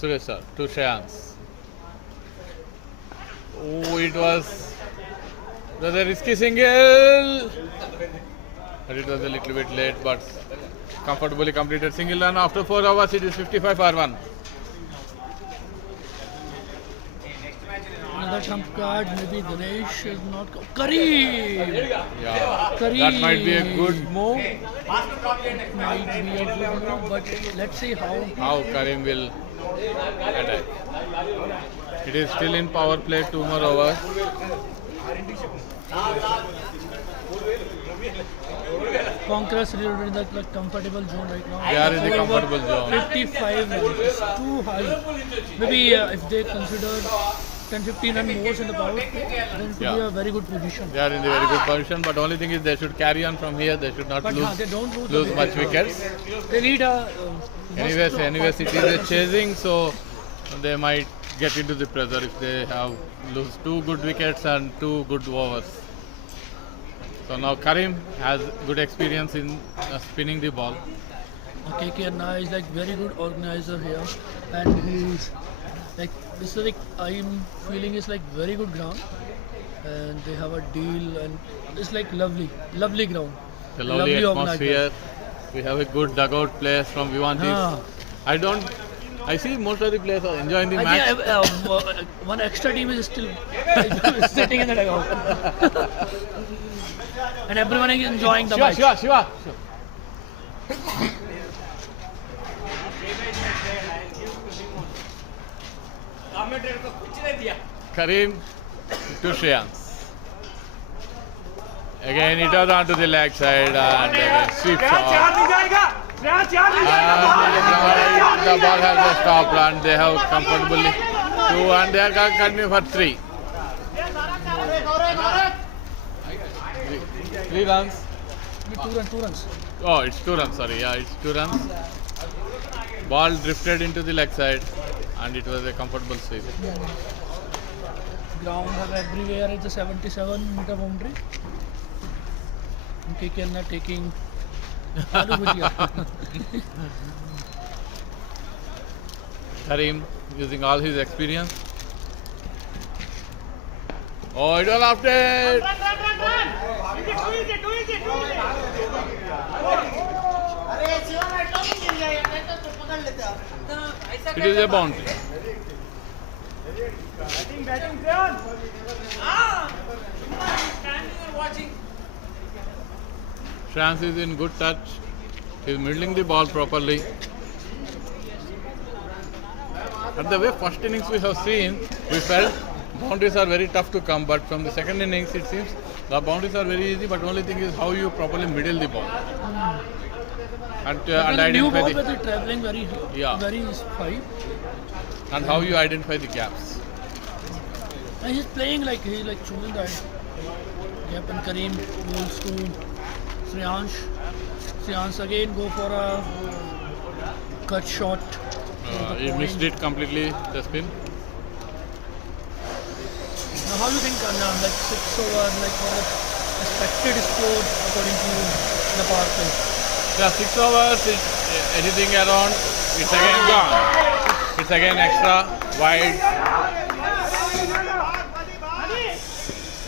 Suresh sir to Shreyans. Oh, it was a risky single, but it was a little bit late, but comfortably completed single run after 4 hours. It is 55 for 1. Another trump card, maybe Dinesh is not. Kareem! Yeah, Kareem. that might be a good move. Might be a good move, but let's see how Kareem will attack. It is still in power play, 2 more overs. Conquerors are in the comfortable zone right now. They are in the comfortable zone. 55 is too high. Maybe if they consider 10-15 run more in the power play, then it will be a very good position. They are in the very good position, but only thing is they should carry on from here. They should not But lose, they don't lose much wickets. They need a. Anyways, it is a chasing, so they might get into the pressure if they have lose 2 good wickets and 2 good overs. So now Kareem has good experience in spinning the ball. KK Anna is like very good organizer here, and he's like this is like I'm feeling is like very good ground. and they have a deal, and it's like lovely ground. The lovely organized atmosphere. We have a good dugout players from Vivantis. Ah. I see most of the players are enjoying the I match. think one extra team is still sitting in the dugout, and everyone is enjoying the match. Shiva. Karim to Shreyans. Again, it was onto the leg side and again sweep shot. The ball has just stopped and they have comfortably 2 and they are going to continue for 3. 3 runs. 2 runs. Oh, it's 2 runs, sorry. Yeah, it's 2 runs. Ball drifted into the leg side and it was a comfortable sweep. Ground have everywhere is a 77-meter boundary. KKN are taking Aloo Bhujia. Karim using all his experience. Oh, it was after. It is a boundary. Batting done. Standing and watching. Shreyans is in good touch. He is middling the ball properly. But the way first innings we have seen, we felt boundaries are very tough to come. But from the second innings, it seems the boundaries are very easy. But only thing is how you properly middle the ball. And new ball identify with traveling very high. And how you identify the gaps. And he's playing like he's like choosing the gap, and Karim goes to Shreyans. Shreyans again go for a cut shot. He missed it completely, the spin. Now how do you think like 6 over, like what the expected score according to the power play? Yeah, 6 overs, anything around, it's again gone. It's again extra,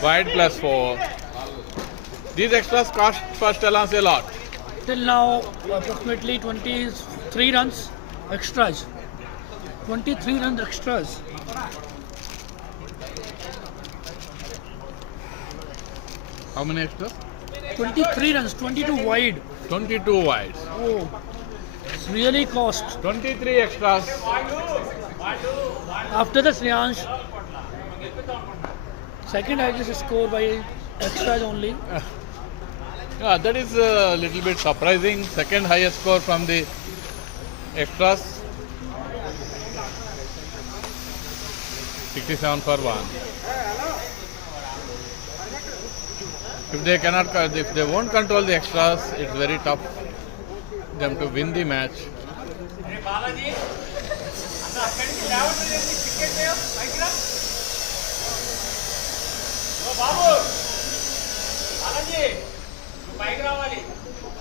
wide plus 4. These extras cost for Stallions a lot. Till now, approximately 23 runs extras. 23 runs extras. How many extras? 23 runs, 22 wide. 22 wides. Oh, it's really cost. 23 extras. After the Shreyans, second highest score by extras only. Yeah, that is a little bit surprising. Second highest score from the extras. 67 for 1. If they won't control the extras, it's very tough them to win the match.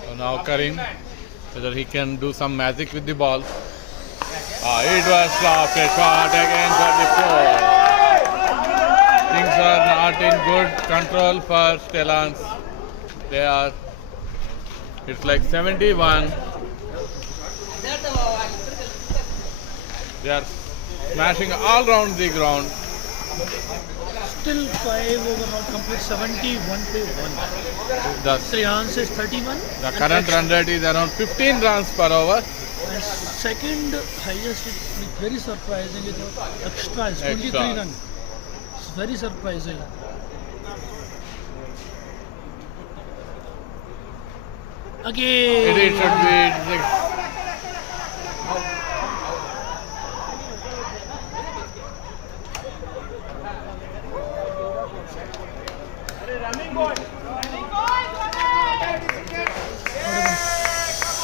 So now Karim, whether he can do some magic with the ball. It was stopped, a shot again for the 4. Things are not in good control for Stallions. It's like 71. They are smashing all around the ground. Still 5 over not complete, 71 to 1. The Shreyans is 31. The current run rate is around 15 runs per over. And second highest is very surprising is extras, 23 runs. It's very surprising. Again. It should be.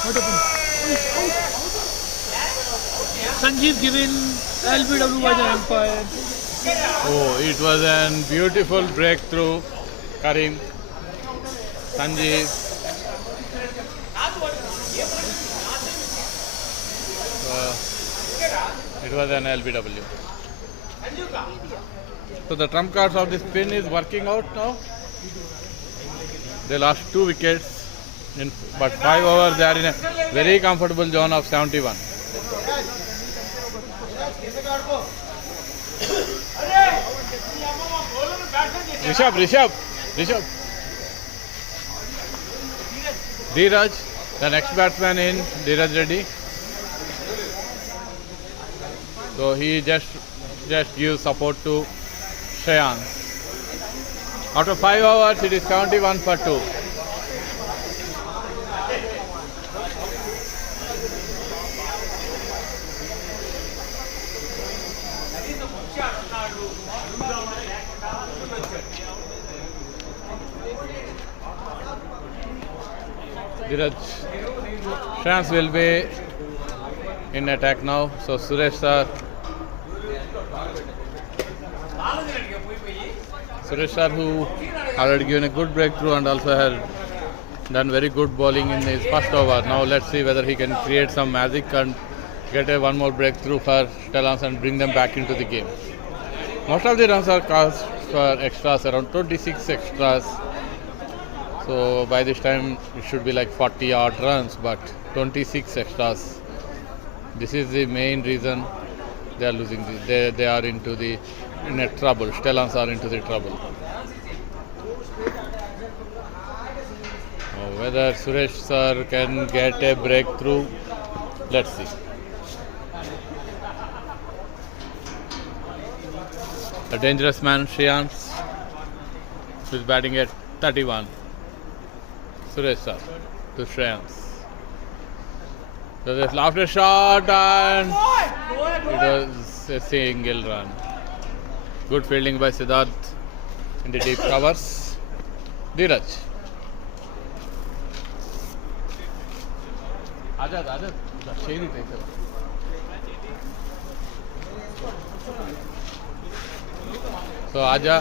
What happened? Sanjeev given LBW by the umpire. Oh, it was a beautiful breakthrough. Karim, Sanjeev. It was an LBW. So the trump cards of the spin is working out now. They lost 2 wickets, but 5 overs they are in a very comfortable zone of 71. Rishabh. Dheeraj, the next batsman in, Dheeraj Reddy. So he just gives support to Shreyans. After 5 overs, it is 71 for 2. Shreyans will be in attack now. So Suresh sir who already given a good breakthrough and also had done very good bowling in his first over. Now let's see whether he can create some magic and get one more breakthrough for Stallions and bring them back into the game. Most of the runs are cost for extras, around 26 extras. So by this time it should be like 40 odd runs, but 26 extras. This is the main reason they are losing. They are in a trouble. Stallions are into the trouble. Whether Suresh sir can get a breakthrough, let's see. A dangerous man, Shreyans, who is batting at 31. Suresh sir to Shreyans. So there's laughter shot and it was a single run. Good fielding by Siddharth in the deep covers. Dheeraj. Ajad. So Aja.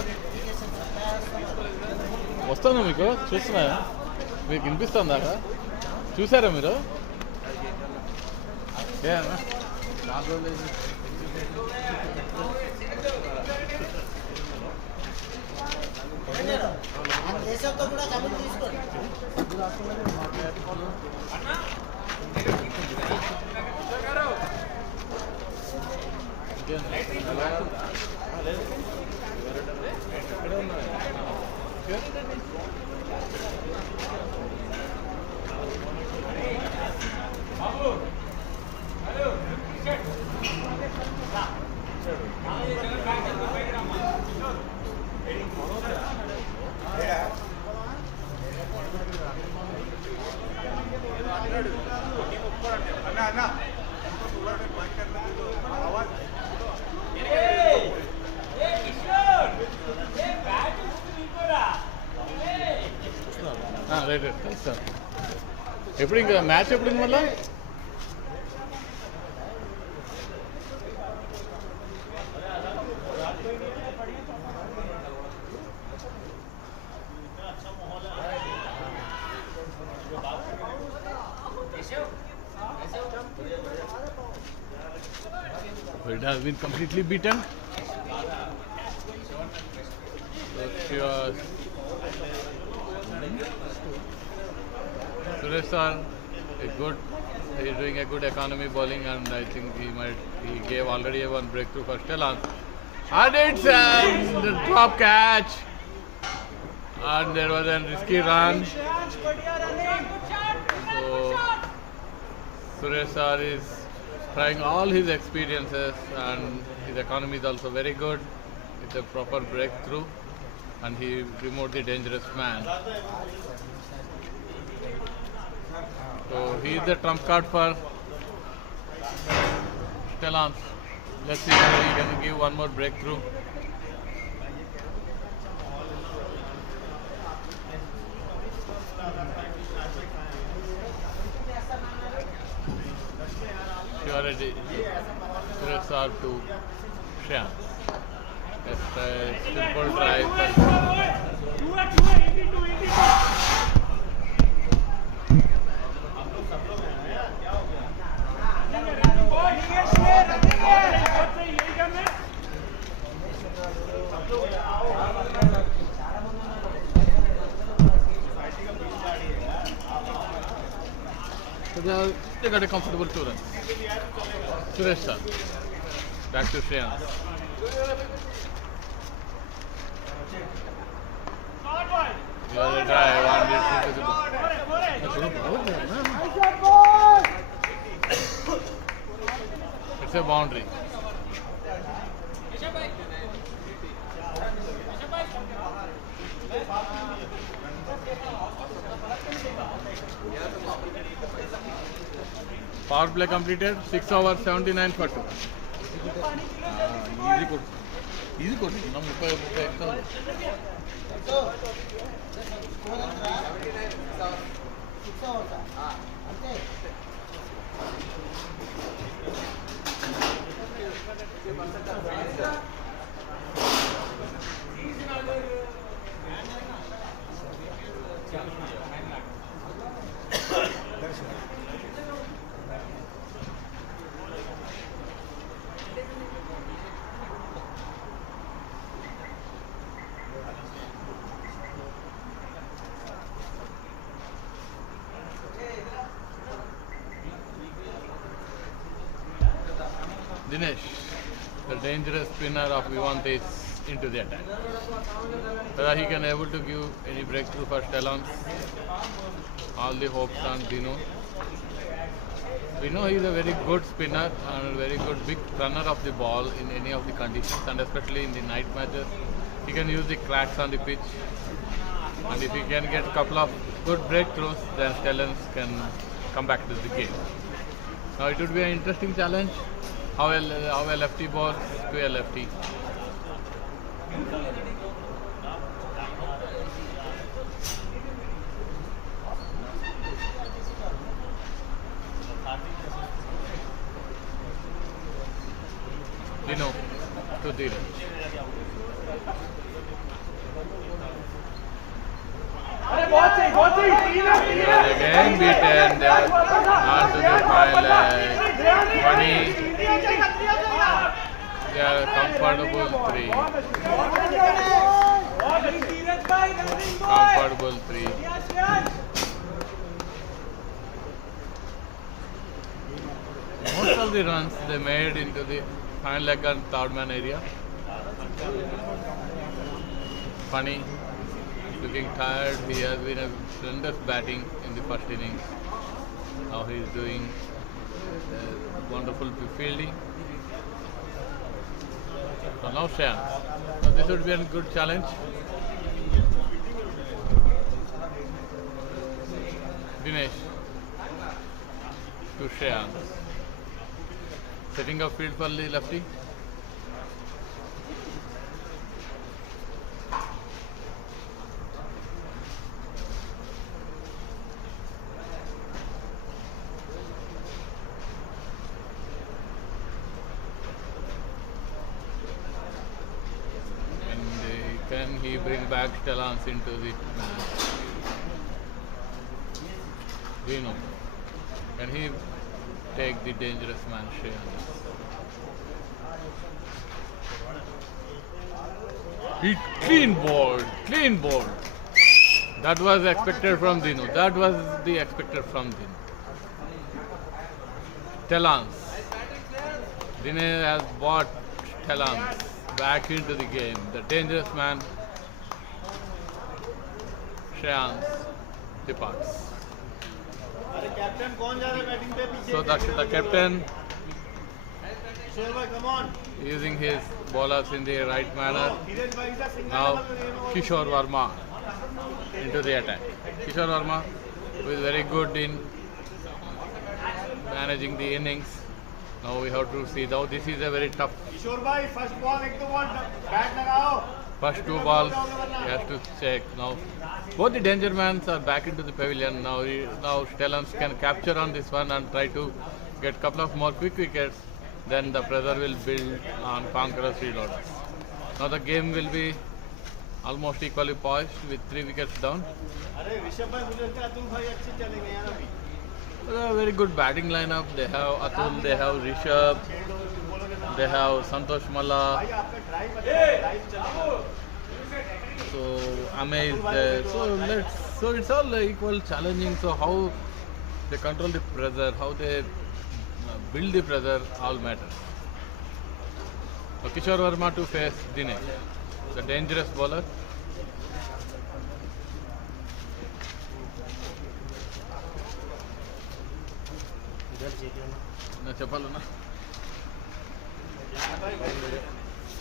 వస్తుందా మీకు చూస్తున్నా మీకు వినిపిస్తుందా చూసారా మీరు ఎప్పుడు ఇంకా match ఎప్పుడు మళ్ళా It has been completely beaten. Suresh sir is good. He is doing a good economy bowling, and I think he gave already a one breakthrough for Stallions. And it's the drop catch. And there was a risky run. So Suresh sir is trying all his experiences, and his economy is also very good. It's a proper breakthrough, and he removed the dangerous man. So he is the trump card for Stallions. Let's see whether he can give one more breakthrough. Surety Suresh sir to Shreyans. It's a simple drive. They got a comfortable 2 runs. Suresh sir. Back to Shreyans. The other drive, one gets into the ball. It's a boundary. Power play completed. 6 overs, 79 for 2. Easy code. Dinesh, the dangerous spinner of Vivant is into the attack. Whether he can able to give any breakthrough for Stallions, all the hopes on Dino. We know he is a very good spinner and a very good big runner of the ball in any of the conditions, and especially in the night matches. He can use the cracks on the pitch, and if he can get a couple of good breakthroughs, then Stallions can come back to the game. Now it would be an interesting challenge. How a lefty ball to a lefty. Dino to Dheeraj. Again beaten. They are on to the final leg. Funny. They are comfortable 3. Comfortable 3. Most of the runs they made into the final leg and third man area. Funny, looking tired. He has been a tremendous batting in the first innings. Now he is doing wonderful fielding. So now Shan. So this would be a good challenge. Dinesh to Shan. Setting up field for the lefty. Can he bring back Stallions into the match? Dino. Can he take the dangerous man Shreyans? He clean ball. That was expected from Dino. That was the expected from Dino. Stallions. Dino has brought Stallions back into the game. The dangerous man Shreyans departs. So the captain using his bowlers in the right manner. Now Kishore Verma into the attack. Kishore Verma, who is very good in managing the innings. Now we have to see. Now this is a very tough. First 2 balls, he has to check. Now both the danger mans are back into the pavilion. Now Stallions can capture on this one and try to get a couple of more quick wickets. Then the pressure will build on Conquerors reloaders. Now the game will be almost equally poised with 3 wickets down. A very good batting lineup. They have Atul, they have Rishabh, they have Santosh Malla. So Ame is there. So it's all equal challenging. So how they control the pressure, how they build the pressure, all matters. So Kishore Verma to face Dinesh, the dangerous bowler. చెప్పాలన్నా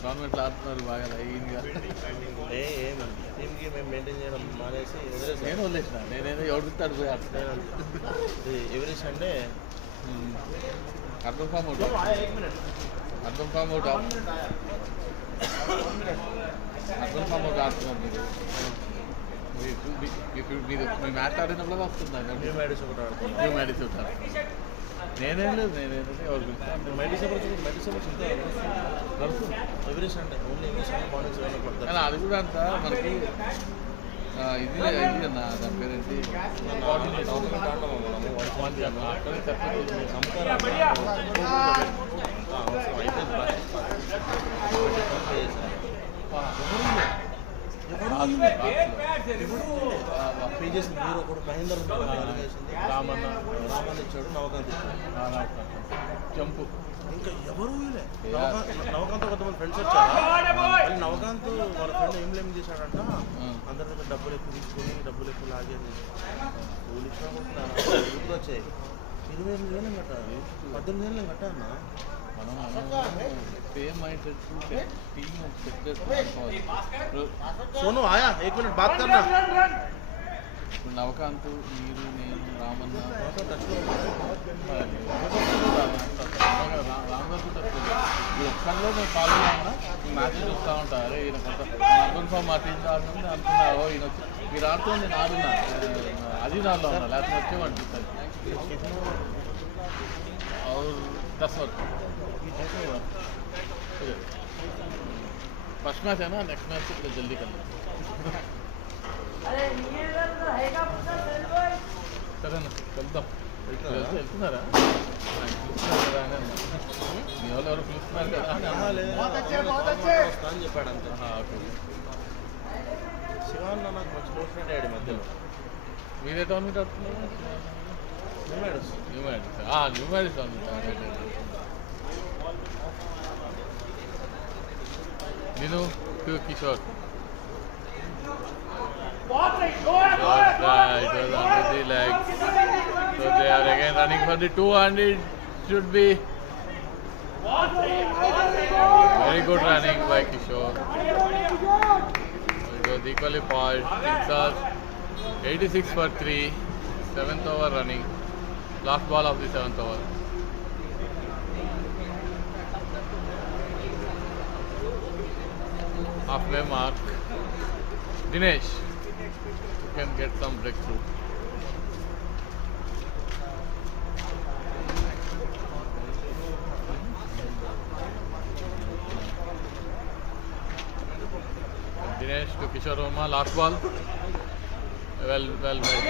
గవర్నమెంట్లో ఆడుతున్నారు బాగా లైన్గా టీమ్కి మేము maintain చేయడం మానేసి నేను వదిలేసిన నేనేదో ఎవరికి అడిపోయి ఆడుతున్నాను ఎవ్రీ సండే అర్థం ఫామ్ అవుట్ అర్థం ఫామ్ అవుట్ ఆడుతున్నారు మీరు మీ మ్యాచ్ ఆడినప్పుడు వస్తుంది న్యూ మ్యాడీస్ ఒకటి ఆడుతున్నాం న్యూ మ్యాడీస్ ఉంటారు నేనేం లేదు ఎవరు Maddies every Sunday only every Sunday morning 7 o'clock కానీ అది కూడా అంతా మనకి ఇది అన్న దాని పేరేంటి అక్కడే పేజెస్ మీరు ఒకటి మహేందర్ రామన్న ఇచ్చాడు నవకాంత్ ఇచ్చాడు జంపు ఇంకా ఎవరు నవకాంత్ కొంతమంది ఫ్రెండ్స్ వచ్చారు నవకాంత్ వాళ్ళ ఫ్రెండ్ ఏం లేం చేశాడంట అందరి దగ్గర డబ్బులు ఎక్కువ తీసుకొని డబ్బులు ఎక్కువ లాగేది పోలీసులు గుర్తుకు వచ్చాయి 28,000 కట్ట 18,000 కట్ట అన్న सोनू आया 1 मिनट बात करना ఇప్పుడు నవకాంత్ మీరు నేను రామన్న ఈ ఒక్కలో నేను పాల్గొన్నా ఉన్నా ఈ మ్యాచ్ చూస్తూ ఉంటా అరే ఈయన కొంత అర్బన్ ఫామ్ మా టీం ఆడుతుంది అనుకున్నారో ఈయన వచ్చి మీరు ఆడుతుంది నేను ఆడున్నా అది దానిలో ఉన్నా లేకపోతే వచ్చేవాడిని और 10 ओवर फर्स्ट मैच है ना नेक्स्ट मैच तो जल्दी कर लेते సరే వెళ్దాం వెళ్తున్నారా మీ వాళ్ళు ఎవరు పిలుస్తున్నారు కదా అని చెప్పాడు అంతే శివాన్ నాకు మంచి క్లోజ్ ఫ్రెండ్ అయ్యాడు మధ్యలో మీరే టోర్నమెంట్ ఆడుతున్నారు new Maddies new Maddies Ninu to Kishore. It was under the legs. So they are again running for the 2 and it should be very good running by Kishore. It was equally poised. Things are 86 for 3. 7th over running. Last ball of the 7th over. Halfway mark. Dinesh, you can get some breakthrough. Dinesh to Kishore Verma, last ball. Well made.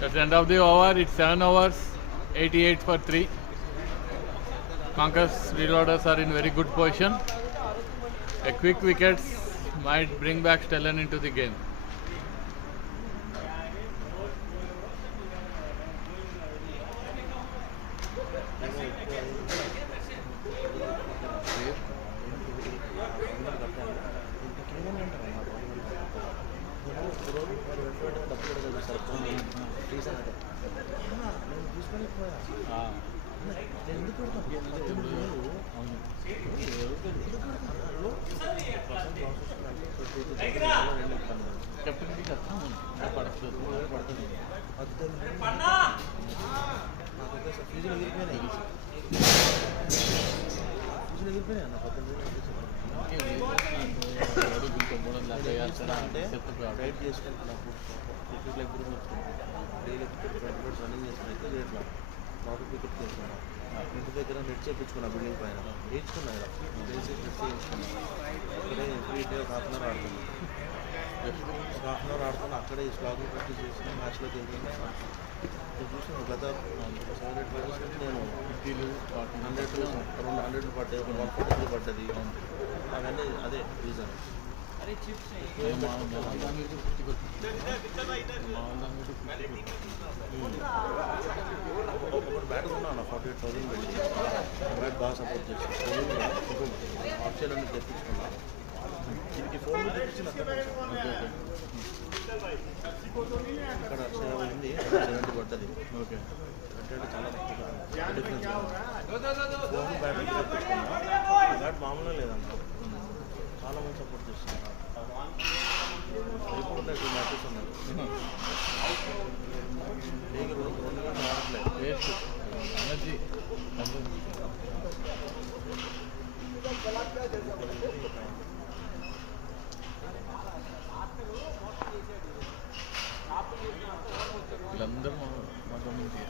At the end of the over, it's 7 overs, 88 for 3. Conquerors reloaders are in very good position. A quick wickets might bring back Stallions into the game. Ride చేసుకుంటున్నాను cricket daily running చేసుకున్నైతే రేట్లా బాబు cricket చేసుకున్నాను ఇంటి దగ్గర net చేయించుకున్నా building పైన నేర్చుకున్నా ఇలా తెలిసి నెట్ చేయించుకున్నా అక్కడే ఎవ్రీ డే ఒక హాఫ్ అవర్ ఆడుతున్నా అక్కడే స్లాగింగ్ ప్రాక్టీస్ చేసిన మ్యాచ్లోకి వెళ్తున్నా చూసాను గత 7-8 మ్యాచెస్ నేను 50 100 పడ్డాయి ఒక 143 పడ్డది అవన్నీ అదే రీజన్ థౌసండ్ పెట్టి బ్యాట్ బాగా సపోర్ట్ చేస్తాను స్టోరింగ్ ఆఫ్ సైడ్ అనేది తెప్పించుకున్నా దీనికి ఫోన్ తెప్పించిన ఇక్కడ ఉంది 70 పడ్డది ఓకే అంటే చాలా డిఫరెన్స్ ఫోన్ బ్యాట్ తెప్పించుకున్నా బ్యాట్ మామూలుగా లేదన్న చాలా మంది సపోర్ట్ చేస్తున్నారు ఇప్పుడు 2 మ్యాచెస్ ఉన్నాయి లీగ్ 2 గంటలు ఆడట్లేదు వేస్ట్ ఎనర్జీ వీళ్ళందరూ మా కమ్యూనిటీ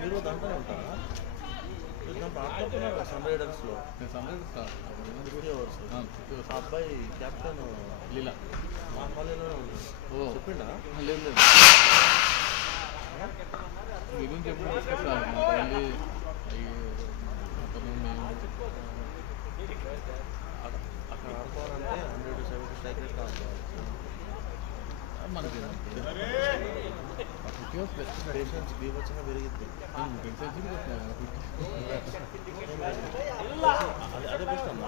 మీరు దాంట్లో ఉంటారా దాంట్లో ఆడుతున్నారు సన్ రైడర్స్లో సన్ రైడర్స్ 50 ఓవర్స్ ఆ అబ్బాయి కెప్టెన్ లీలా మా కాలేజీలోనే ఉంటాడు ఓ చెప్పిండా లేదు లేదు మీ గురించి ఎప్పుడు డిస్కస్ కావాలి మళ్ళీ అతను మేము అక్కడ ఆడుకోవాలంటే 170 స్ట్రైక్ రేట్ ఆడుకోవాలి మనకి పేషెన్స్ బీభత్సంగా పెరిగింది అదే బెస్ట్ అమ్మా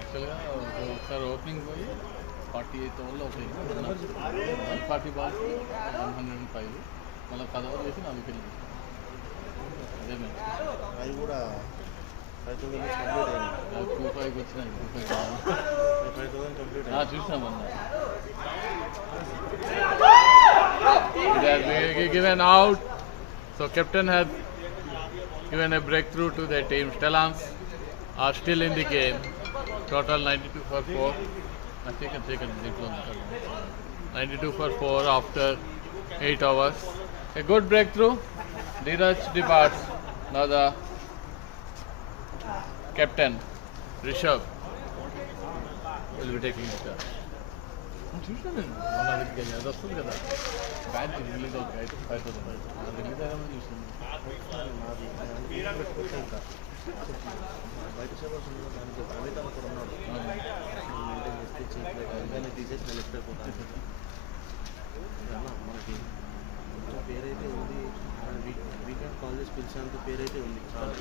యాక్చువల్గా ఒకసారి ఓపెనింగ్ పోయి 48 ఓవర్లో ఓపెనింగ్ 140 బాల్స్ 105 మళ్ళీ 10 ఓవర్లు వేసి 4 వికెట్లు అదే మ్యాచ్ అది కూడా 5,000 కంప్లీట్ అయింది 2,500 వచ్చినాయి 5,000 complete చూసామన్నా given out. So captain has given a breakthrough to the team. Stallions are still in the game. Total 92 for 4. 92 for 4 after 8 hours. A good breakthrough. Dheeraj departs. Now the captain Rishabh will be taking the charge. చూసాను అది వస్తుంది కదా bat release అవుతుంది 5,000 release అయ్యామని చూస్తుంది బయట savours దానికి అమిత అక్కడ ఉన్నాడు తీసేసి నేను లెఫ్ట్ అయిపోతాను మనకి కొంచెం పేరైతే ఉంది వీకెండ్ కాల్ చేసి పిలిచేంత పేరైతే ఉంది చాలా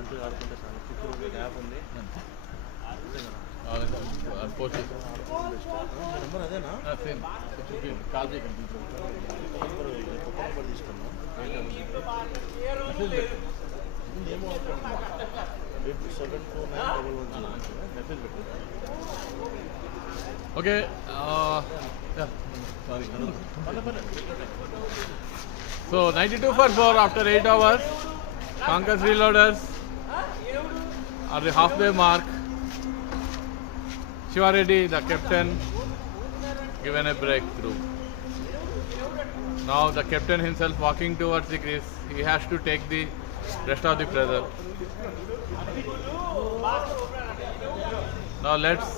అంతే ఆడుకుంటే చాలా 50 రోజుల గ్యాప్ ఉంది నెంబర్ అదేనా సేమ్ కాల్ చేయకండి కొత్త నెంబర్ తీసుకున్నాం ఏమో 87911 మెసేజ్ పెట్టు okay sorry so 92 for 4 after 8 hours. Conquerors reloaders are the halfway mark. Shiva Reddy, the captain, given a breakthrough. Now the captain himself walking towards the crease. He has to take the rest of the pressure. Now let's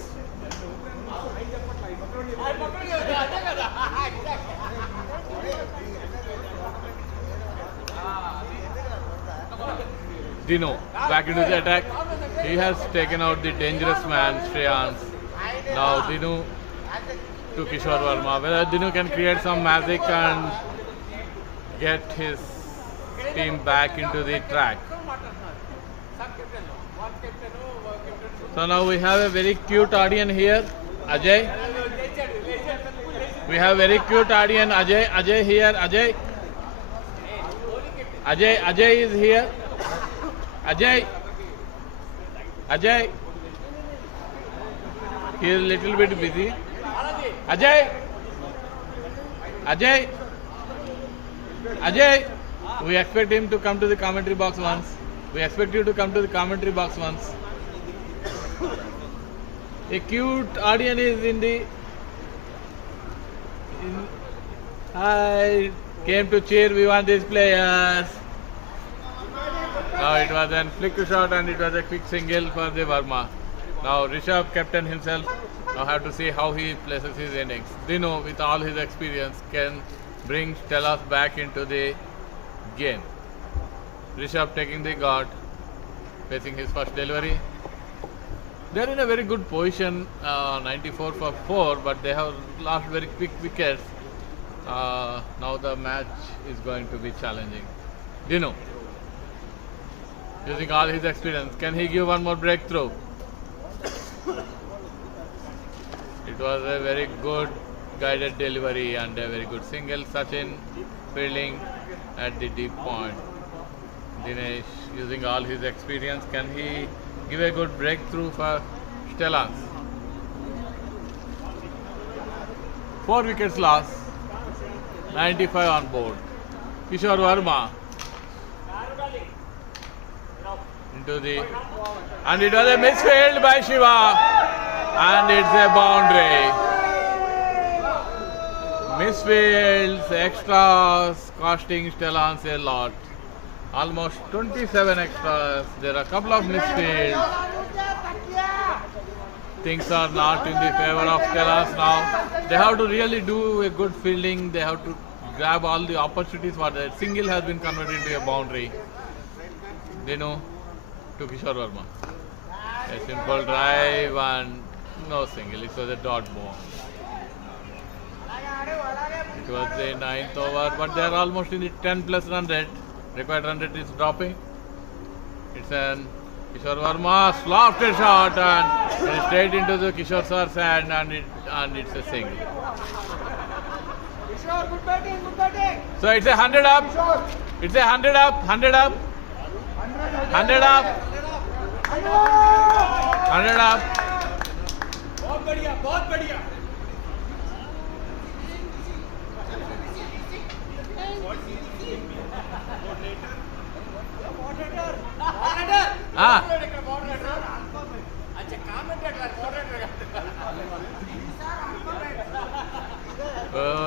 Dino back into the attack. He has taken out the dangerous man, Stallions. Now Dino to Kishore Verma. Whether Dino can create some magic and get his team back into the track. So now we have a very cute audience here. Ajay. We have very cute audience. Ajay here. Ajay is here. Ajay. He is a little bit busy. Ajay. We expect him to come to the commentary box once. We expect you to come to the commentary box once. A cute audience is in the. Hi. Came to cheer. We want these players. Now it was a flick shot and it was a quick single for the Verma. Now Rishabh, captain himself, now have to see how he places his innings. Dino, with all his experience, can bring Stellas back into the game. Rishabh taking the guard, facing his first delivery. They're in a very good position, 94 for 4, but they have lost very quick wickets. Now the match is going to be challenging. Dino, using all his experience, can he give one more breakthrough? It was a very good guided delivery and a very good single. Sachin fielding at the deep point. Dinesh using all his experience, can he give a good breakthrough for Stallions? 4 wickets lost, 95 on board. Kishore Verma into the, and it was a misfield by Shiva, and it's a boundary. Misfields, extras costing Stallions a lot. Almost 27 extras. There are a couple of misfields. Things are not in the favor of Stallions now. They have to really do a good fielding. They have to grab all the opportunities for that. Single has been converted into a boundary. Dino to Kishore Verma. A simple drive and no single. It was a dot ball. It was the 9th over, but they are almost in the 10 plus run rate. Required run rate is dropping. It's an Kishore Verma lofted shot and it is straight into the Kishore sir's hand, and it's a single. So it's a 100 up. It's a 100 up. 100 up. 100 up. 100 up. बहुत बढ़िया, बहुत बढ़िया.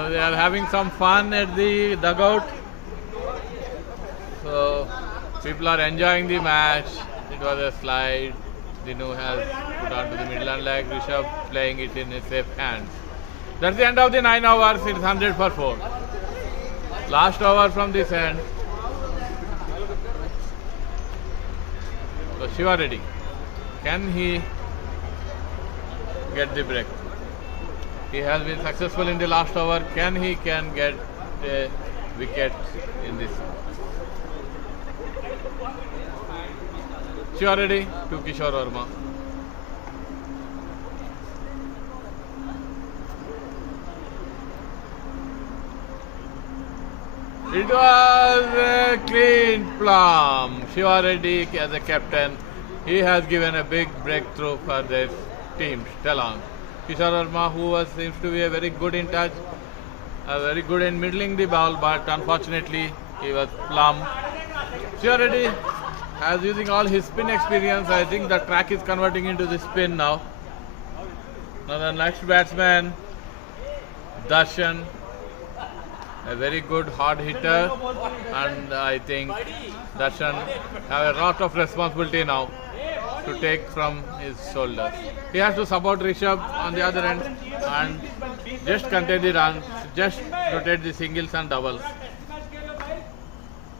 They are having some fun at the dugout. So people are enjoying the match. It was a slide. Dinu has put onto the middle and leg. Rishabh playing it in a safe hands. That's the end of the 9 overs. It's 100 for 4. Last over from this end. So Shiva Reddy, can he get the break? He has been successful in the last over. Can he get a wicket in this? Shiva Reddy to Kishore Verma. It was a clean plum. Shiva Reddy as a captain, he has given a big breakthrough for this team, Stallions. Kishore Verma, who seems to be a very good in touch, very good in middling the ball, but unfortunately he was plumb. Shiva Reddy has using all his spin experience. I think the track is converting into the spin now. Now the next batsman, Darshan. A very good hard hitter, and I think Darshan have a lot of responsibility now to take from his shoulders. He has to support Rishabh on the other end and just contain the runs, just rotate the singles and doubles.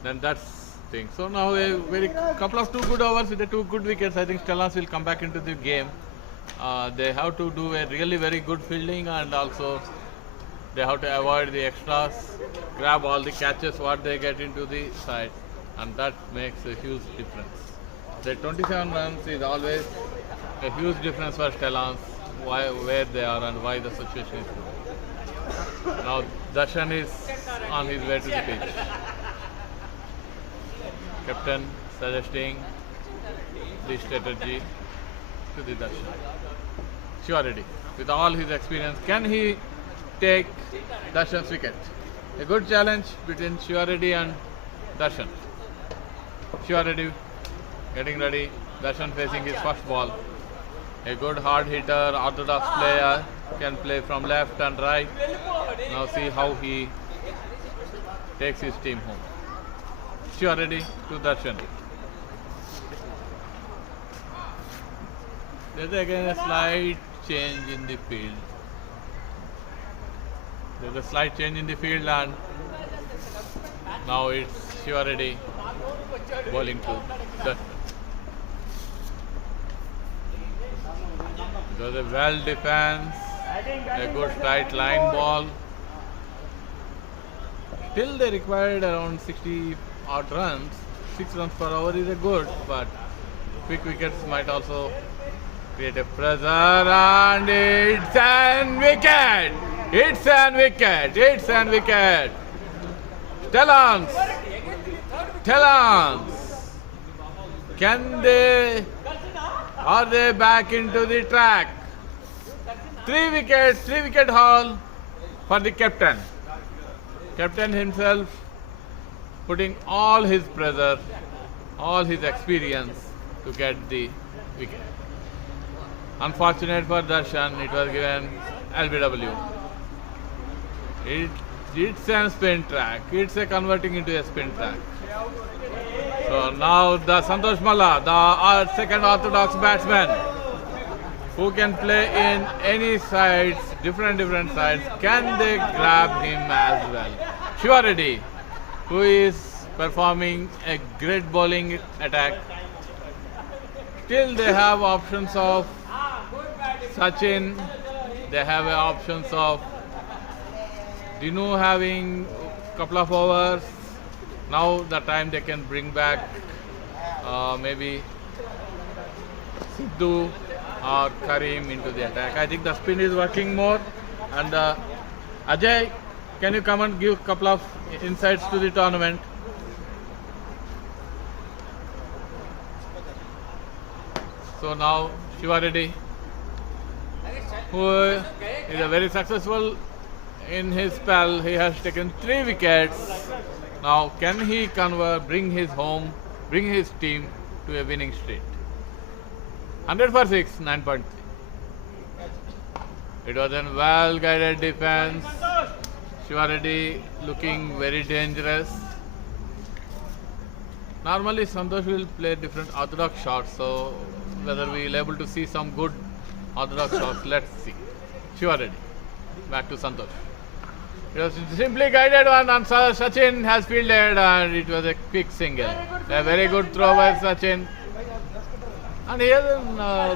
Then that's thing. So now a very couple of 2 good overs with the 2 good wickets. I think Stallions will come back into the game. They have to do a really very good fielding, and also they have to avoid the extras, grab all the catches what they get into the side, and that makes a huge difference. The 27 runs is always a huge difference for Stallions, where they are and why the situation is good. Now Darshan is on his way to the pitch. Captain suggesting the strategy to the Darshan. Shiva Reddy, with all his experience, can he take Darshan's wicket? A good challenge between Shiva Reddy and Darshan. Shiva Reddy getting ready. Darshan facing his first ball. A good hard hitter, orthodox player, can play from left and right. Now see how he takes his team home. Shiva Reddy to Darshan. There's again a slight change in the field. There's a slight change in the field, and now it's Shiva Reddy bowling to Darshan. was a well defense, a good straight line ball. Still they required around 60 odd runs. 6 runs per over is a good, but quick wickets might also create a pressure, and it's an wicket! It's an wicket! It's an wicket! Stallions! Stallions! Are they back into the track? 3 wickets, 3 wicket haul for the captain. Captain himself putting all his pressure, all his experience to get the wicket. Unfortunate for Darshan, it was given LBW. It's a spin track. It's a converting into a spin track. So now the Santosh Malla, the second orthodox batsman, who can play in any sides, different sides, can they grab him as well? Shiva Reddy, who is performing a great bowling attack. Still they have options of Sachin, they have options of Dinu having a couple of overs. Now the time they can bring back maybe Sidhu or Karim into the attack. I think the spin is working more. And Ajay, can you come and give a couple of insights to the tournament? So now Shiva Reddy, who is a very successful in his spell, he has taken 3 wickets. Now can he bring his team to a winning streak? 100 for 6, 9.3. It was a well guided defense. Shiva Reddy looking very dangerous. Normally Santosh will play different orthodox shots, so whether we will able to see some good orthodox shots, let's see. Shiva Reddy, back to Santosh. It was simply guided one, and Sachin has fielded, and it was a quick single. A very good throw by Sachin. And he has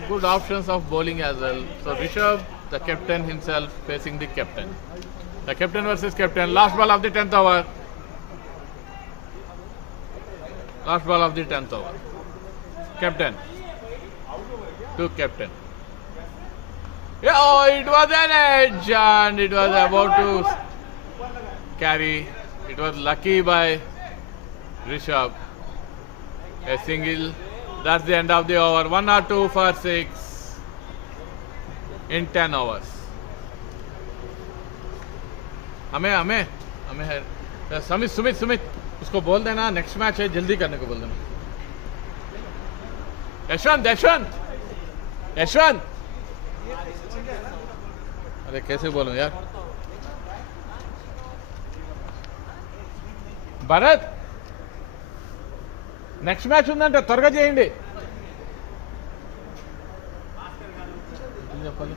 good options of bowling as well. So Rishabh, the captain himself, facing the captain. The captain versus captain. Last ball of the 10th over. Last ball of the 10th over. Captain. To captain. Yeah, oh, it was an edge, and it was about to carry. It was lucky by Rishabh. A single. That's the end of the over. 1 or 2 for 6 in 10 overs. हमें है सुमित उसको बोल देना next match है जल्दी करने को बोल देना. यशवंत अरे कैसे बोलूं यार. భరత్ నెక్స్ట్ మ్యాచ్ ఉందంటే త్వరగా చేయండి. చెప్పాలి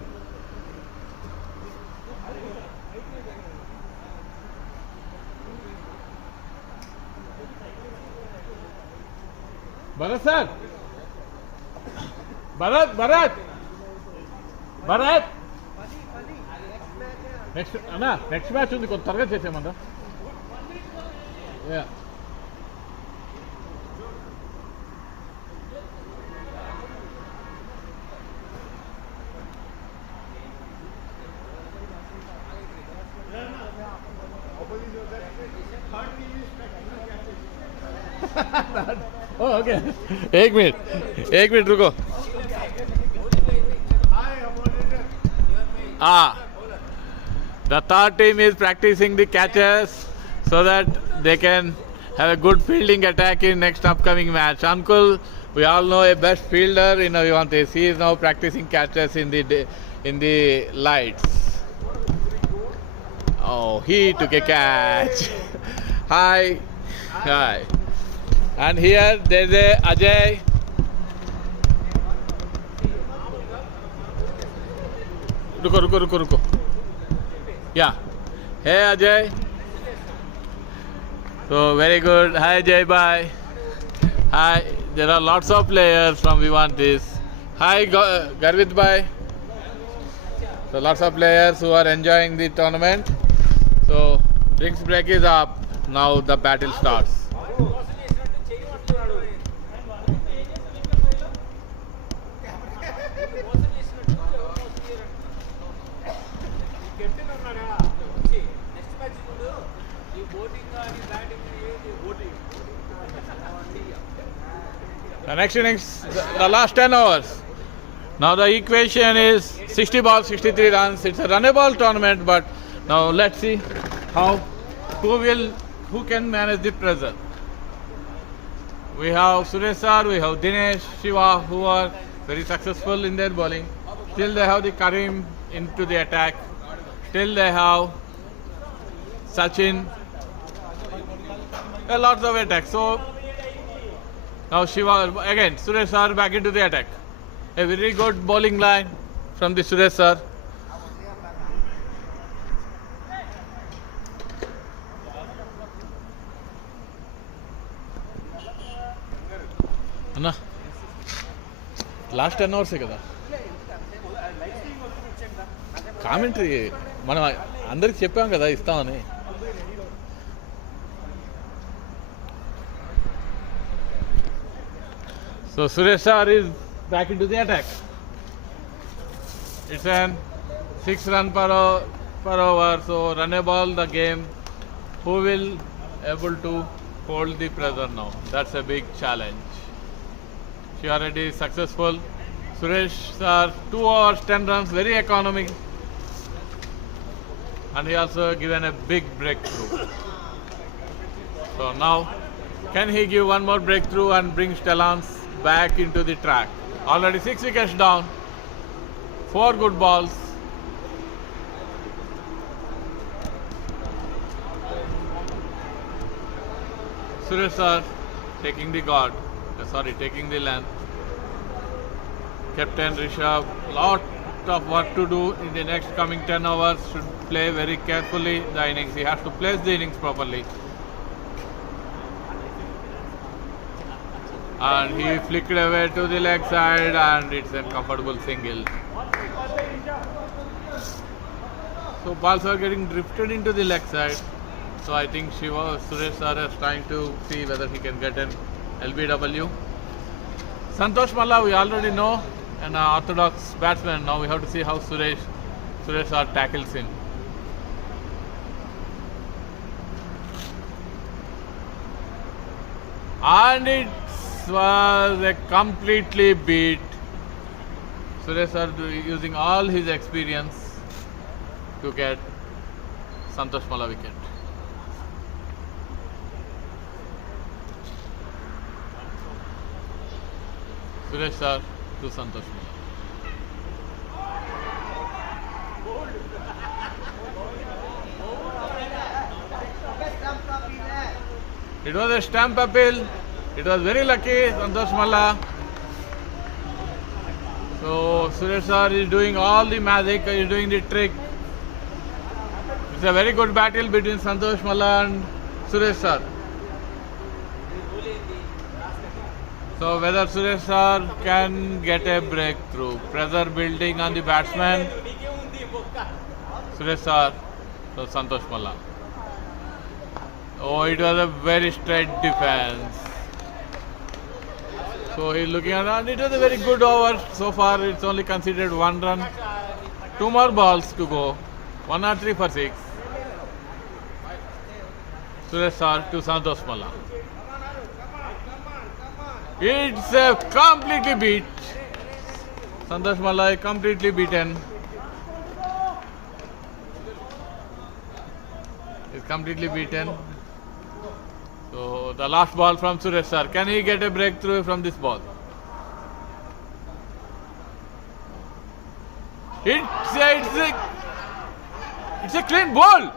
Bharat sir. Bharat next match ఉంది, కొంచెం త్వరగా చేసేయమన్నా. Yeah. Oh, okay. एक मिनट रुको. The third team is practicing the catches so that they can have a good fielding attack in next upcoming match. Ankul, we all know a best fielder in Avivantes. He is now practicing catches in the lights. Oh, he took a catch. Hi. And here there is a Ajay. रुको. Yeah. Hey Ajay. So very good. Hi Jai bhai. Hi. There are lots of players from Vivantis. Hi Garvit bhai. So lots of players who are enjoying the tournament. So drinks break is up. Now the battle starts. The next innings, the last 10 overs. Now the equation is 60 balls, 63 runs. It's a runnable tournament, but now let's see who can manage the pressure. We have Suresh sir, we have Dinesh, Shiva, who are very successful in their bowling. Still they have the Karim into the attack. Still they have Sachin. A lot of attack. So now Shiva again, Suresh sir back into the attack. A very good bowling line from the Suresh sir. Anna, last 10 hours kada. Commentary మనం అందరికి చెప్పాం కదా ఇస్తామని. So Suresh sir is back into the attack. It's an 6 run per over, so runnable the game. Who will able to hold the pressure now? That's a big challenge. She already is successful. Suresh sir 2 overs 10 runs, very economic, and he also given a big breakthrough. So now can he give one more breakthrough and bring Stallions back into the track? Already 6 wickets down, 4 good balls. Suresh sir taking the taking the length. Captain Rishabh, lot of work to do in the next coming 10 hours. Should play very carefully the innings. He has to place the innings properly. And he flicked away to the leg side, and it's a comfortable single. So balls are getting drifted into the leg side. So I think Suresh sir is trying to see whether he can get an LBW. Santosh Malla we already know, an orthodox batsman. Now we have to see how Suresh sir tackles him. And it was a completely beat. Suresh sir using all his experience to get Santosh Malla wicket. Suresh sir to Santosh Malla. It was a stamp appeal. It was very lucky, Santosh Malla. So Suresh sir is doing all the magic, is doing the trick. It's a very good battle between Santosh Malla and Suresh sir. So whether Suresh sir can get a breakthrough, pressure building on the batsman. Suresh sir to Santosh Malla. Oh, it was a very straight defense. So he's looking at, and it was a very good over. So far it's only considered 1 run. 2 more balls to go. 103 for 6. Suresh sir to Santosh Malla. It's a completely beat. Santosh Malla completely beaten. It's completely beaten. So the last ball from Suresh sir. Can he get a breakthrough from this ball? It's a clean ball.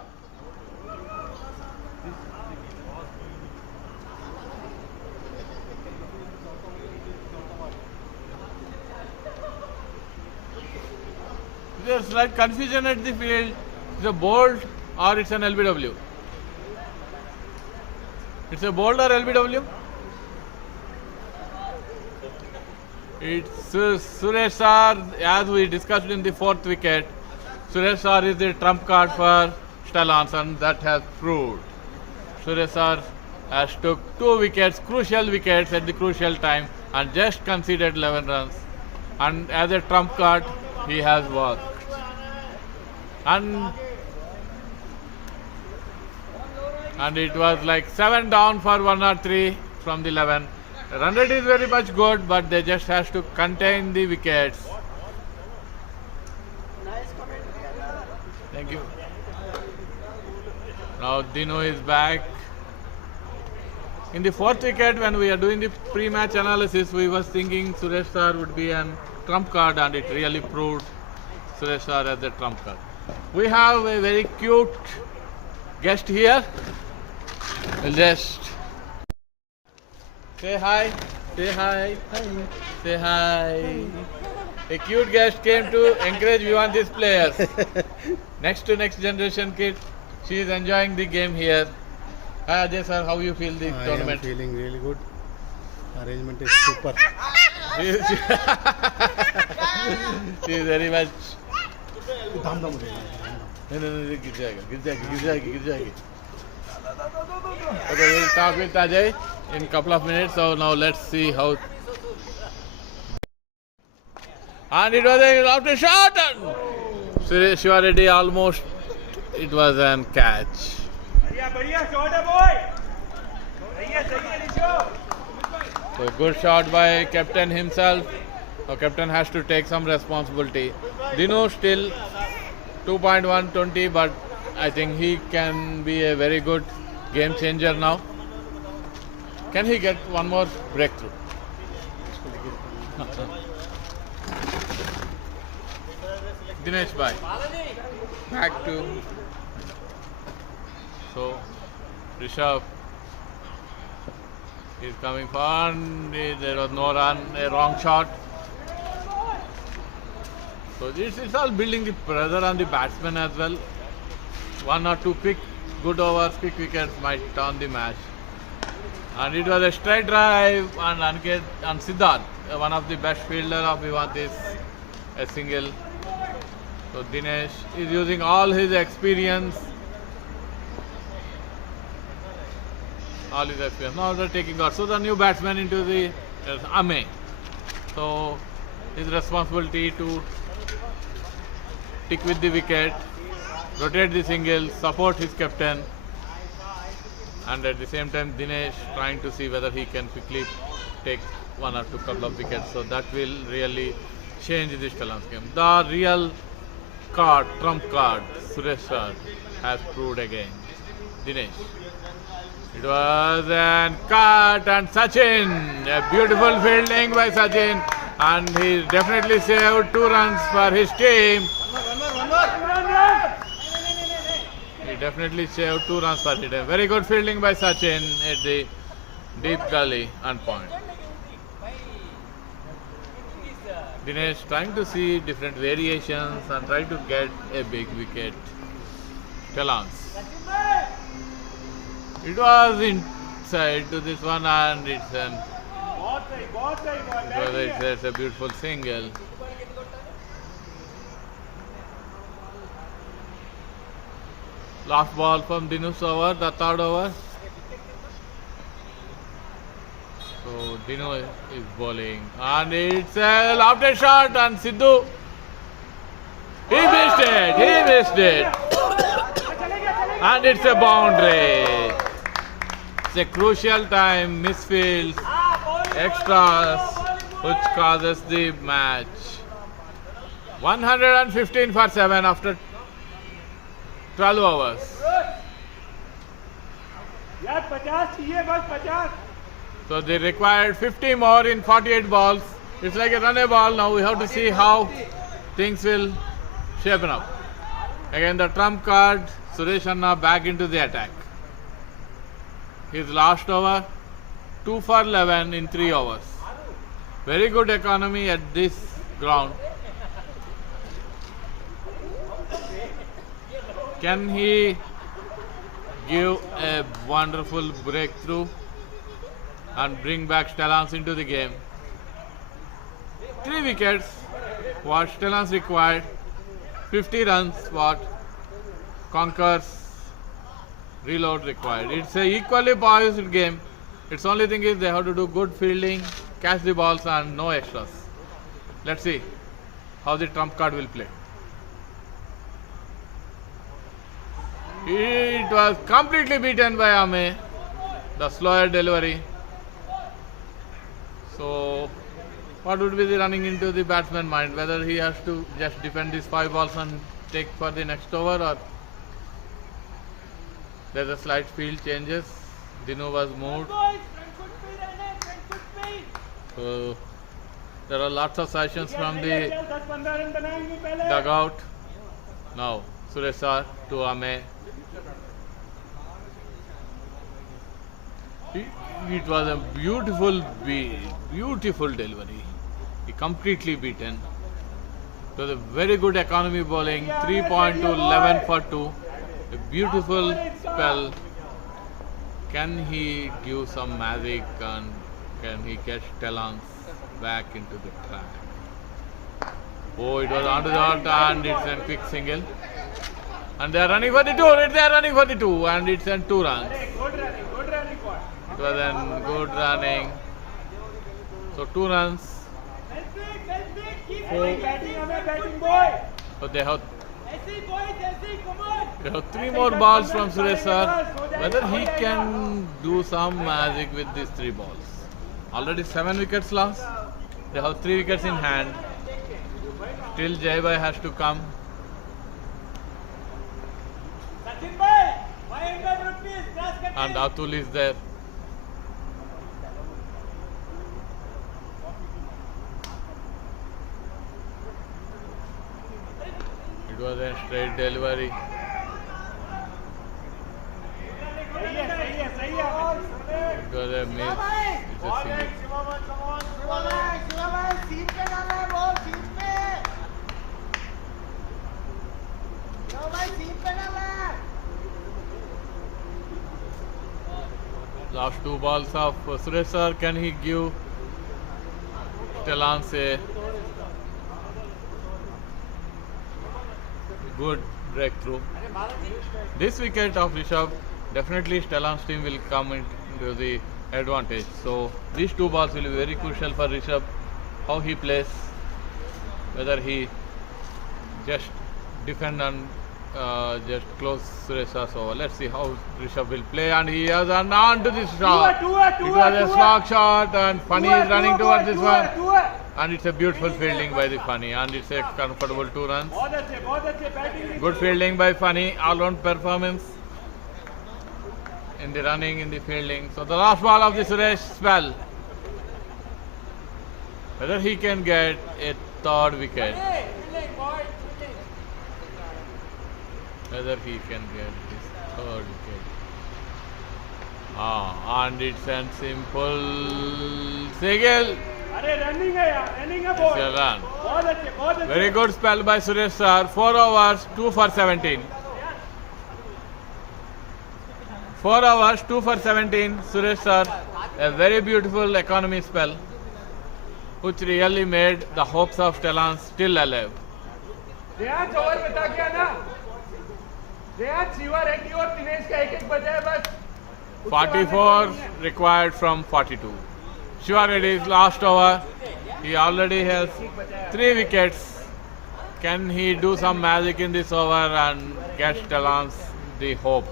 There's slight confusion at the field. It's a bold or it's an LBW. It's a bold or LBW? It's Suresh sir, as we discussed in the 4th wicket. Suresh Sir is the trump card for Stallions, and that has proved. Suresh Sir has took 2 wickets, crucial wickets at the crucial time, and just conceded 11 runs. And as a trump card, he has worked. And it was like 7 down for 103 from the 11. Run rate is very much good, but they just has to contain the wickets. Thank you. Now Dino is back. In the 4th wicket, when we are doing the pre-match analysis, we was thinking Suresh Sir would be a trump card, and it really proved Suresh Sir as a trump card. We have a very cute guest here. We'll just say hi. Say hi. Say hi. A cute guest came to encourage these players. Next generation kid. She is enjoying the game here. Hi Ajay sir, how you feel the tournament? I am feeling really good. Arrangement is super. She is very much. Okay, we'll talk with Ajay in a couple of minutes. So now let's see how. And it was a after shot, and Shiva Reddy almost. It was a catch. So good shot by captain himself. So captain has to take some responsibility. Dino still 2.120, but I think he can be a very good game changer now. Can he get one more breakthrough? Dinesh bhai. Back to. So Rishabh is coming for. There was no run, a wrong shot. So it's all building the pressure on the batsman as well. 1 or 2 quick good overs, quick wickets might turn the match. And it was a straight drive, and Aniket and Siddharth, one of the best fielder of Vivantis, a single. So Dinesh is using all his experience. Now they're taking out. So the new batsman into the Ame. So his responsibility to stick with the wicket, rotate the single, support his captain, and at the same time Dinesh trying to see whether he can quickly take 1 or 2 couple of wickets. So that will really change this Stallions game. The real card, trump card, Suresh Sir has proved again. Dinesh. It was a cut, and Sachin, a beautiful fielding by Sachin, and he definitely saved 2 runs for his team. He definitely saved 2 runs for his team. Very good fielding by Sachin at the deep gully and point. Dinesh trying to see different variations and try to get a big wicket. Stallions. It was inside to this one, and it's a beautiful single. Last ball from Dinu's over, the 3rd over. So Dino is bowling, and it's a lofted shot, and Sidhu, he missed it, and it's a boundary. It's a crucial time, misfields, extras, which causes the match. 115 for 7 after 12 overs. So they required 50 more in 48 balls. It's like a runner ball. Now we have to see how things will shape up. Again the trump card, Suresh Anna back into the attack. His last over, 2 for 11 in 3 overs. Very good economy at this ground. Can he give a wonderful breakthrough and bring back Stallions into the game? 3 wickets, what Stallions required. 50 runs what Conquerors reload required. It's a equally poised game. Its only thing is they have to do good fielding, catch the balls and no extras. Let's see how the trump card will play. It was completely beaten by Ame, the slower delivery. So what would be the running into the batsman's mind, whether he has to just defend these 5 balls and take for the next over, or there's a slight field changes. Dinu was moved. So there are lots of suggestions from the dugout. Now Suresh sir to Ame. It was a beautiful delivery. He completely beaten. It was a very good economy bowling. 3.2, 11 for 2. A beautiful spell. Can he give some magic and can he catch Stallions back into the track? Oh, it was onto the dot and it's a quick single. And they are running for the 2. They are running for the 2 and it's a 2 runs. It was a good running. So 2 runs. So they have 3 more balls from Suresh sir. Whether he can do some magic with these 3 balls. Already 7 wickets lost. They have 3 wickets in hand. Still Jaibai has to come. And Atul is there. It was a straight delivery. It was a miss. It's a single. Last 2 balls of Suresh sir. Can he give Stallions a good breakthrough? This wicket of Rishabh, definitely Stallions team will come into the advantage. So these 2 balls will be very crucial for Rishabh. How he plays, whether he just defend and just close Suresh sir's over. Let's see how Rishabh will play, and he has an on to this shot. It was a slog shot and Funny is running towards this one. And it's a beautiful fielding by the Funny, and it's a comfortable 2 runs. Good fielding by Funny, all-round performance in the running, in the fielding. So the last ball of the Suresh spell. Whether he can get a 3rd wicket. Whether he can get his 3rd wicket. And it's a simple single. It's a run. Very good spell by Suresh sir. 4 overs, 2 for 17. 4 overs, 2 for 17. Suresh sir, a very beautiful economy spell, which really made the hopes of Stallions still alive. 44 required from 42. Shiva Reddy's last over. He already has 3 wickets. Can he do some magic in this over and get Stallions the hope?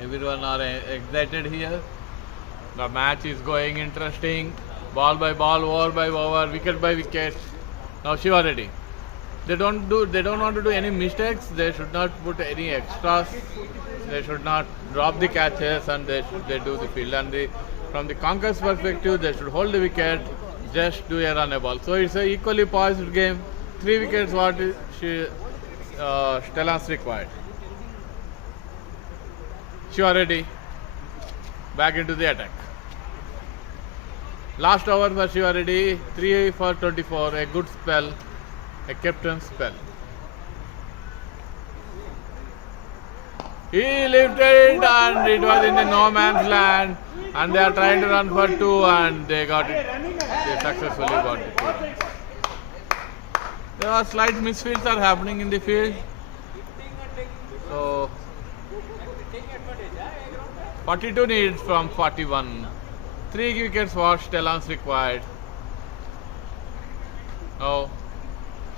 Everyone are excited here. The match is going interesting. Ball by ball, over by over, wicket by wicket. Now Shiva Reddy. They don't want to do any mistakes. They should not put any extras. They should not drop the catches, and they do the field. And from the Conquerors perspective, they should hold the wicket, just do a run a ball. So it's a equally poised game. 3 wickets what Stallions required. Shiva Reddy back into the attack. Last over for Shiva Reddy, 3 for 24, a good spell, a captain spell. He lifted it and it was in the no man's land, and they are trying to run for 2 and they got it. They successfully got it. 2 runs. There are slight misfields are happening in the field. So 42 needs from 41. 3 wickets for Stallions required. Now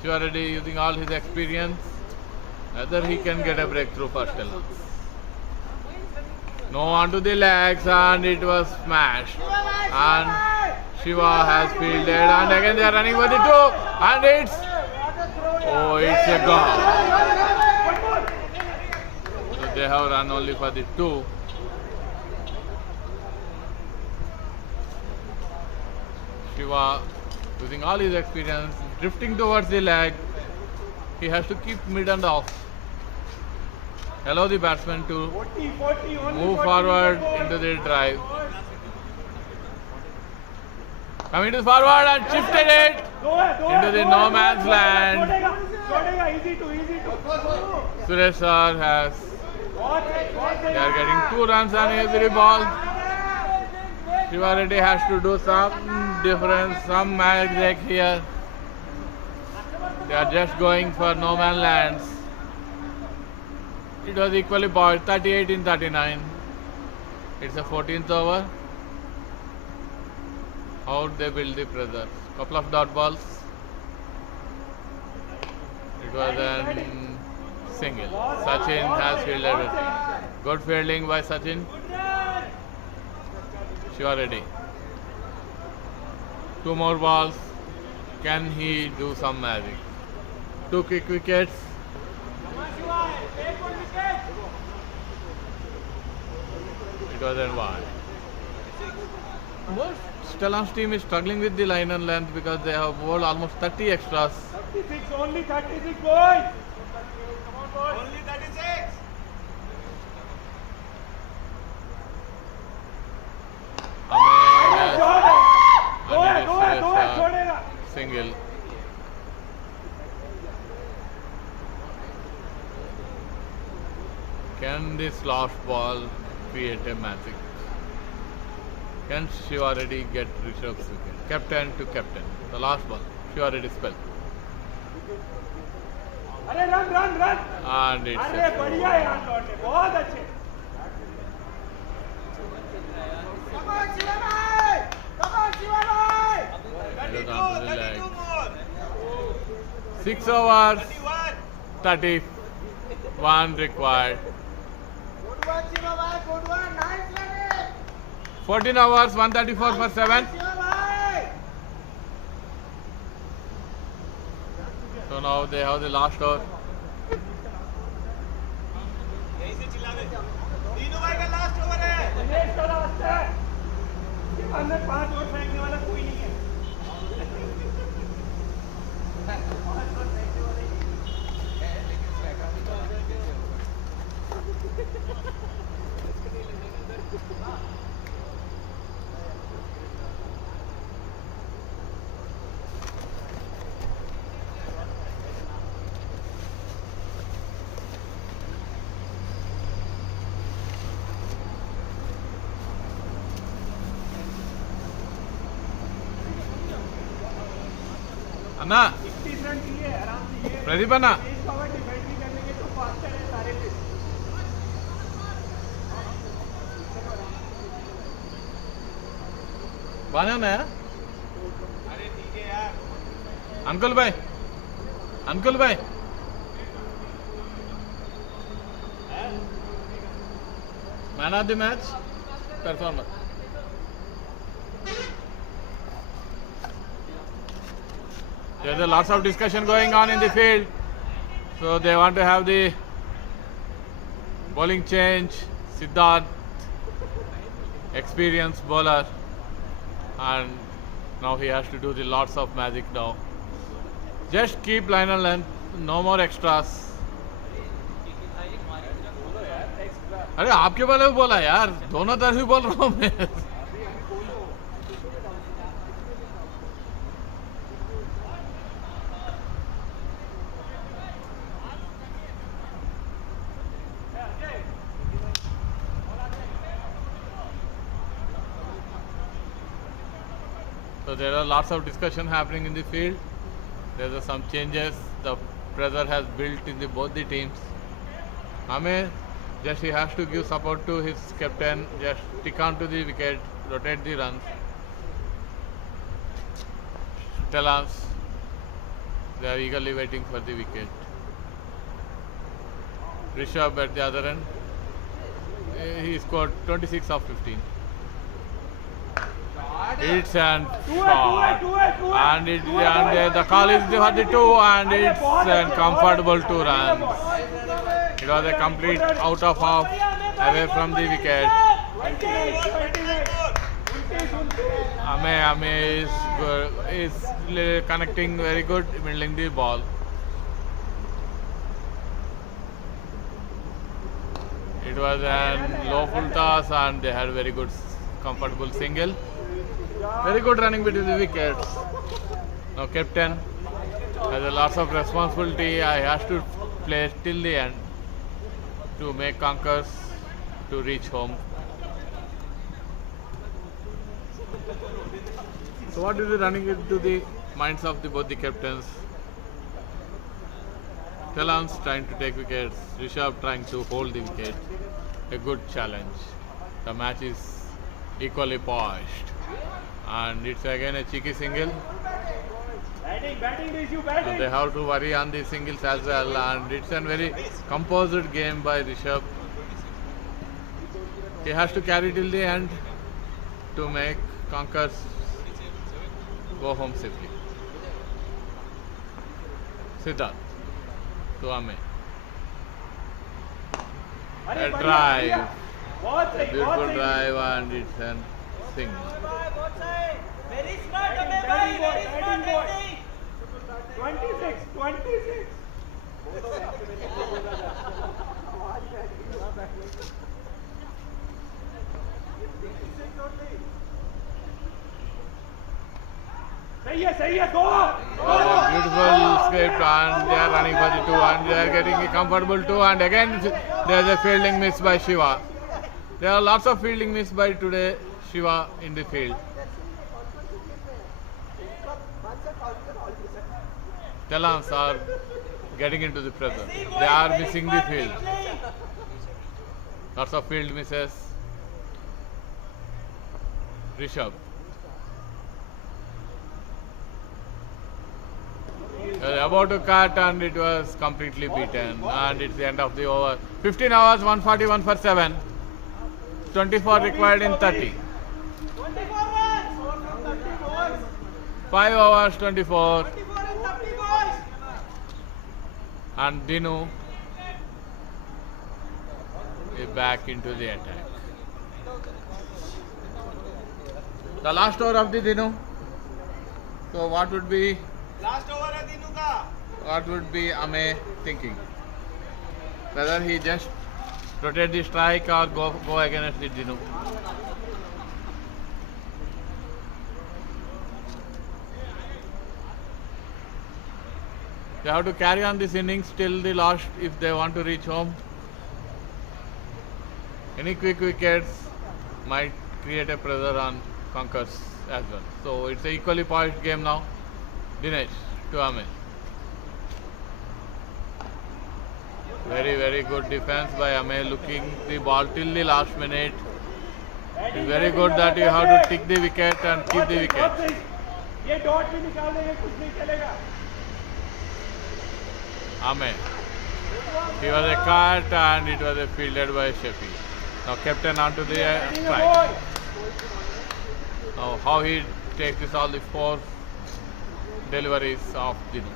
Shivaredi using all his experience, whether he can get a breakthrough for Stallions. No onto the legs and it was smashed. And Shiva has fielded and again they are running for the 2 and it's a goal. So they have run only for the 2. Shiva using all his experience, drifting towards the leg. He has to keep mid and off. Allow the batsman to move forward into the drive. Coming to forward and shifted it into the no man's land. Suresh sir has. They are getting 2 runs on every ball. Shivaredi has to do some difference, some magic here. They are just going for no man lands. It was equally poised, 38 in 39. It's a 14th over. How they build the pressure. Couple of dot balls. It was a single. Sachin has fielded it. Good fielding by Sachin. Shivaredi. 2 more balls. Can he do some magic? 2 quick wickets. It was an one. Stallions team is struggling with the line and length because they have bowled almost 30 extras. 36, only 36 boys. Come on, boys. Only 36. Single. Can this last ball create a magic? Can Shivaredi get Rishabh's wicket? Captain to captain. The last ball. Shivaredi spell. Run. And it's अरे बढ़िया है यार लौटने बहुत अच्छे. Come on Shiva bhai. 32 more. 6 overs. 31 required. Good one Shiva bhai. Good one. Nice running. 14 overs. 134 for 7. So now they have the last over. यहीं से चिल्ला दे. तीनों भाई का लास्ट ओवर है. दिनेश का लास्ट है. इसके बाद में 5 ओवर फेंकने वाला कोई नहीं है. 5 ओवर फेंकने वाले है लेकिन स्ट्राइकर भी तो आ जाएंगे. अन्ना प्रदीप अन्ना बाना ना अंकुल भाई man of the match performer. There's a lots of discussion going on in the field, so they want to have the bowling change. Siddharth, experienced bowler, and now he has to do the lots of magic now. Just keep line and length, no more extras. अरे आपके वाले भी बोला यार, दोनों तरफ ही बोल रहा हूँ मैं. So there are lots of discussion happening in the field. There are some changes. The pressure has built in both the teams. Ame, just he has to give support to his captain. Just stick on to the wicket, rotate the runs. Stallions, they are eagerly waiting for the wicket. Rishabh at the other end, he scored 26 of 15. It's and shot, and the call is for the 2, and it's a comfortable 2 runs. It was a complete out of half away from the wicket. Ame is connecting very good, middling the ball. It was a low full toss, and they had very good, comfortable single. Very good running between the wickets. Now captain has a lot of responsibility. I has to play till the end to make Conquerors to reach home. So what is running into the minds of both the captains? Stallions trying to take wickets, Rishabh trying to hold the wicket. A good challenge. The match is equally poised. And it's again a cheeky single. And they have to worry on the singles as well. And it's a very composed game by Rishabh. He has to carry till the end to make Conquerors go home safely. Siddharth to Ame. A drive. A beautiful drive, and it's a single. Very smart, very smart. 26. सही है go. Beautiful script, and they are running for the 2, and they are getting a comfortable 2, and again there is a fielding miss by Shiva. There are lots of fielding miss by today Shiva in the field. Stallions are getting into the pressure. They are missing the field. Lots of field misses. Rishabh. About to cut, and it was completely beaten, and it's the end of the over. 15 hours, 141 for 7. 24 required in 30. 5 hours, 24. And Dinu is back into the attack. The last over of the Dinu. So what would be Last over है Dinu का. What would be Ame thinking? Whether he just rotate the strike or go against the Dinu. They have to carry on this innings till the last if they want to reach home. Any quick wickets might create a pressure on Conquerors as well. So it's an equally poised game now. Dinesh to Ame. Very good defense by Ame, looking the ball till the last minute. It's very good that you have to take the wicket and keep the wicket. ये dot भी निकाल देंगे कुछ नहीं चलेगा. Ame. He was a cut, and it was a fielded by Shafi. Now captain onto the strike. Now how he takes this all the 4 deliveries of Dinu.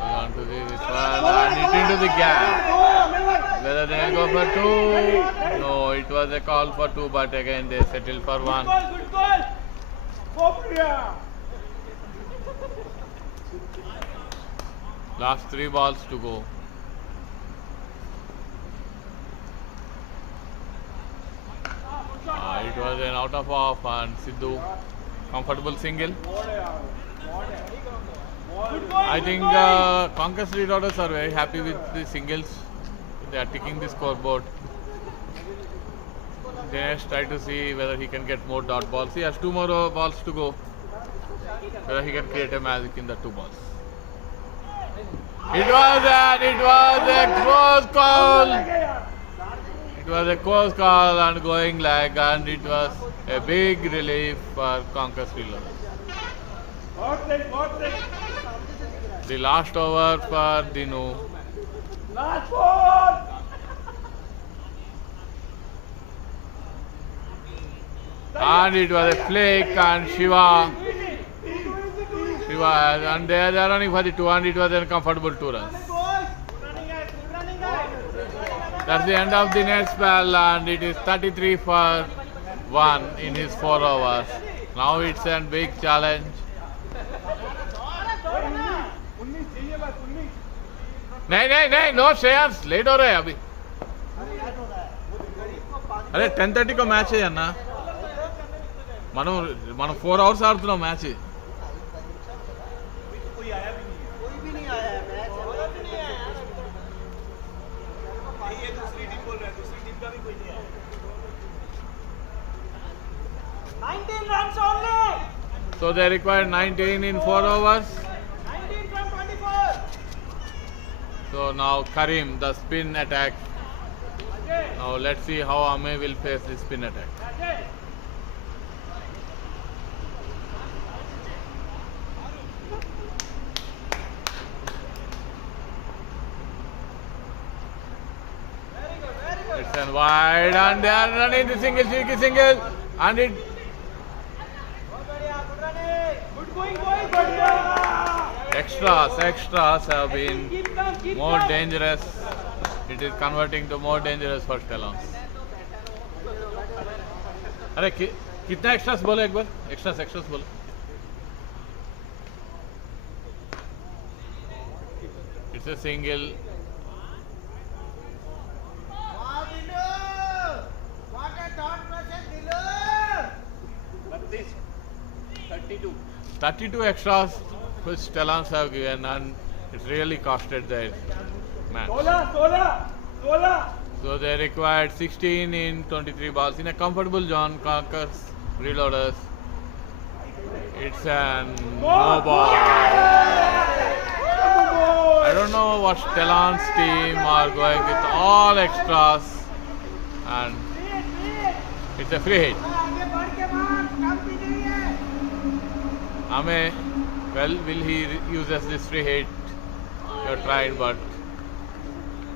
On to this one, and it into the gap. Whether they will go for 2? No, it was a call for 2, but again they settled for 1. Good goal. Last 3 balls to go. It was an out of off, and Sidhu comfortable single. I think Conquerors Reloaders are very happy with the singles. They are ticking the scoreboard. Dinesh try to see whether he can get more dot balls. He has 2 more balls to go. Whether he can create a magic in the 2 balls. It was a close call. It was a close call and going leg, and it was a big relief for Conquerors Reloaders. The last over for Dinu. Last ball. And it was a flick, and Shiva, and they are running for the 2, and it was a comfortable 2 runs. That's the end of the net spell, and it is 33 for 1 in his 4 overs. Now it's a big challenge. नहीं no Shreyansh late हो रहा है अभी. अरे 10:30 को match है अन्ना. మనం 4 hours ఆడుతున్నాం match. So they require 19 in 4 overs. 19 from 24. So now Karim, the spin attack. Now let's see how Ame will face the spin attack. It's a wide, and they are running the single, cheeky single, and it. Extras have been more dangerous. It is converting to more dangerous for Stallions. अरे कितना extras बोले एक बार? Extras बोले. It's a single. 32 extras which Stallions have given, and it really costed their match. 16. So they required 16 in 23 balls in a comfortable zone. Conquerors Reloaders. It's an no ball. I don't know what Stallions team are going with all extras, and it's a free hit. Ame, well, will he uses this free hit? You're trying, but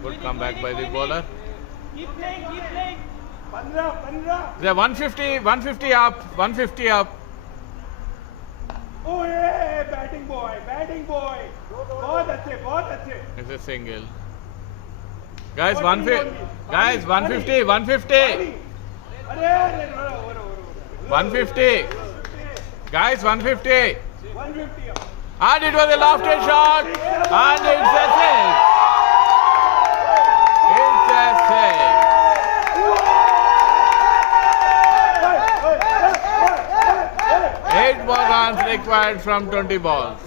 good comeback by the bowler. Keep playing. 15. They're 150 up. Oh yeah, batting boy. बहुत अच्छे. It's a single. Guys, 150. 150. Guys, 150. 150. And it was a lofted shot, and it's a save. It's a save. 8 more runs required from 20 balls.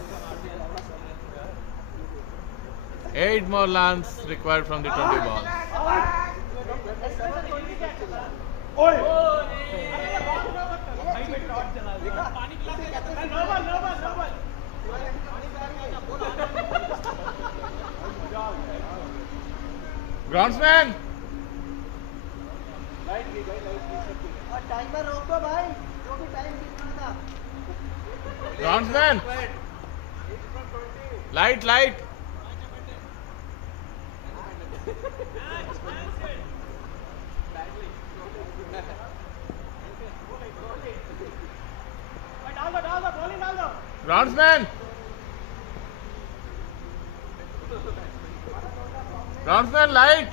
8 more runs required from the 20 balls. Groundsman! Timer रोक दो भाई, जो भी time दिखना था. Groundsman! Light. Groundsman! Light!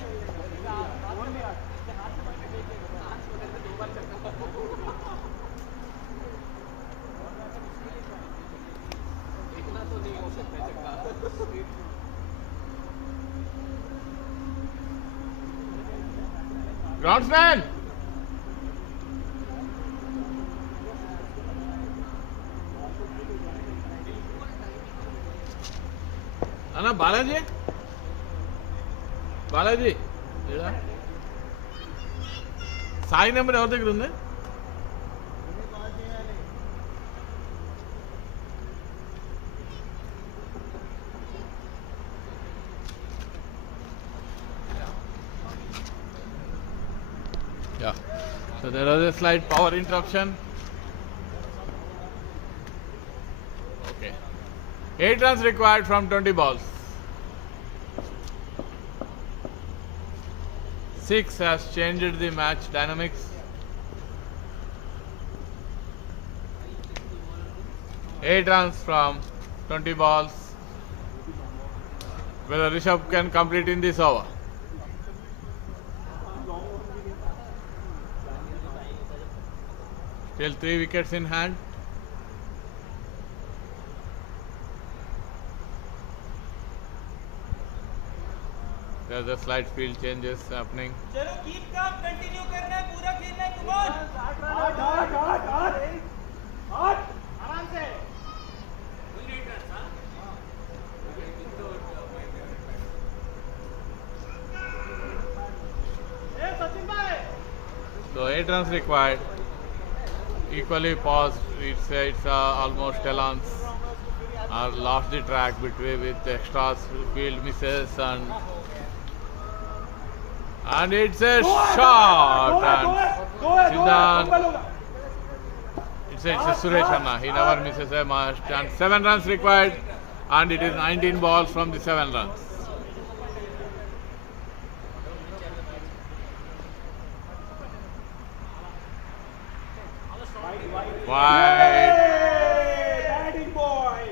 Groundsman! Balaji Balaji Sai number ఎవరి దగ్గర ఉంది? Yeah. So there was a slight power interruption. Okay. 8 runs required from 20 balls. 6 has changed the match dynamics. 8 runs from 20 balls. Whether Rishabh can complete in this over. Still 3 wickets in hand. There's a slight field changes happening. चलो keep calm, continue करना है, पूरा खेलना है, come on. आठ आराम से. ए सचिन भाई. So 8 runs required. Equally paused. It's almost Stallions are lost the track between with extras, field misses, and it's a shot. And Siddharth, it's a Suresh Anna. He never misses a must. And 7 runs required, and it is 19 balls from the 7 runs. Wide. Batting boy.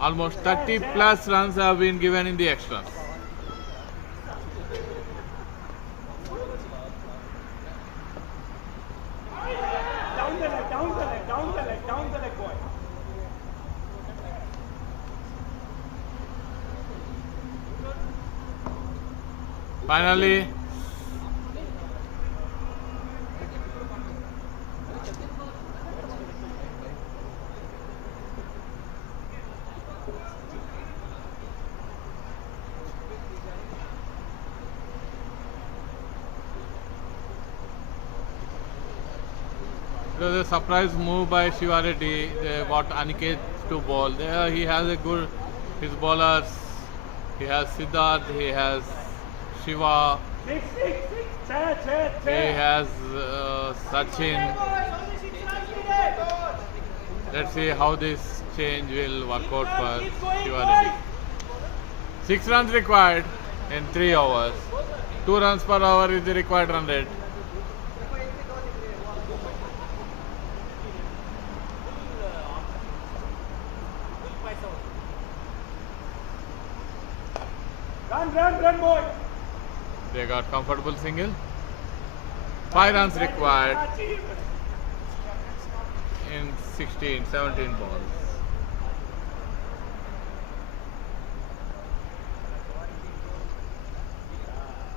Almost 30 plus runs have been given in the extras. Down the leg, down the leg, down the leg, down the leg, boy. Finally, it was a surprise move by Shiva Reddy. They got Aniket to bowl. There he has a good, his bowlers. He has Siddharth, he has Shiva, Six, six, six. Chair. he has Sachin. Let's see how this change will work out for Shiva Reddy. 6 runs required in 3 overs. 2 runs per over is the required run rate. Run, boy. They got comfortable single. 5 runs required in 17 balls.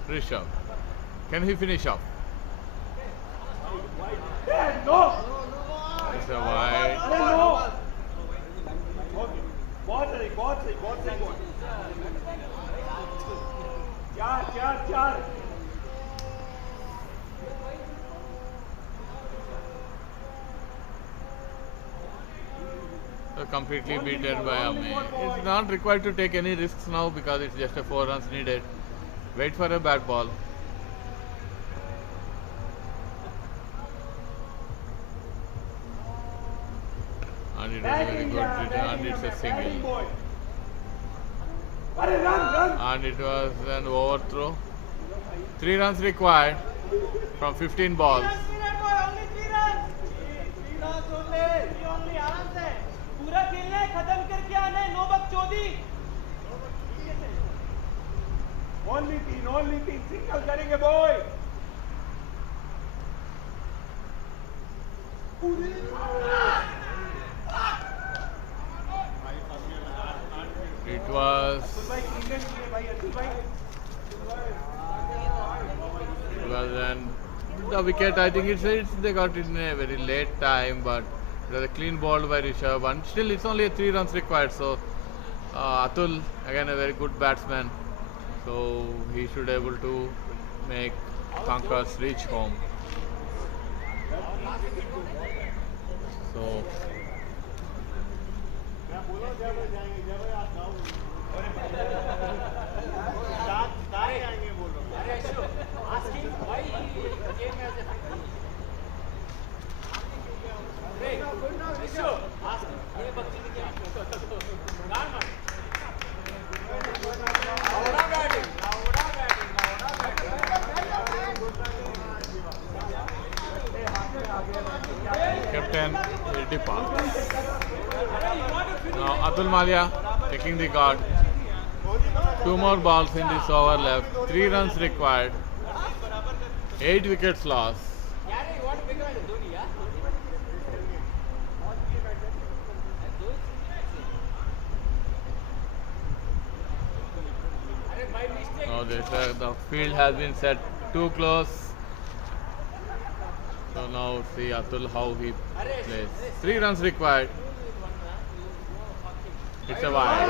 Rishabh, can he finish off? No. It's a wide. No. बहुत सही. चार. Completely beaten by Ami. It's not required to take any risks now because it's just a 4 runs needed. Wait for a bad ball. And it was a very good return, and it's a single. And it was an overthrow. 3 runs required from 15 balls. पूरा खेलना है, खत्म करके आना है, no बकचोदी. Only 3 single करेंगे boy. It was an the wicket. I think it's they got it in a very late time, but it was a clean ball by Rishabh, and still it's only 3 runs required. So Atul, again a very good batsman, so he should able to make Conquerors reach home. So Captain will depart. Now Atul Malia taking the guard. 2 more balls in this over left. 3 runs required. 8 wickets lost. Now the field has been set too close. So now see Atul how he plays. 3 runs required. It's a wide.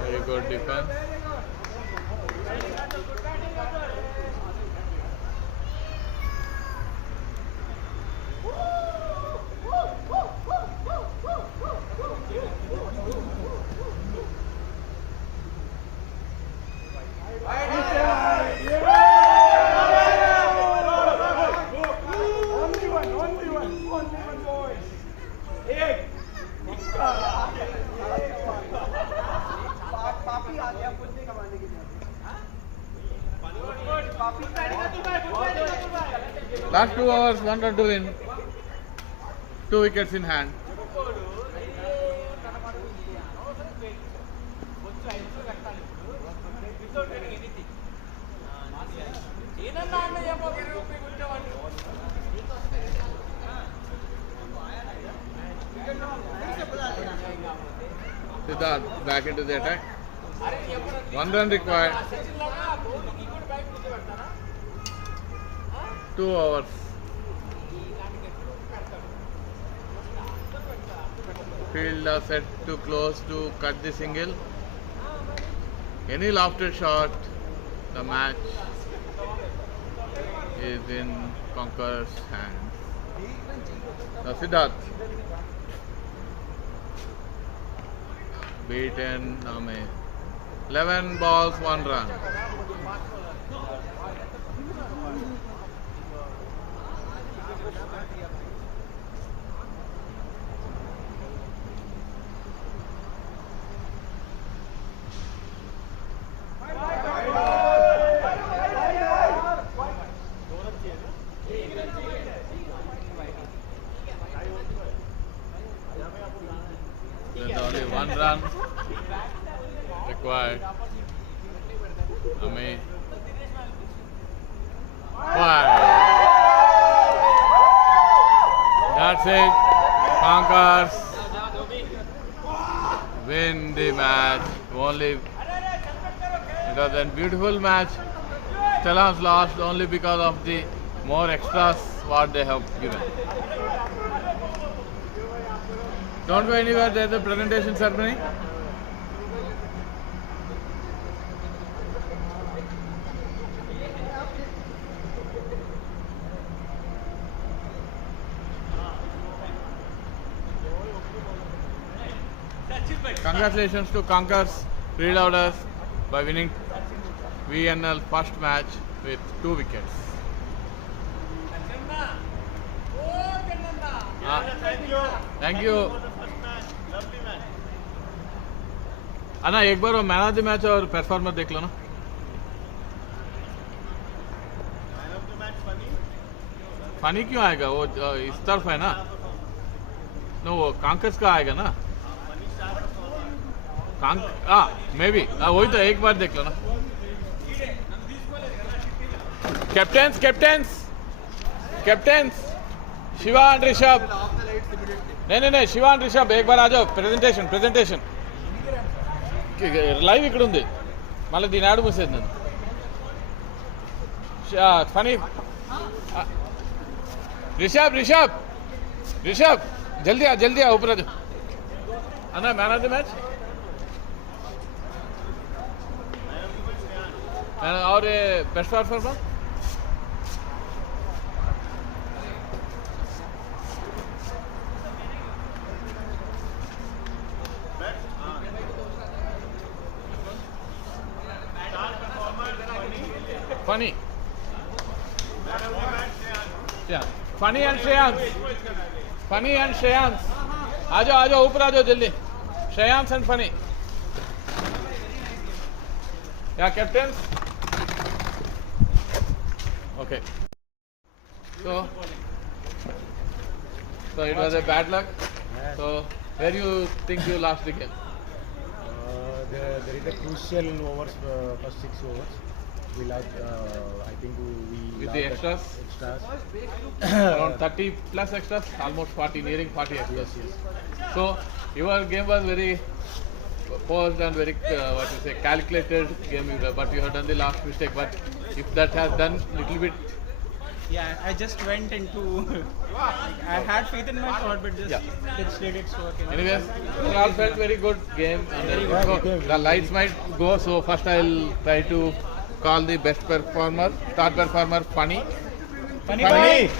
Very good defense. Last 2 overs, 1 run to win. 2 wickets in hand. Siddharth back into the attack. 1 run required. 2 overs. Fielder set too close to cut the single. Any lofted shot, the match is in Conquerors' hands. Now Siddharth beaten Name. 11 balls, 1 run. There's only 1 run required. Ame. That's it. Conquerors win the match. Only it was a beautiful match. Stallions lost only because of the more extras what they have given. Don't go anywhere, there's a presentation ceremony. Congratulations to Conquerors Reloaders by winning VNL first match with 2 wickets. Thank you. अन्ना एक बार वो man of the match और performer देख लो ना. Funny क्यों आएगा वो इस तरफ है ना. नो वो कांकर्स का आएगा ना. मे बी वही तो एक बार देख लो ना. Captains captains captains Shiva and Rishabh. नहीं नहीं नहीं शिवा एंड ऋषभ एक बार आ जाओ. प्रेजेंटेशन प्रेजेंटेशन లైవ్ ఇక్కడ ఉంది, మళ్ళీ దీని యాడ్ మూసేది నేను. ఫనీ ऋषभ जल्दी आ ऊपर आ जाओ. अन्ना मैन ऑफ द मैच और best performer Phani and Shreyansh आ जाओ ऊपर आ जाओ जल्दी. श्रेयांश एंड फनी या captain. Okay. So it was a bad luck. So where do you think you lost the game? There is a crucial overs, first 6 overs. We lost, I think we With lost the extras? Around 30 plus extras, almost 40, nearing 40 extras. Yes. So your game was very posed and very calculated game, but you have done the last mistake. But if that has done little bit, Yeah, I just went into. I had faith in my shot, but just it did its work. anyways, we all felt very good game. And the lights might go, so first I'll try to call the best performer, star performer, Funny. मेरा है.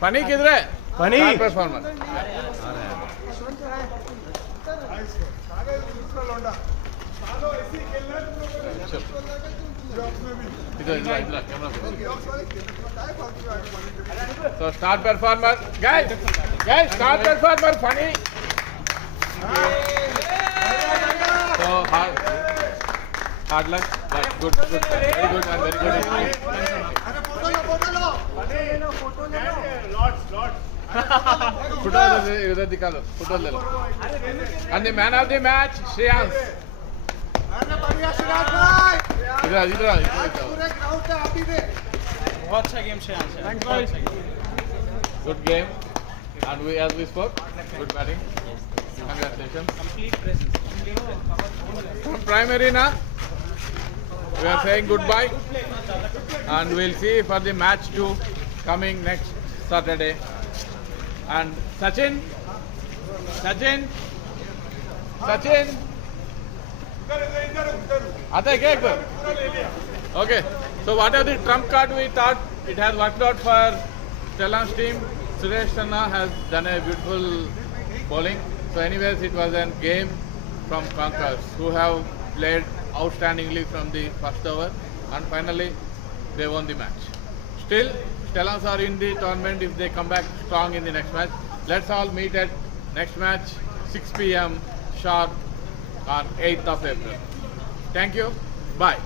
Funny किधर है? Star performer. इधर camera. So star performer, guys, star performer, Funny. So hard luck, but good, very good and very good. Photo इधर दिखा लो, photo ले लो. And the man of the match, Shreyans. इधर बहुत अच्छा game Shreyansh. Good game, and as we spoke, good batting. Congratulations. Complete presence. From primary now, we are saying goodbye, and we'll see for the match 2 coming next Saturday. And Sachin. आता है क्या एक बार? Okay. So whatever the trump card we thought, it has worked out for Stallions team. Suresh Khanna has done a beautiful bowling. So anyways, it was a game from Conquerors, who have played outstandingly from the first over, and finally they won the match. Still, Stallions are in the tournament if they come back strong in the next match. Let's all meet at next match, 6 p.m. sharp on 8th of April. Thank you. Bye.